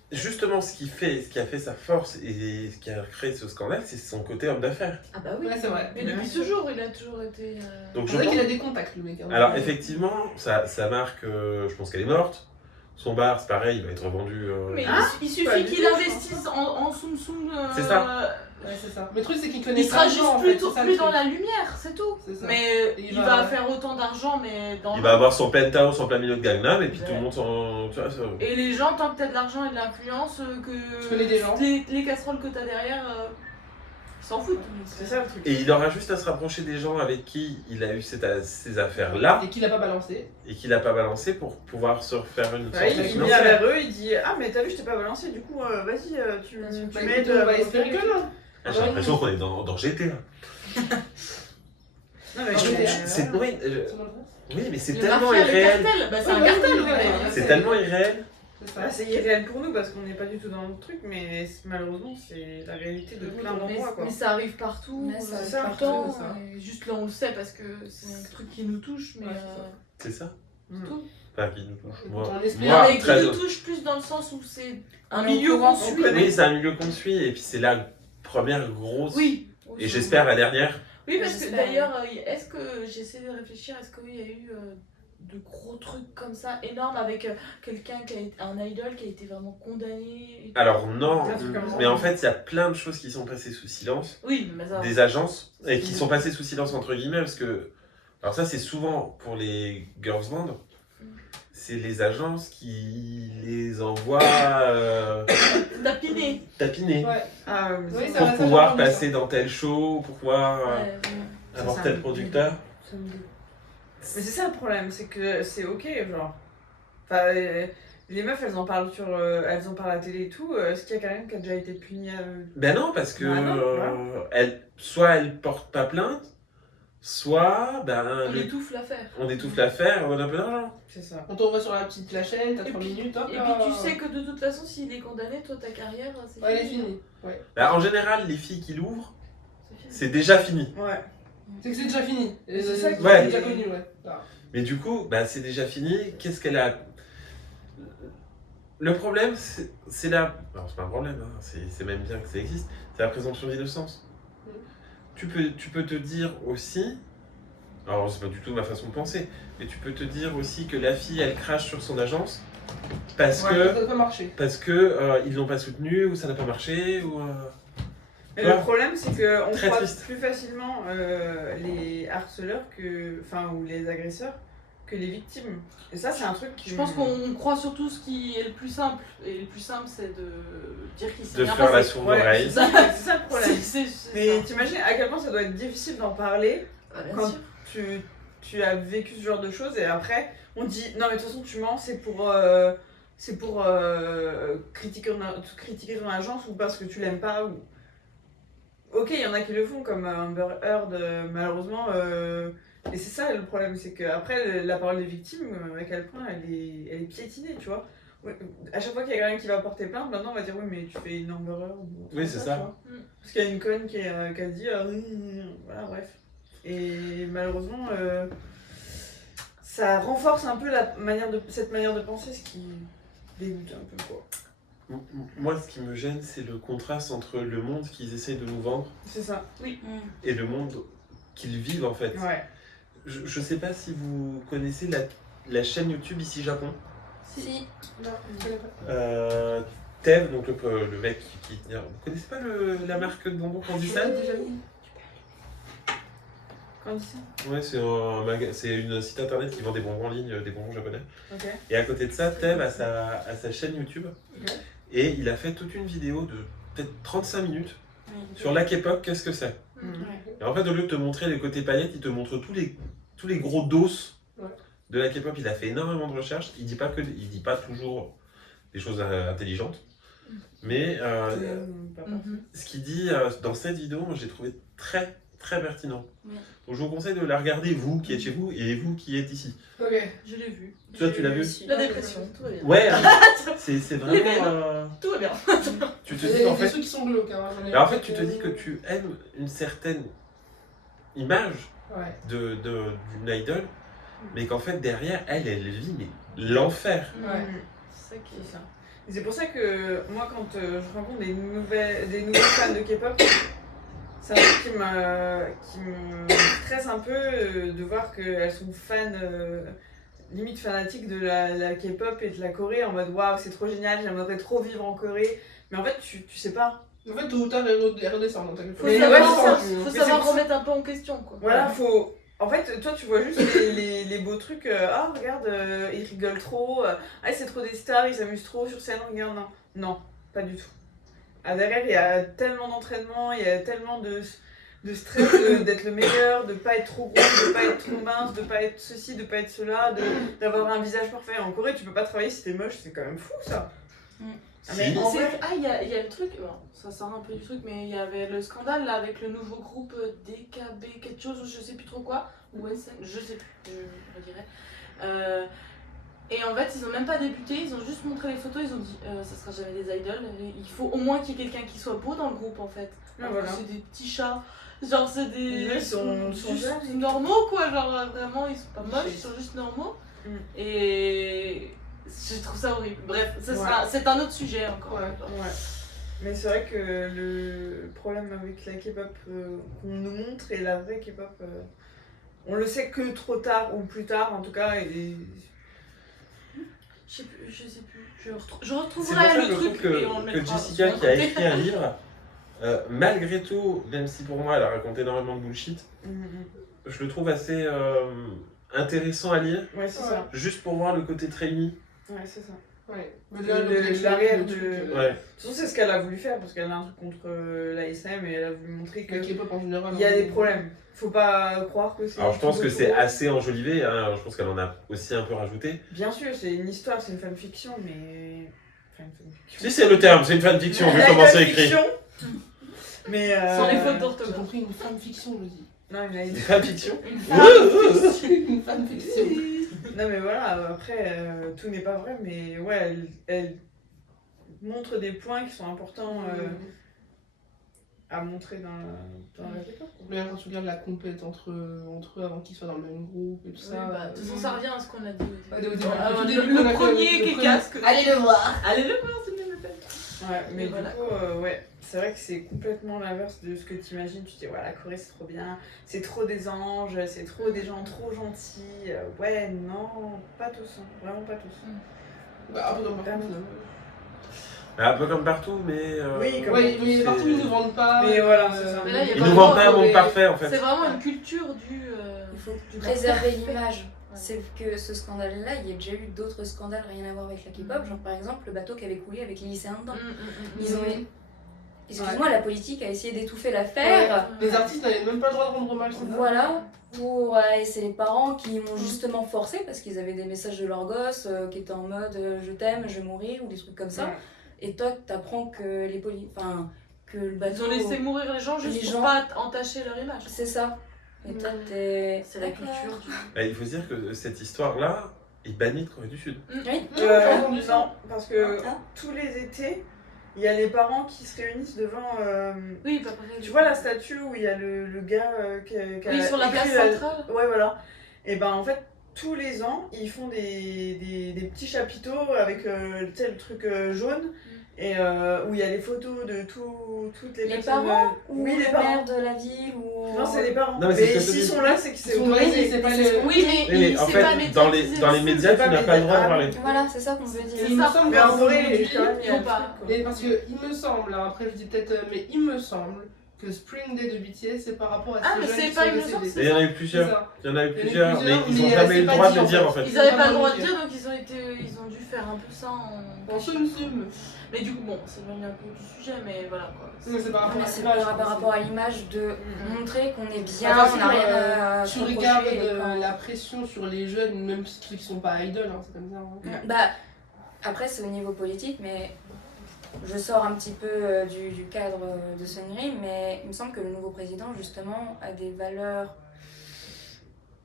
Justement, ce qui a fait sa force et ce qui a créé ce scandale, c'est son côté homme d'affaires. Ah bah oui. Ouais, c'est vrai. Mais depuis toujours, il a toujours été. Donc C'est je vrai pense- qu'il a des contacts, le mec. hein. Alors effectivement, ça marque, je pense qu'elle est morte. Son bar, c'est pareil, il va être revendu. Mais Ah, il pas suffit du qu'il tout, investisse en Soum Soum. C'est ça. Ouais, c'est ça. Mais le truc, c'est qu'il connaît Il pas sera les juste gens, en plus, fait, c'est ça, le plus dans truc. la lumière, c'est tout. C'est ça. Mais Et il va faire autant d'argent, mais dans Il va avoir son penthouse en plein milieu de Gangnam et puis Ouais. tout le monde s'en. Tu vois, ça. Et les gens, tant que t'as de l'argent et de l'influence, que Tu connais des gens. les casseroles que t'as derrière, ils s'en foutent. C'est ça le truc. Et il aura juste à se rapprocher des gens avec qui il a eu ces affaires-là Et qu'il a pas balancé. et qu'il n'a pas balancé pour pouvoir se refaire une Ouais, sortie il financière. vient vers eux, il dit ah mais t'as vu je t'ai pas balancé du coup vas-y tu Bah, m'aides. écoute, on va espérer que non. Ah, j'ai l'impression qu'on est dans GTA. Non, mais Oui, mais c'est Le tellement mafia, le irréel. cartel, bah, c'est un cartel, ouais. C'est tellement irréel. C'est irréel pour nous parce qu'on n'est pas du tout dans le truc, mais malheureusement, c'est la réalité de plein d'endroits, quoi. Mais ça arrive partout, Mais ça c'est arrive ça, partout, temps, c'est ça. et juste là on le sait parce que c'est un truc qui nous touche, mais Ouais, C'est ça. c'est tout. Enfin, qui nous touche. Moi, On espère. moi, Mais qui très... nous touche plus dans le sens où c'est un On est au milieu courant, qu'on on suit. connaît. Oui, c'est un milieu qu'on suit, et puis c'est la première grosse. Oui. Et j'espère la dernière. Oui, parce que J'espère, d'ailleurs, est-ce que j'essaie de réfléchir, est-ce qu'il y a eu de gros trucs comme ça énormes avec quelqu'un qui a été un idol qui a été vraiment condamné? Alors non, Un truc comme ça. mais en fait, il y a plein de choses qui sont passées sous silence. Oui, mais ça. Des agences et qui sont passées sous silence entre guillemets parce que alors ça c'est souvent pour les girls band, c'est les agences qui les envoient tapiner Ouais. Ah, ouais, mais Oui, c'est ça pour va, ça pouvoir va, passer dans tel show, pour pouvoir avoir Ça, tel ça, producteur. Mais c'est ça le problème, c'est que c'est ok, genre. Enfin, les meufs, elles en parlent elles en parlent à la télé et tout. Est-ce qu'il y a quelqu'un qui a déjà été puni Ben non parce que Ah non, voilà. soit elles portent pas plainte, soit On étouffe l'affaire. on étouffe l'affaire, on a un peu d'argent. C'est ça. On t'envoie sur la petite la chaîne, t'as Et 3 puis- minutes, hop Et là. puis tu sais que de toute façon, s'il est condamné, toi ta carrière, c'est Ouais, elle est finie. Ouais. Ben, en général les filles qui l'ouvrent, C'est fini. c'est déjà fini. Ouais. C'est que c'est déjà fini. C'est ça qui- Ouais. C'est déjà connu, ouais. Ah. Mais du coup, bah, c'est déjà fini. Qu'est-ce qu'elle a... Le problème, c'est la... Alors, c'est pas un problème, hein. C'est même bien que ça existe. C'est la présomption d'innocence. Mm. Tu peux te dire aussi... Alors, c'est pas du tout ma façon de penser. Mais tu peux te dire aussi que la fille, elle crache sur son agence parce Ouais, que... Ça n'a pas marché. Parce que ils l'ont pas soutenue, ou ça n'a pas marché, ou... Mais Ouais. le problème, c'est qu'on Très croit triste. plus facilement les harceleurs ou les agresseurs que les victimes. Et ça, c'est un truc qui. Je pense qu'on croit surtout ce qui est le plus simple. Et le plus simple, c'est de dire qu'il s'est de rien faire la passé. sourde Ouais, oreille. c'est ça le problème. C'est Mais ça. t'imagines à quel point ça doit être difficile d'en parler Ah, bien quand sûr. tu as vécu ce genre de choses et après on dit non mais de toute façon tu mens, c'est pour critiquer ton agence ou parce que tu l'aimes pas ou... Ok, il y en a qui le font comme Amber Heard malheureusement et c'est ça le problème, c'est que après la parole des victimes à quel point elle est piétinée, tu vois. Ouais, à chaque fois qu'il y a quelqu'un qui va porter plainte, maintenant on va dire oui mais tu fais une Amber Heard ou un truc Oui, comme c'est tu ça. vois. Parce qu'il y a une conne qui a dit voilà bref. Et malheureusement ça renforce un peu cette manière de penser, ce qui dégoûte un peu quoi. Moi, ce qui me gêne, c'est le contraste entre le monde qu'ils essaient de nous vendre C'est ça. et le monde qu'ils vivent en fait. Ouais. Je sais pas si vous connaissez la chaîne YouTube Ici Japon. Si. Non, je connais pas. Tev, donc le mec qui... Vous connaissez pas la marque de bonbons Candysan? Déjà vu. Candysan. Ouais, c'est une site internet qui vend des bonbons en ligne, des bonbons japonais. Ok. Et à côté de ça, Tev a sa chaîne YouTube. Ok. Et il a fait toute une vidéo de peut-être 35 minutes sur la K-pop, qu'est-ce que c'est. Et en fait, au lieu de te montrer les côtés paillettes, il te montre tous les gros dos Ouais. de la K-pop. Il a fait énormément de recherches. Il dit pas toujours des choses intelligentes. Mais ce qu'il dit dans cette vidéo, moi, j'ai trouvé très très pertinent. Ouais. Donc je vous conseille de la regarder, vous qui êtes chez vous et vous qui êtes ici. Ok. Je l'ai vu. Toi, tu l'as vu? aussi. La dépression, tout va bien. Ouais, c'est Les vraiment... veines. Tout va bien. tu te Il y dis a en des fait... trucs qui sont glauques. Hein. J'en ai Alors en fait, vu tu te dis que tu aimes une certaine image Ouais. d'une idol, mais qu'en fait derrière elle vit mais l'enfer. Ouais. C'est ça qui est ça. Et c'est pour ça que moi quand je rencontre des nouveaux fans de K-pop, c'est un truc qui me stresse un peu de voir qu'elles sont fans, limite fanatiques de la K-pop et de la Corée en mode waouh c'est trop génial, j'aimerais trop vivre en Corée. Mais en fait tu sais pas. En fait, tôt ou tard, elle redescend. Donc, Faut Mais savoir, ouais, c'est ça. faut Mais c'est savoir pour ça. remettre un peu en question, quoi. Voilà, faut. En fait, toi, tu vois juste les beaux trucs. Ah, regarde, ils rigolent trop. Ah, c'est trop des stars, ils s'amusent trop sur scène. Regarde, non. Non, pas du tout. Ah, derrière, il y a tellement d'entraînement, il y a tellement de stress d'être le meilleur, de pas être trop gros, de pas être trop mince, de pas être ceci, de pas être cela, d'avoir un visage parfait. En Corée, tu peux pas travailler si t'es moche, c'est quand même fou ça. Mais Si. en vrai, Il y a le truc, bon, ça sort un peu du truc, mais il y avait le scandale là avec le nouveau groupe DKB, quelque chose, je sais plus trop quoi, ou SN, je sais plus, je redirai. Et en fait, ils ont même pas débuté, ils ont juste montré les photos, ils ont dit ça sera jamais des idoles, il faut au moins qu'il y ait quelqu'un qui soit beau dans le groupe en fait. Ah, voilà. C'est des petits chats, genre c'est des. Ils sont juste jeunes. normaux quoi, genre vraiment ils sont pas moches, ils sont juste normaux. Mm. Et je trouve ça horrible. Bref, Ouais. c'est un autre sujet encore. Ouais. Ouais. Mais c'est vrai que le problème avec la K-pop qu'on nous montre et la vraie K-pop, on le sait que trop tard ou plus tard en tout cas. Et... Je sais plus. Je C'est pour ça retrouverai que je le trouve truc que, et on le que mettra Jessica, sur qui a un côté. écrit un livre, malgré tout, même si pour moi elle a raconté énormément de bullshit, je le trouve assez intéressant à lire, Ouais, c'est ça. juste pour voir le côté trainee. Ouais, c'est ça. Ouais. L'arrière le de- truc, Ouais. De toute façon, c'est ce qu'elle a voulu faire parce qu'elle a un truc contre l'ASM et elle a voulu montrer La qu'il K-pop en général. y a des problèmes. Faut pas croire que c'est. Alors je pense tout que c'est autour. assez enjolivé, hein, je pense qu'elle en a aussi un peu rajouté. Bien sûr, c'est une histoire, c'est une fanfiction, mais. Enfin, une fanfiction. Si c'est le terme, c'est une fanfiction, vu La comment c'est écrit. fanfiction. Mais. Sans les fautes J'ai d'orthographe. compris une fanfiction, je dis. Non, il a Une dit. fanfiction. Une fanfiction. Non, mais voilà, après, tout n'est pas vrai, mais ouais, elle montre des points qui sont importants à montrer dans la K-pop. Mais quand tu regardes la compète entre eux avant qu'ils soient dans le même groupe et tout Oui, ça. bah, de toute façon, ça revient à ce qu'on a dit. Au début, Ah, au le début, on a premier fait- qui casque. Allez le voir. Allez le voir, c'est bien appel. Ouais, mais Et du voilà. coup, ouais, c'est vrai que c'est complètement l'inverse de ce que tu imagines. Tu te dis, ouais, la Corée c'est trop bien, c'est trop des anges, c'est trop des gens trop gentils. Ouais, non, pas tous, hein, vraiment pas tous. Bah, un peu comme partout. Un peu comme partout, mais. Oui, comme Oui, mais c'est- partout ils nous vendent pas. Mais voilà, c'est ça. Mais là, il y a Ils pas nous de vendent mort, pas un monde mais parfait en fait. C'est vraiment une culture du. Il faut du préserver parfait. l'image. C'est que ce scandale-là, il y a déjà eu d'autres scandales rien à voir avec la K-pop. Genre par exemple le bateau qui avait coulé avec les lycéens dedans. Ils ont. Excuse-moi, la politique a essayé d'étouffer l'affaire. Les artistes n'avaient même pas le droit de rendre hommage. c'est ça Voilà, et c'est les parents qui m'ont justement forcé parce qu'ils avaient des messages de leurs gosses qui étaient en mode je t'aime, je vais mourir ou des trucs comme ça. Ouais. Et toi, t'apprends que les que le Ils bateau. ont laissé mourir les gens juste Les pour gens- pas entacher leur image. C'est ça. Et toi, t'es. C'est la D'accord. culture du. Bah, il faut se dire que cette histoire-là est bannie de Corée du Sud. Oui. Non, parce que Ah. tous les étés, il y a les parents qui se réunissent devant. Oui, pas pareil. Tu vois la statue où il y a le gars qui a Oui, sur la écrit place centrale. Ouais, voilà. Et ben en fait, tous les ans, ils font des petits chapiteaux avec tu sais, le truc jaune. Et où il y a les photos de toutes les Les personnes. parents ou Oui, les le parents. maire de la ville ou. Non, c'est les parents. Non, mais c'est mais ce que je te s'ils dis. sont là, c'est que c'est Ils sont vrais, autorisé. c'est pas Mais les. c'est- Oui, mais, Oui, mais en c'est fait, pas dans les médiatisé. médias, tu pas n'as pas le droit de média- parler. Voilà, c'est ça qu'on veut dire. C'est Il me ça. semble Mais en qu'en Corée, aujourd'hui, quand même, il y a faut un pas. truc, quoi. mais parce que il me semble, alors après je dis peut-être, mais il me semble que Spring Day de BTS c'est par rapport à Ah, ces mais jeunes c'est qui pas sont une décédés. source, Et il y en a eu C'est plusieurs. ça. Il y en a eu Il y en a eu plusieurs, mais plusieurs, ils mais n'ont jamais c'est eu le pas droit dit, de en le dire fait. en fait. Ils avaient pas Pas le droit de le dire, donc ils ont dû faire un peu ça en. En somme. Mais du coup, bon, c'est éloigné un peu du sujet, mais voilà quoi. Mais c'est par rapport Mais à c'est l'image, par rapport à l'image de Mhm. montrer qu'on est bien, Ah, on n'a rien à tu se regardes reprocher, et quand- la pression sur les jeunes, même ceux qui sont pas idoles, hein, c'est comme ça. Hein. Bah, après, c'est au niveau politique, mais je sors un petit peu du cadre de Sunny, mais il me semble que le nouveau président, justement, a des valeurs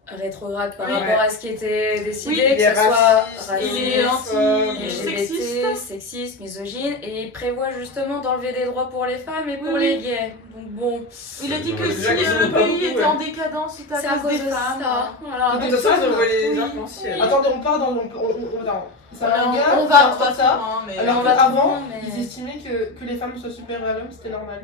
rétrogrades par Oui. rapport à ce qui était décidé, Oui, il que est ce soit raciste, Il est raciste, anti-sexiste. LGBT, sexiste, misogyne, et il prévoit justement d'enlever des droits pour les femmes et pour Oui, les oui. gays. Donc bon, Il a dit que Déjà si qu'ils le ont pas pays beaucoup, était ouais. en décadence, c'était à c'est à cause cause des de femmes. ça. Voilà. De toute façon, ils envoient les Oui. arcs-en-ciel. Attendez, on part dans. Attends, c'est un gars On qui va a fait ça. mais Alors on va qu'avant, trop loin, mais- ils estimaient que les femmes soient supérieures à l'homme, c'était normal.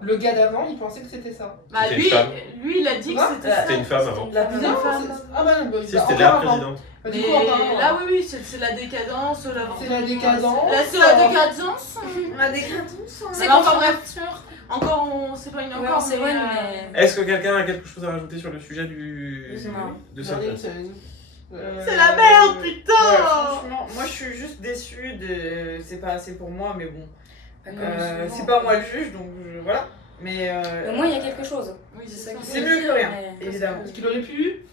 Le gars d'avant, il pensait que c'était ça. bah, C'était une lui, femme. lui, il a dit que Quoi c'était ça. C'était une femme avant. La Une femme. femme. Ah bah non, bah, Si, bah, c'était encore la avant. présidente. Bah, du Mais coup, encore avant. là, oui, c'est la décadence. C'est la décadence. Là, c'est la décadence. La décadence. C'est Alors, enfin, contre bref, encore, on s'éloigne Ouais, encore. on s'éloigne, mais, mais. Est-ce que quelqu'un a quelque chose à rajouter sur le sujet Non. de J'en ai une, cette C'est la merde, putain. Ouais, franchement, moi je suis juste déçue de. C'est pas assez pour moi, mais bon. C'est pas moi le juge, donc voilà. Mais. Au moins, il y a quelque chose. Oui, C'est ça qui C'est fait mieux que dire, rien, mais- évidemment. Parce qu'il aurait pu,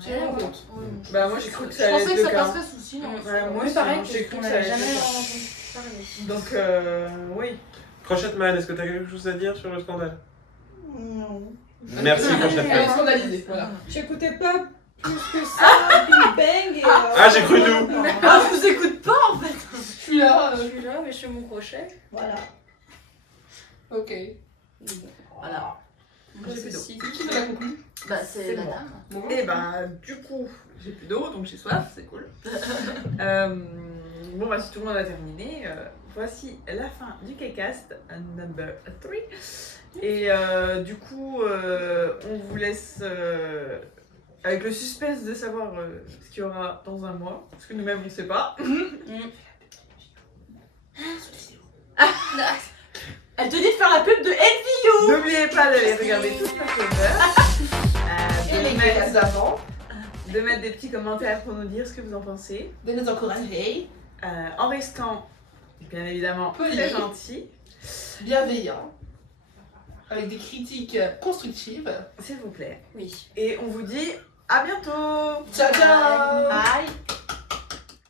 Rien à voir. compte. Bah, moi j'ai cru que Je ça allait pensais être que le ça cas. passerait sous silence. Ouais, moi Oui, aussi, pareil, hein, j'ai parce cru qu'on que ça n'avait allait être jamais le cas. entendu. Donc, oui. Crochette-Man, est-ce que t'as quelque chose à dire sur le scandale? Non. Merci, Elle est Crochette-Man. scandalisée, voilà. J'écoutais pas plus que ça, Big Bang et... Ah, j'ai cru nous. Ah, je vous écoute pas en fait. Je suis là. Je suis là, mais je fais mon crochet. Voilà. Ok. Voilà. J'ai plus d'eau. Qui te l'a conclu? Bah, c'est la moi. dame. Et bah, du coup, j'ai plus d'eau, donc j'ai soif, c'est cool. Bon, bah, si tout le monde a terminé, voici la fin du K-Cast number 3. Et du coup, on vous laisse avec le suspense de savoir ce qu'il y aura dans un mois, parce que nous-mêmes, on ne sait pas. Elle te dit de faire la pub de LVU. N'oubliez pas d'aller regarder toute la Et les K-Cast d'avant. de mettre des petits commentaires pour nous dire ce que vous en pensez. De nous encourager. En restant, bien évidemment, Poli. très gentil. Bienveillant. Avec des critiques constructives. S'il vous plaît. Oui. Et on vous dit à bientôt. Ciao ciao. Bye.